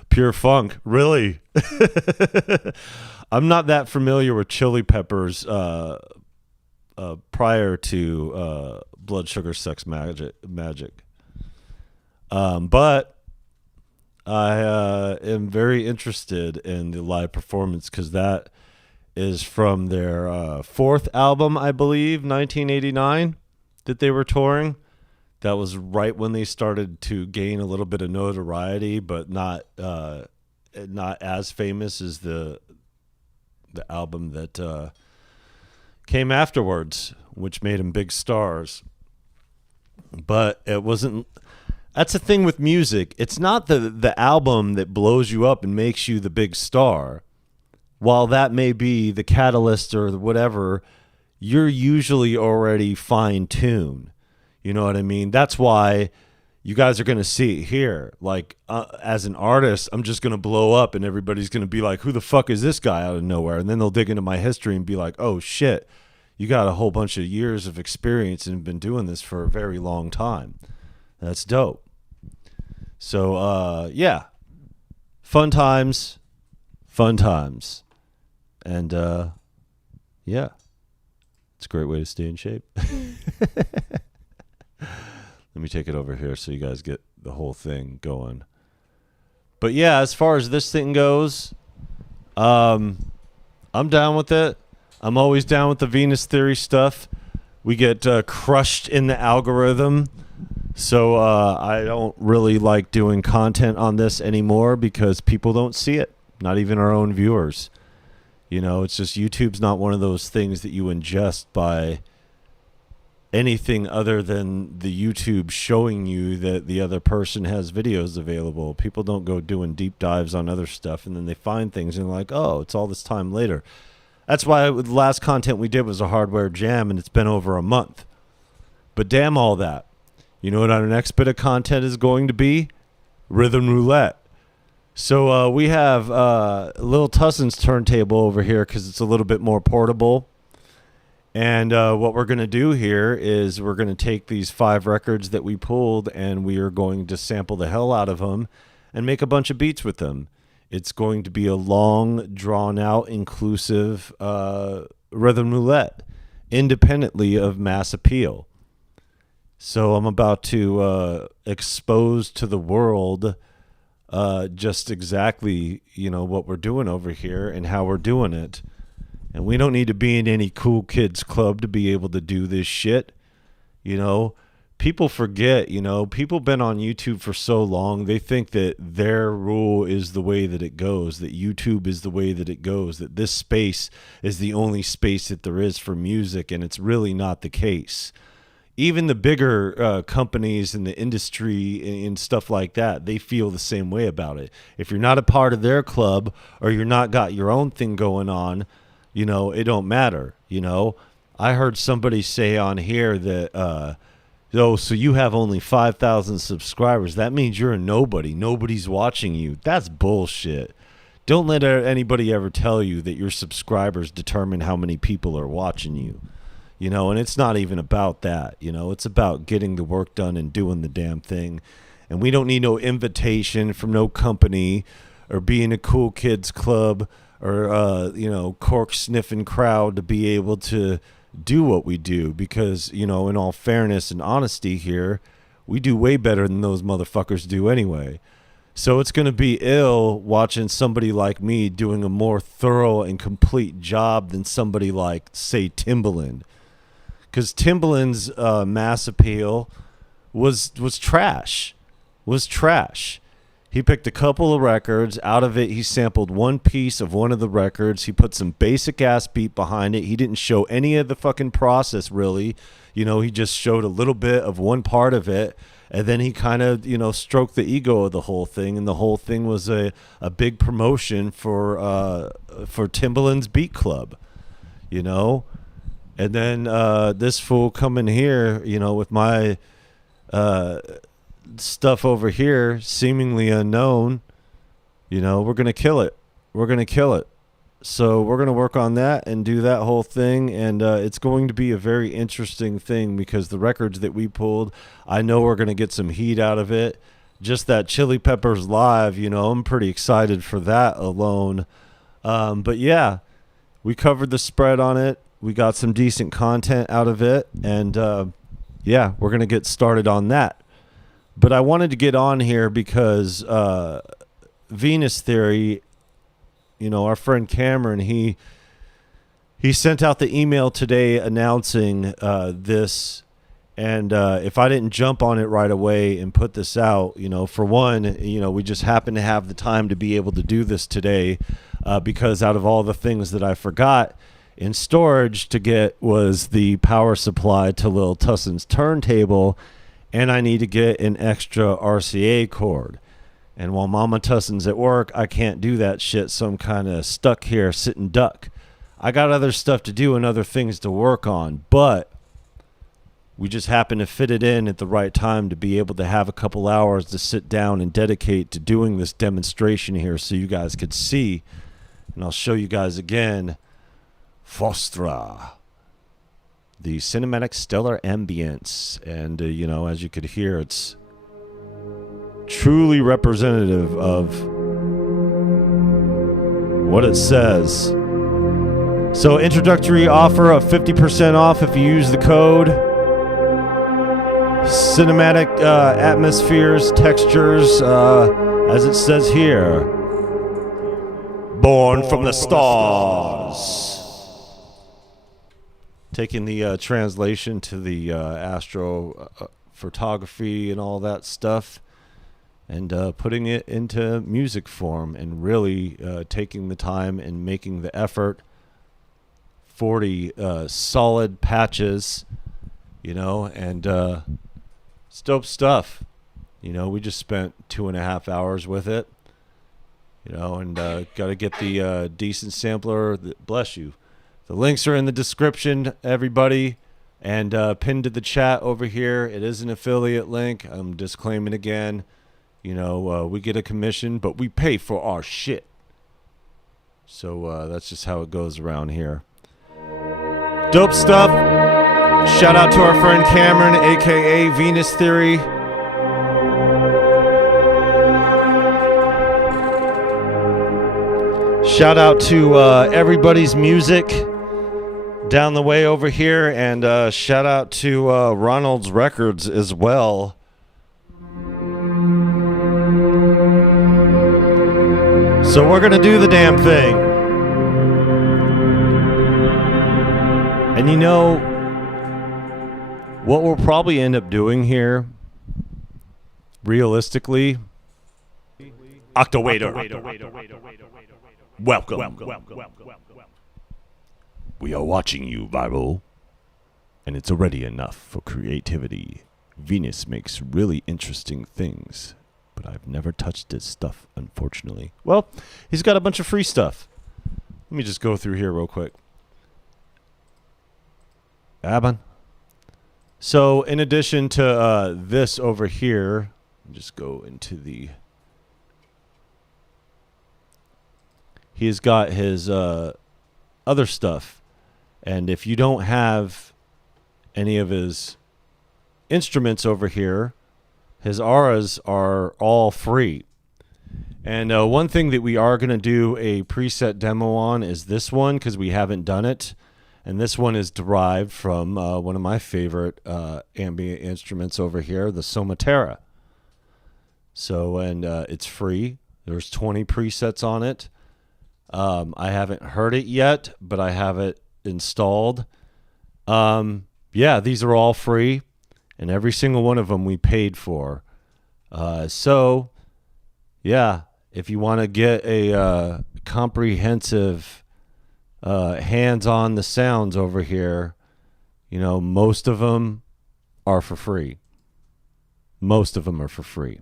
Pure funk, really. I'm not that familiar with Chili Peppers prior to Blood Sugar Sex Magic. But I am very interested in the live performance, because that is from their 4th album, I believe, 1989, that they were touring. That was right when they started to gain a little bit of notoriety, but not as famous as the album that came afterwards, which made them big stars. But it wasn't. That's the thing with music. It's not the album that blows you up and makes you the big star. While that may be the catalyst or whatever, you're usually already fine-tuned. You know what I mean? That's why you guys are going to see it here. Like, as an artist, I'm just going to blow up and everybody's going to be like, who the fuck is this guy out of nowhere? And then they'll dig into my history and be like, oh, shit, you got a whole bunch of years of experience and been doing this for a very long time. That's dope. So, yeah, fun times. And, yeah, it's a great way to stay in shape. Let me take it over here so you guys get the whole thing going. But, yeah, as far as this thing goes, I'm down with it. I'm always down with the Venus Theory stuff. We get crushed in the algorithm. So I don't really like doing content on this anymore because people don't see it, not even our own viewers. You know, it's just YouTube's not one of those things that you ingest by anything other than the YouTube showing you that the other person has videos available. People don't go doing deep dives on other stuff, and then they find things and they're like, oh, it's all this time later. That's why the last content we did was a hardware jam, and it's been over a month. But damn all that. You know what our next bit of content is going to be? Rhythm roulette. So we have Lil Tussin's turntable over here because it's a little bit more portable. And what we're going to do here is we're going to take these 5 records that we pulled and we are going to sample the hell out of them and make a bunch of beats with them. It's going to be a long, drawn-out, inclusive rhythm roulette, independently of mass appeal. So I'm about to expose to the world just exactly, you know, what we're doing over here and how we're doing it. And we don't need to be in any cool kids club to be able to do this shit. You know, people forget, you know, people been on YouTube for so long, they think that their rule is the way that it goes, that YouTube is the way that it goes, that this space is the only space that there is for music, and it's really not the case. Even the bigger companies in the industry and stuff like that, they feel the same way about it. If you're not a part of their club or you're not got your own thing going on, you know, it don't matter. You know, I heard somebody say on here that, oh, so you have only 5,000 subscribers. That means you're a nobody. Nobody's watching you. That's bullshit. Don't let anybody ever tell you that your subscribers determine how many people are watching you. You know, and it's not even about that. You know, it's about getting the work done and doing the damn thing. And we don't need no invitation from no company or being a cool kids club or, you know, cork sniffing crowd to be able to do what we do. Because, you know, in all fairness and honesty here, we do way better than those motherfuckers do anyway. So it's going to be ill watching somebody like me doing a more thorough and complete job than somebody like, say, Timbaland. Because Timbaland's mass appeal was trash. He picked a couple of records. Out of it, he sampled one piece of one of the records. He put some basic-ass beat behind it. He didn't show any of the fucking process, really. You know, he just showed a little bit of one part of it. And then he kind of, you know, stroked the ego of the whole thing. And the whole thing was a big promotion for Timbaland's Beat Club, you know. And then this fool coming here, you know, with my stuff over here, seemingly unknown, you know, we're going to kill it. So we're going to work on that and do that whole thing. And it's going to be a very interesting thing because the records that we pulled, I know we're going to get some heat out of it. Just that Chili Peppers Live, you know, I'm pretty excited for that alone. But yeah, we covered the spread on it. We got some decent content out of it. And yeah, we're going to get started on that. But I wanted to get on here because Venus Theory, you know, our friend Cameron, he sent out the email today announcing this. And if I didn't jump on it right away and put this out, you know, for one, you know, we just happen to have the time to be able to do this today because out of all the things that I forgot in storage to get was the power supply to Lil Tusson's turntable, and I need to get an extra RCA cord. And while Mama Tusson's at work, I can't do that shit, so I'm kind of stuck here sitting duck. I got other stuff to do and other things to work on, but we just happen to fit it in at the right time to be able to have a couple hours to sit down and dedicate to doing this demonstration here so you guys could see. And I'll show you guys again. Phostra, the cinematic stellar ambience. And, you know, as you could hear, it's truly representative of what it says. So introductory offer of 50% off if you use the code. Cinematic atmospheres, textures, as it says here. Born from the stars. Taking the translation to the astro photography and all that stuff and putting it into music form and really taking the time and making the effort. 40 solid patches, you know, and it's dope stuff. You know, we just spent 2.5 hours with it, you know, and got to get the decent sampler. Bless you. The links are in the description, everybody, and pinned to the chat over here. It is an affiliate link. I'm disclaiming again. You know, we get a commission, but we pay for our shit. So that's just how it goes around here. Dope stuff. Shout out to our friend Cameron, a.k.a. Venus Theory. Shout out to Everybody's Music down the way over here. And shout out to Ronald's Records as well. So we're going to do the damn thing. And you know, what we'll probably end up doing here, realistically, Octowader, welcome. We are watching you, Viral, and it's already enough for creativity. Venus makes really interesting things, but I've never touched his stuff, unfortunately. Well, he's got a bunch of free stuff. Let me just go through here real quick. Aban. So in addition to this over here, just go into the he's got his other stuff. And if you don't have any of his instruments over here, his auras are all free. And one thing that we are going to do a preset demo on is this one, because we haven't done it. And this one is derived from one of my favorite ambient instruments over here, the Somatera. So, and it's free. There's 20 presets on it. I haven't heard it yet, but I have it installed. Yeah, these are all free, and every single one of them we paid for. So, yeah, if you want to get a comprehensive hands on the sounds over here, you know, most of them are for free. Most of them are for free.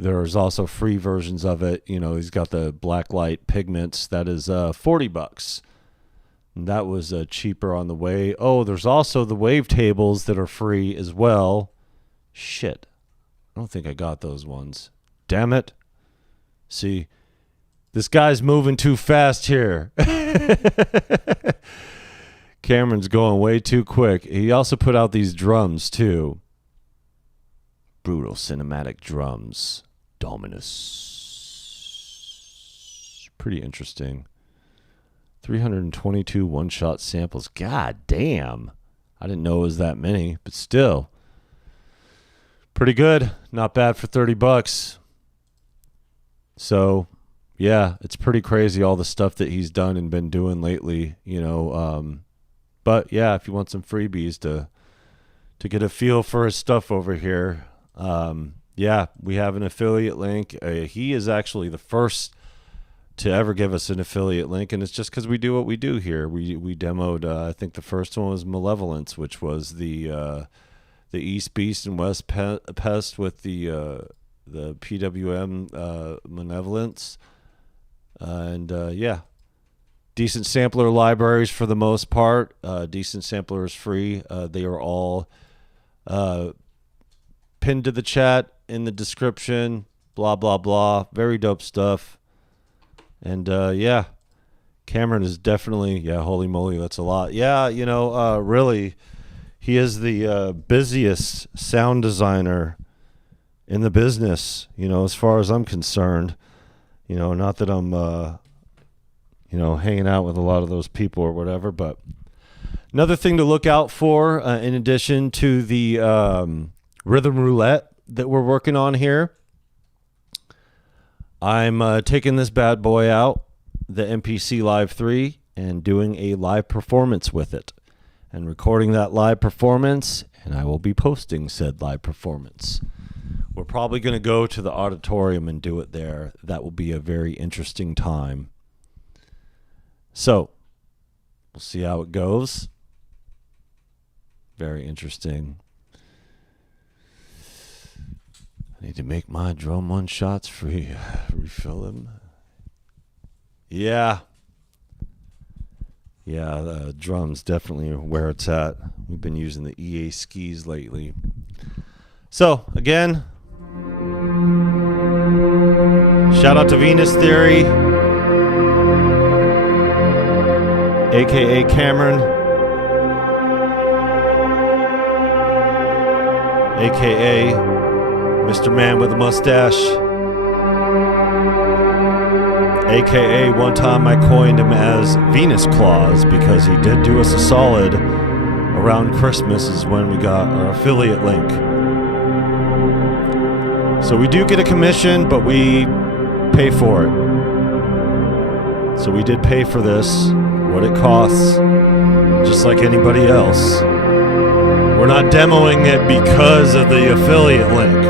There's also free versions of it. You know, he's got the black light pigments. That is $40. And that was cheaper on the way. Oh, there's also the wavetables that are free as well. Shit. I don't think I got those ones. Damn it. See, this guy's moving too fast here. Cameron's going way too quick. He also put out these drums too. Brutal cinematic drums. Dominus. Pretty interesting. 322 one-shot samples. God damn. I didn't know it was that many, but still. Pretty good. Not bad for $30. So, yeah, it's pretty crazy all the stuff that he's done and been doing lately, you know. But, yeah, if you want some freebies to get a feel for his stuff over here, yeah, we have an affiliate link. He is actually the first to ever give us an affiliate link, and it's just because we do what we do here. We demoed, I think the first one was Malevolence, which was the East Beast and West Pest with the PWM Malevolence. And yeah, decent sampler libraries for the most part. Decent samplers free. They are all pinned to the chat in the description. Blah, blah, blah. Very dope stuff. And yeah, Cameron is definitely, yeah, holy moly, that's a lot. Yeah, you know, really, he is the busiest sound designer in the business, you know, as far as I'm concerned. You know, not that I'm, you know, hanging out with a lot of those people or whatever, but another thing to look out for, in addition to the rhythm roulette that we're working on here, I'm taking this bad boy out, the MPC Live 3, and doing a live performance with it and recording that live performance, and I will be posting said live performance. We're probably going to go to the auditorium and do it there. That will be a very interesting time. So, we'll see how it goes. Very interesting. I need to make my drum one shots free. Refill them. Yeah. Yeah, drums definitely are where it's at. We've been using the EA skis lately. So, again, shout out to Venus Theory, a.k.a. Cameron, a.k.a. Mr. Man with a Mustache, a.k.a. one time I coined him as Venus Claus because he did do us a solid. Around Christmas is when we got our affiliate link. So we do get a commission, but we pay for it. So we did pay for this, what it costs, just like anybody else. We're not demoing it because of the affiliate link.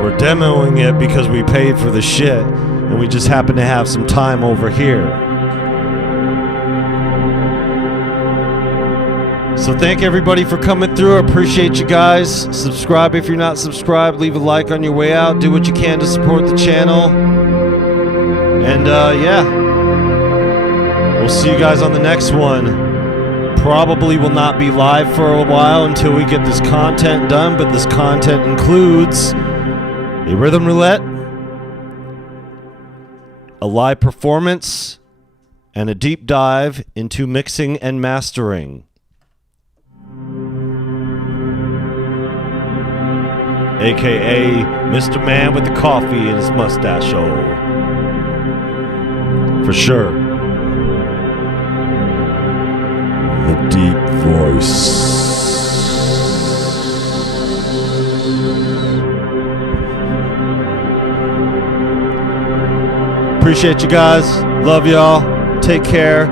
We're demoing it because we paid for the shit, and we just happen to have some time over here. So thank everybody for coming through. I appreciate you guys. Subscribe if you're not subscribed. Leave a like on your way out. Do what you can to support the channel. And yeah, we'll see you guys on the next one. Probably will not be live for a while until we get this content done, but this content includes a rhythm roulette, a live performance, and a deep dive into mixing and mastering. AKA Mr. Man with the coffee in his mustache hole. For sure. The deep voice. Appreciate you guys. Love y'all. Take care.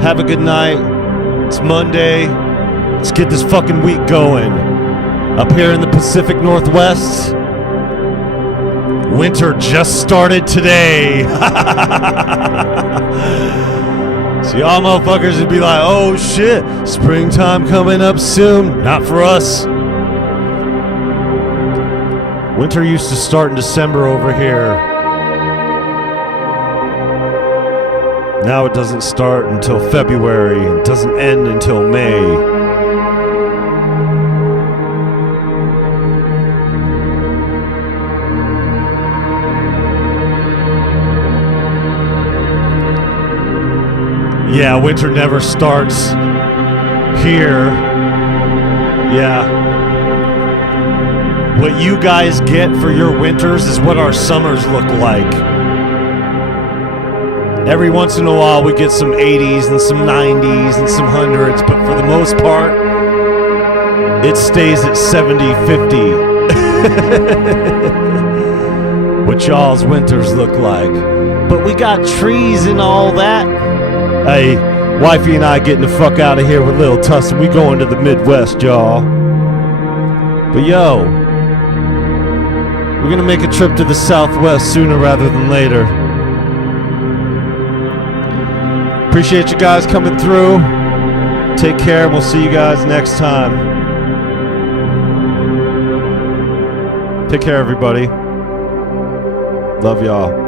Have a good night. It's Monday. Let's get this fucking week going. Up here in the Pacific Northwest, winter just started today. So y'all motherfuckers would be like, oh shit, springtime coming up soon. Not for us. Winter used to start in December over here. Now it doesn't start until February and doesn't end until May. Yeah, winter never starts here. Yeah. What you guys get for your winters is what our summers look like. Every once in a while we get some 80s and some 90s and some 100s, but for the most part, it stays at 70, 50. What y'all's winters look like. But we got trees and all that. Hey, wifey and I getting the fuck out of here with Lil Tussin. We going to the Midwest, y'all. But yo, we're gonna make a trip to the Southwest sooner rather than later. Appreciate you guys coming through. Take care, and we'll see you guys next time. Take care, everybody. Love y'all.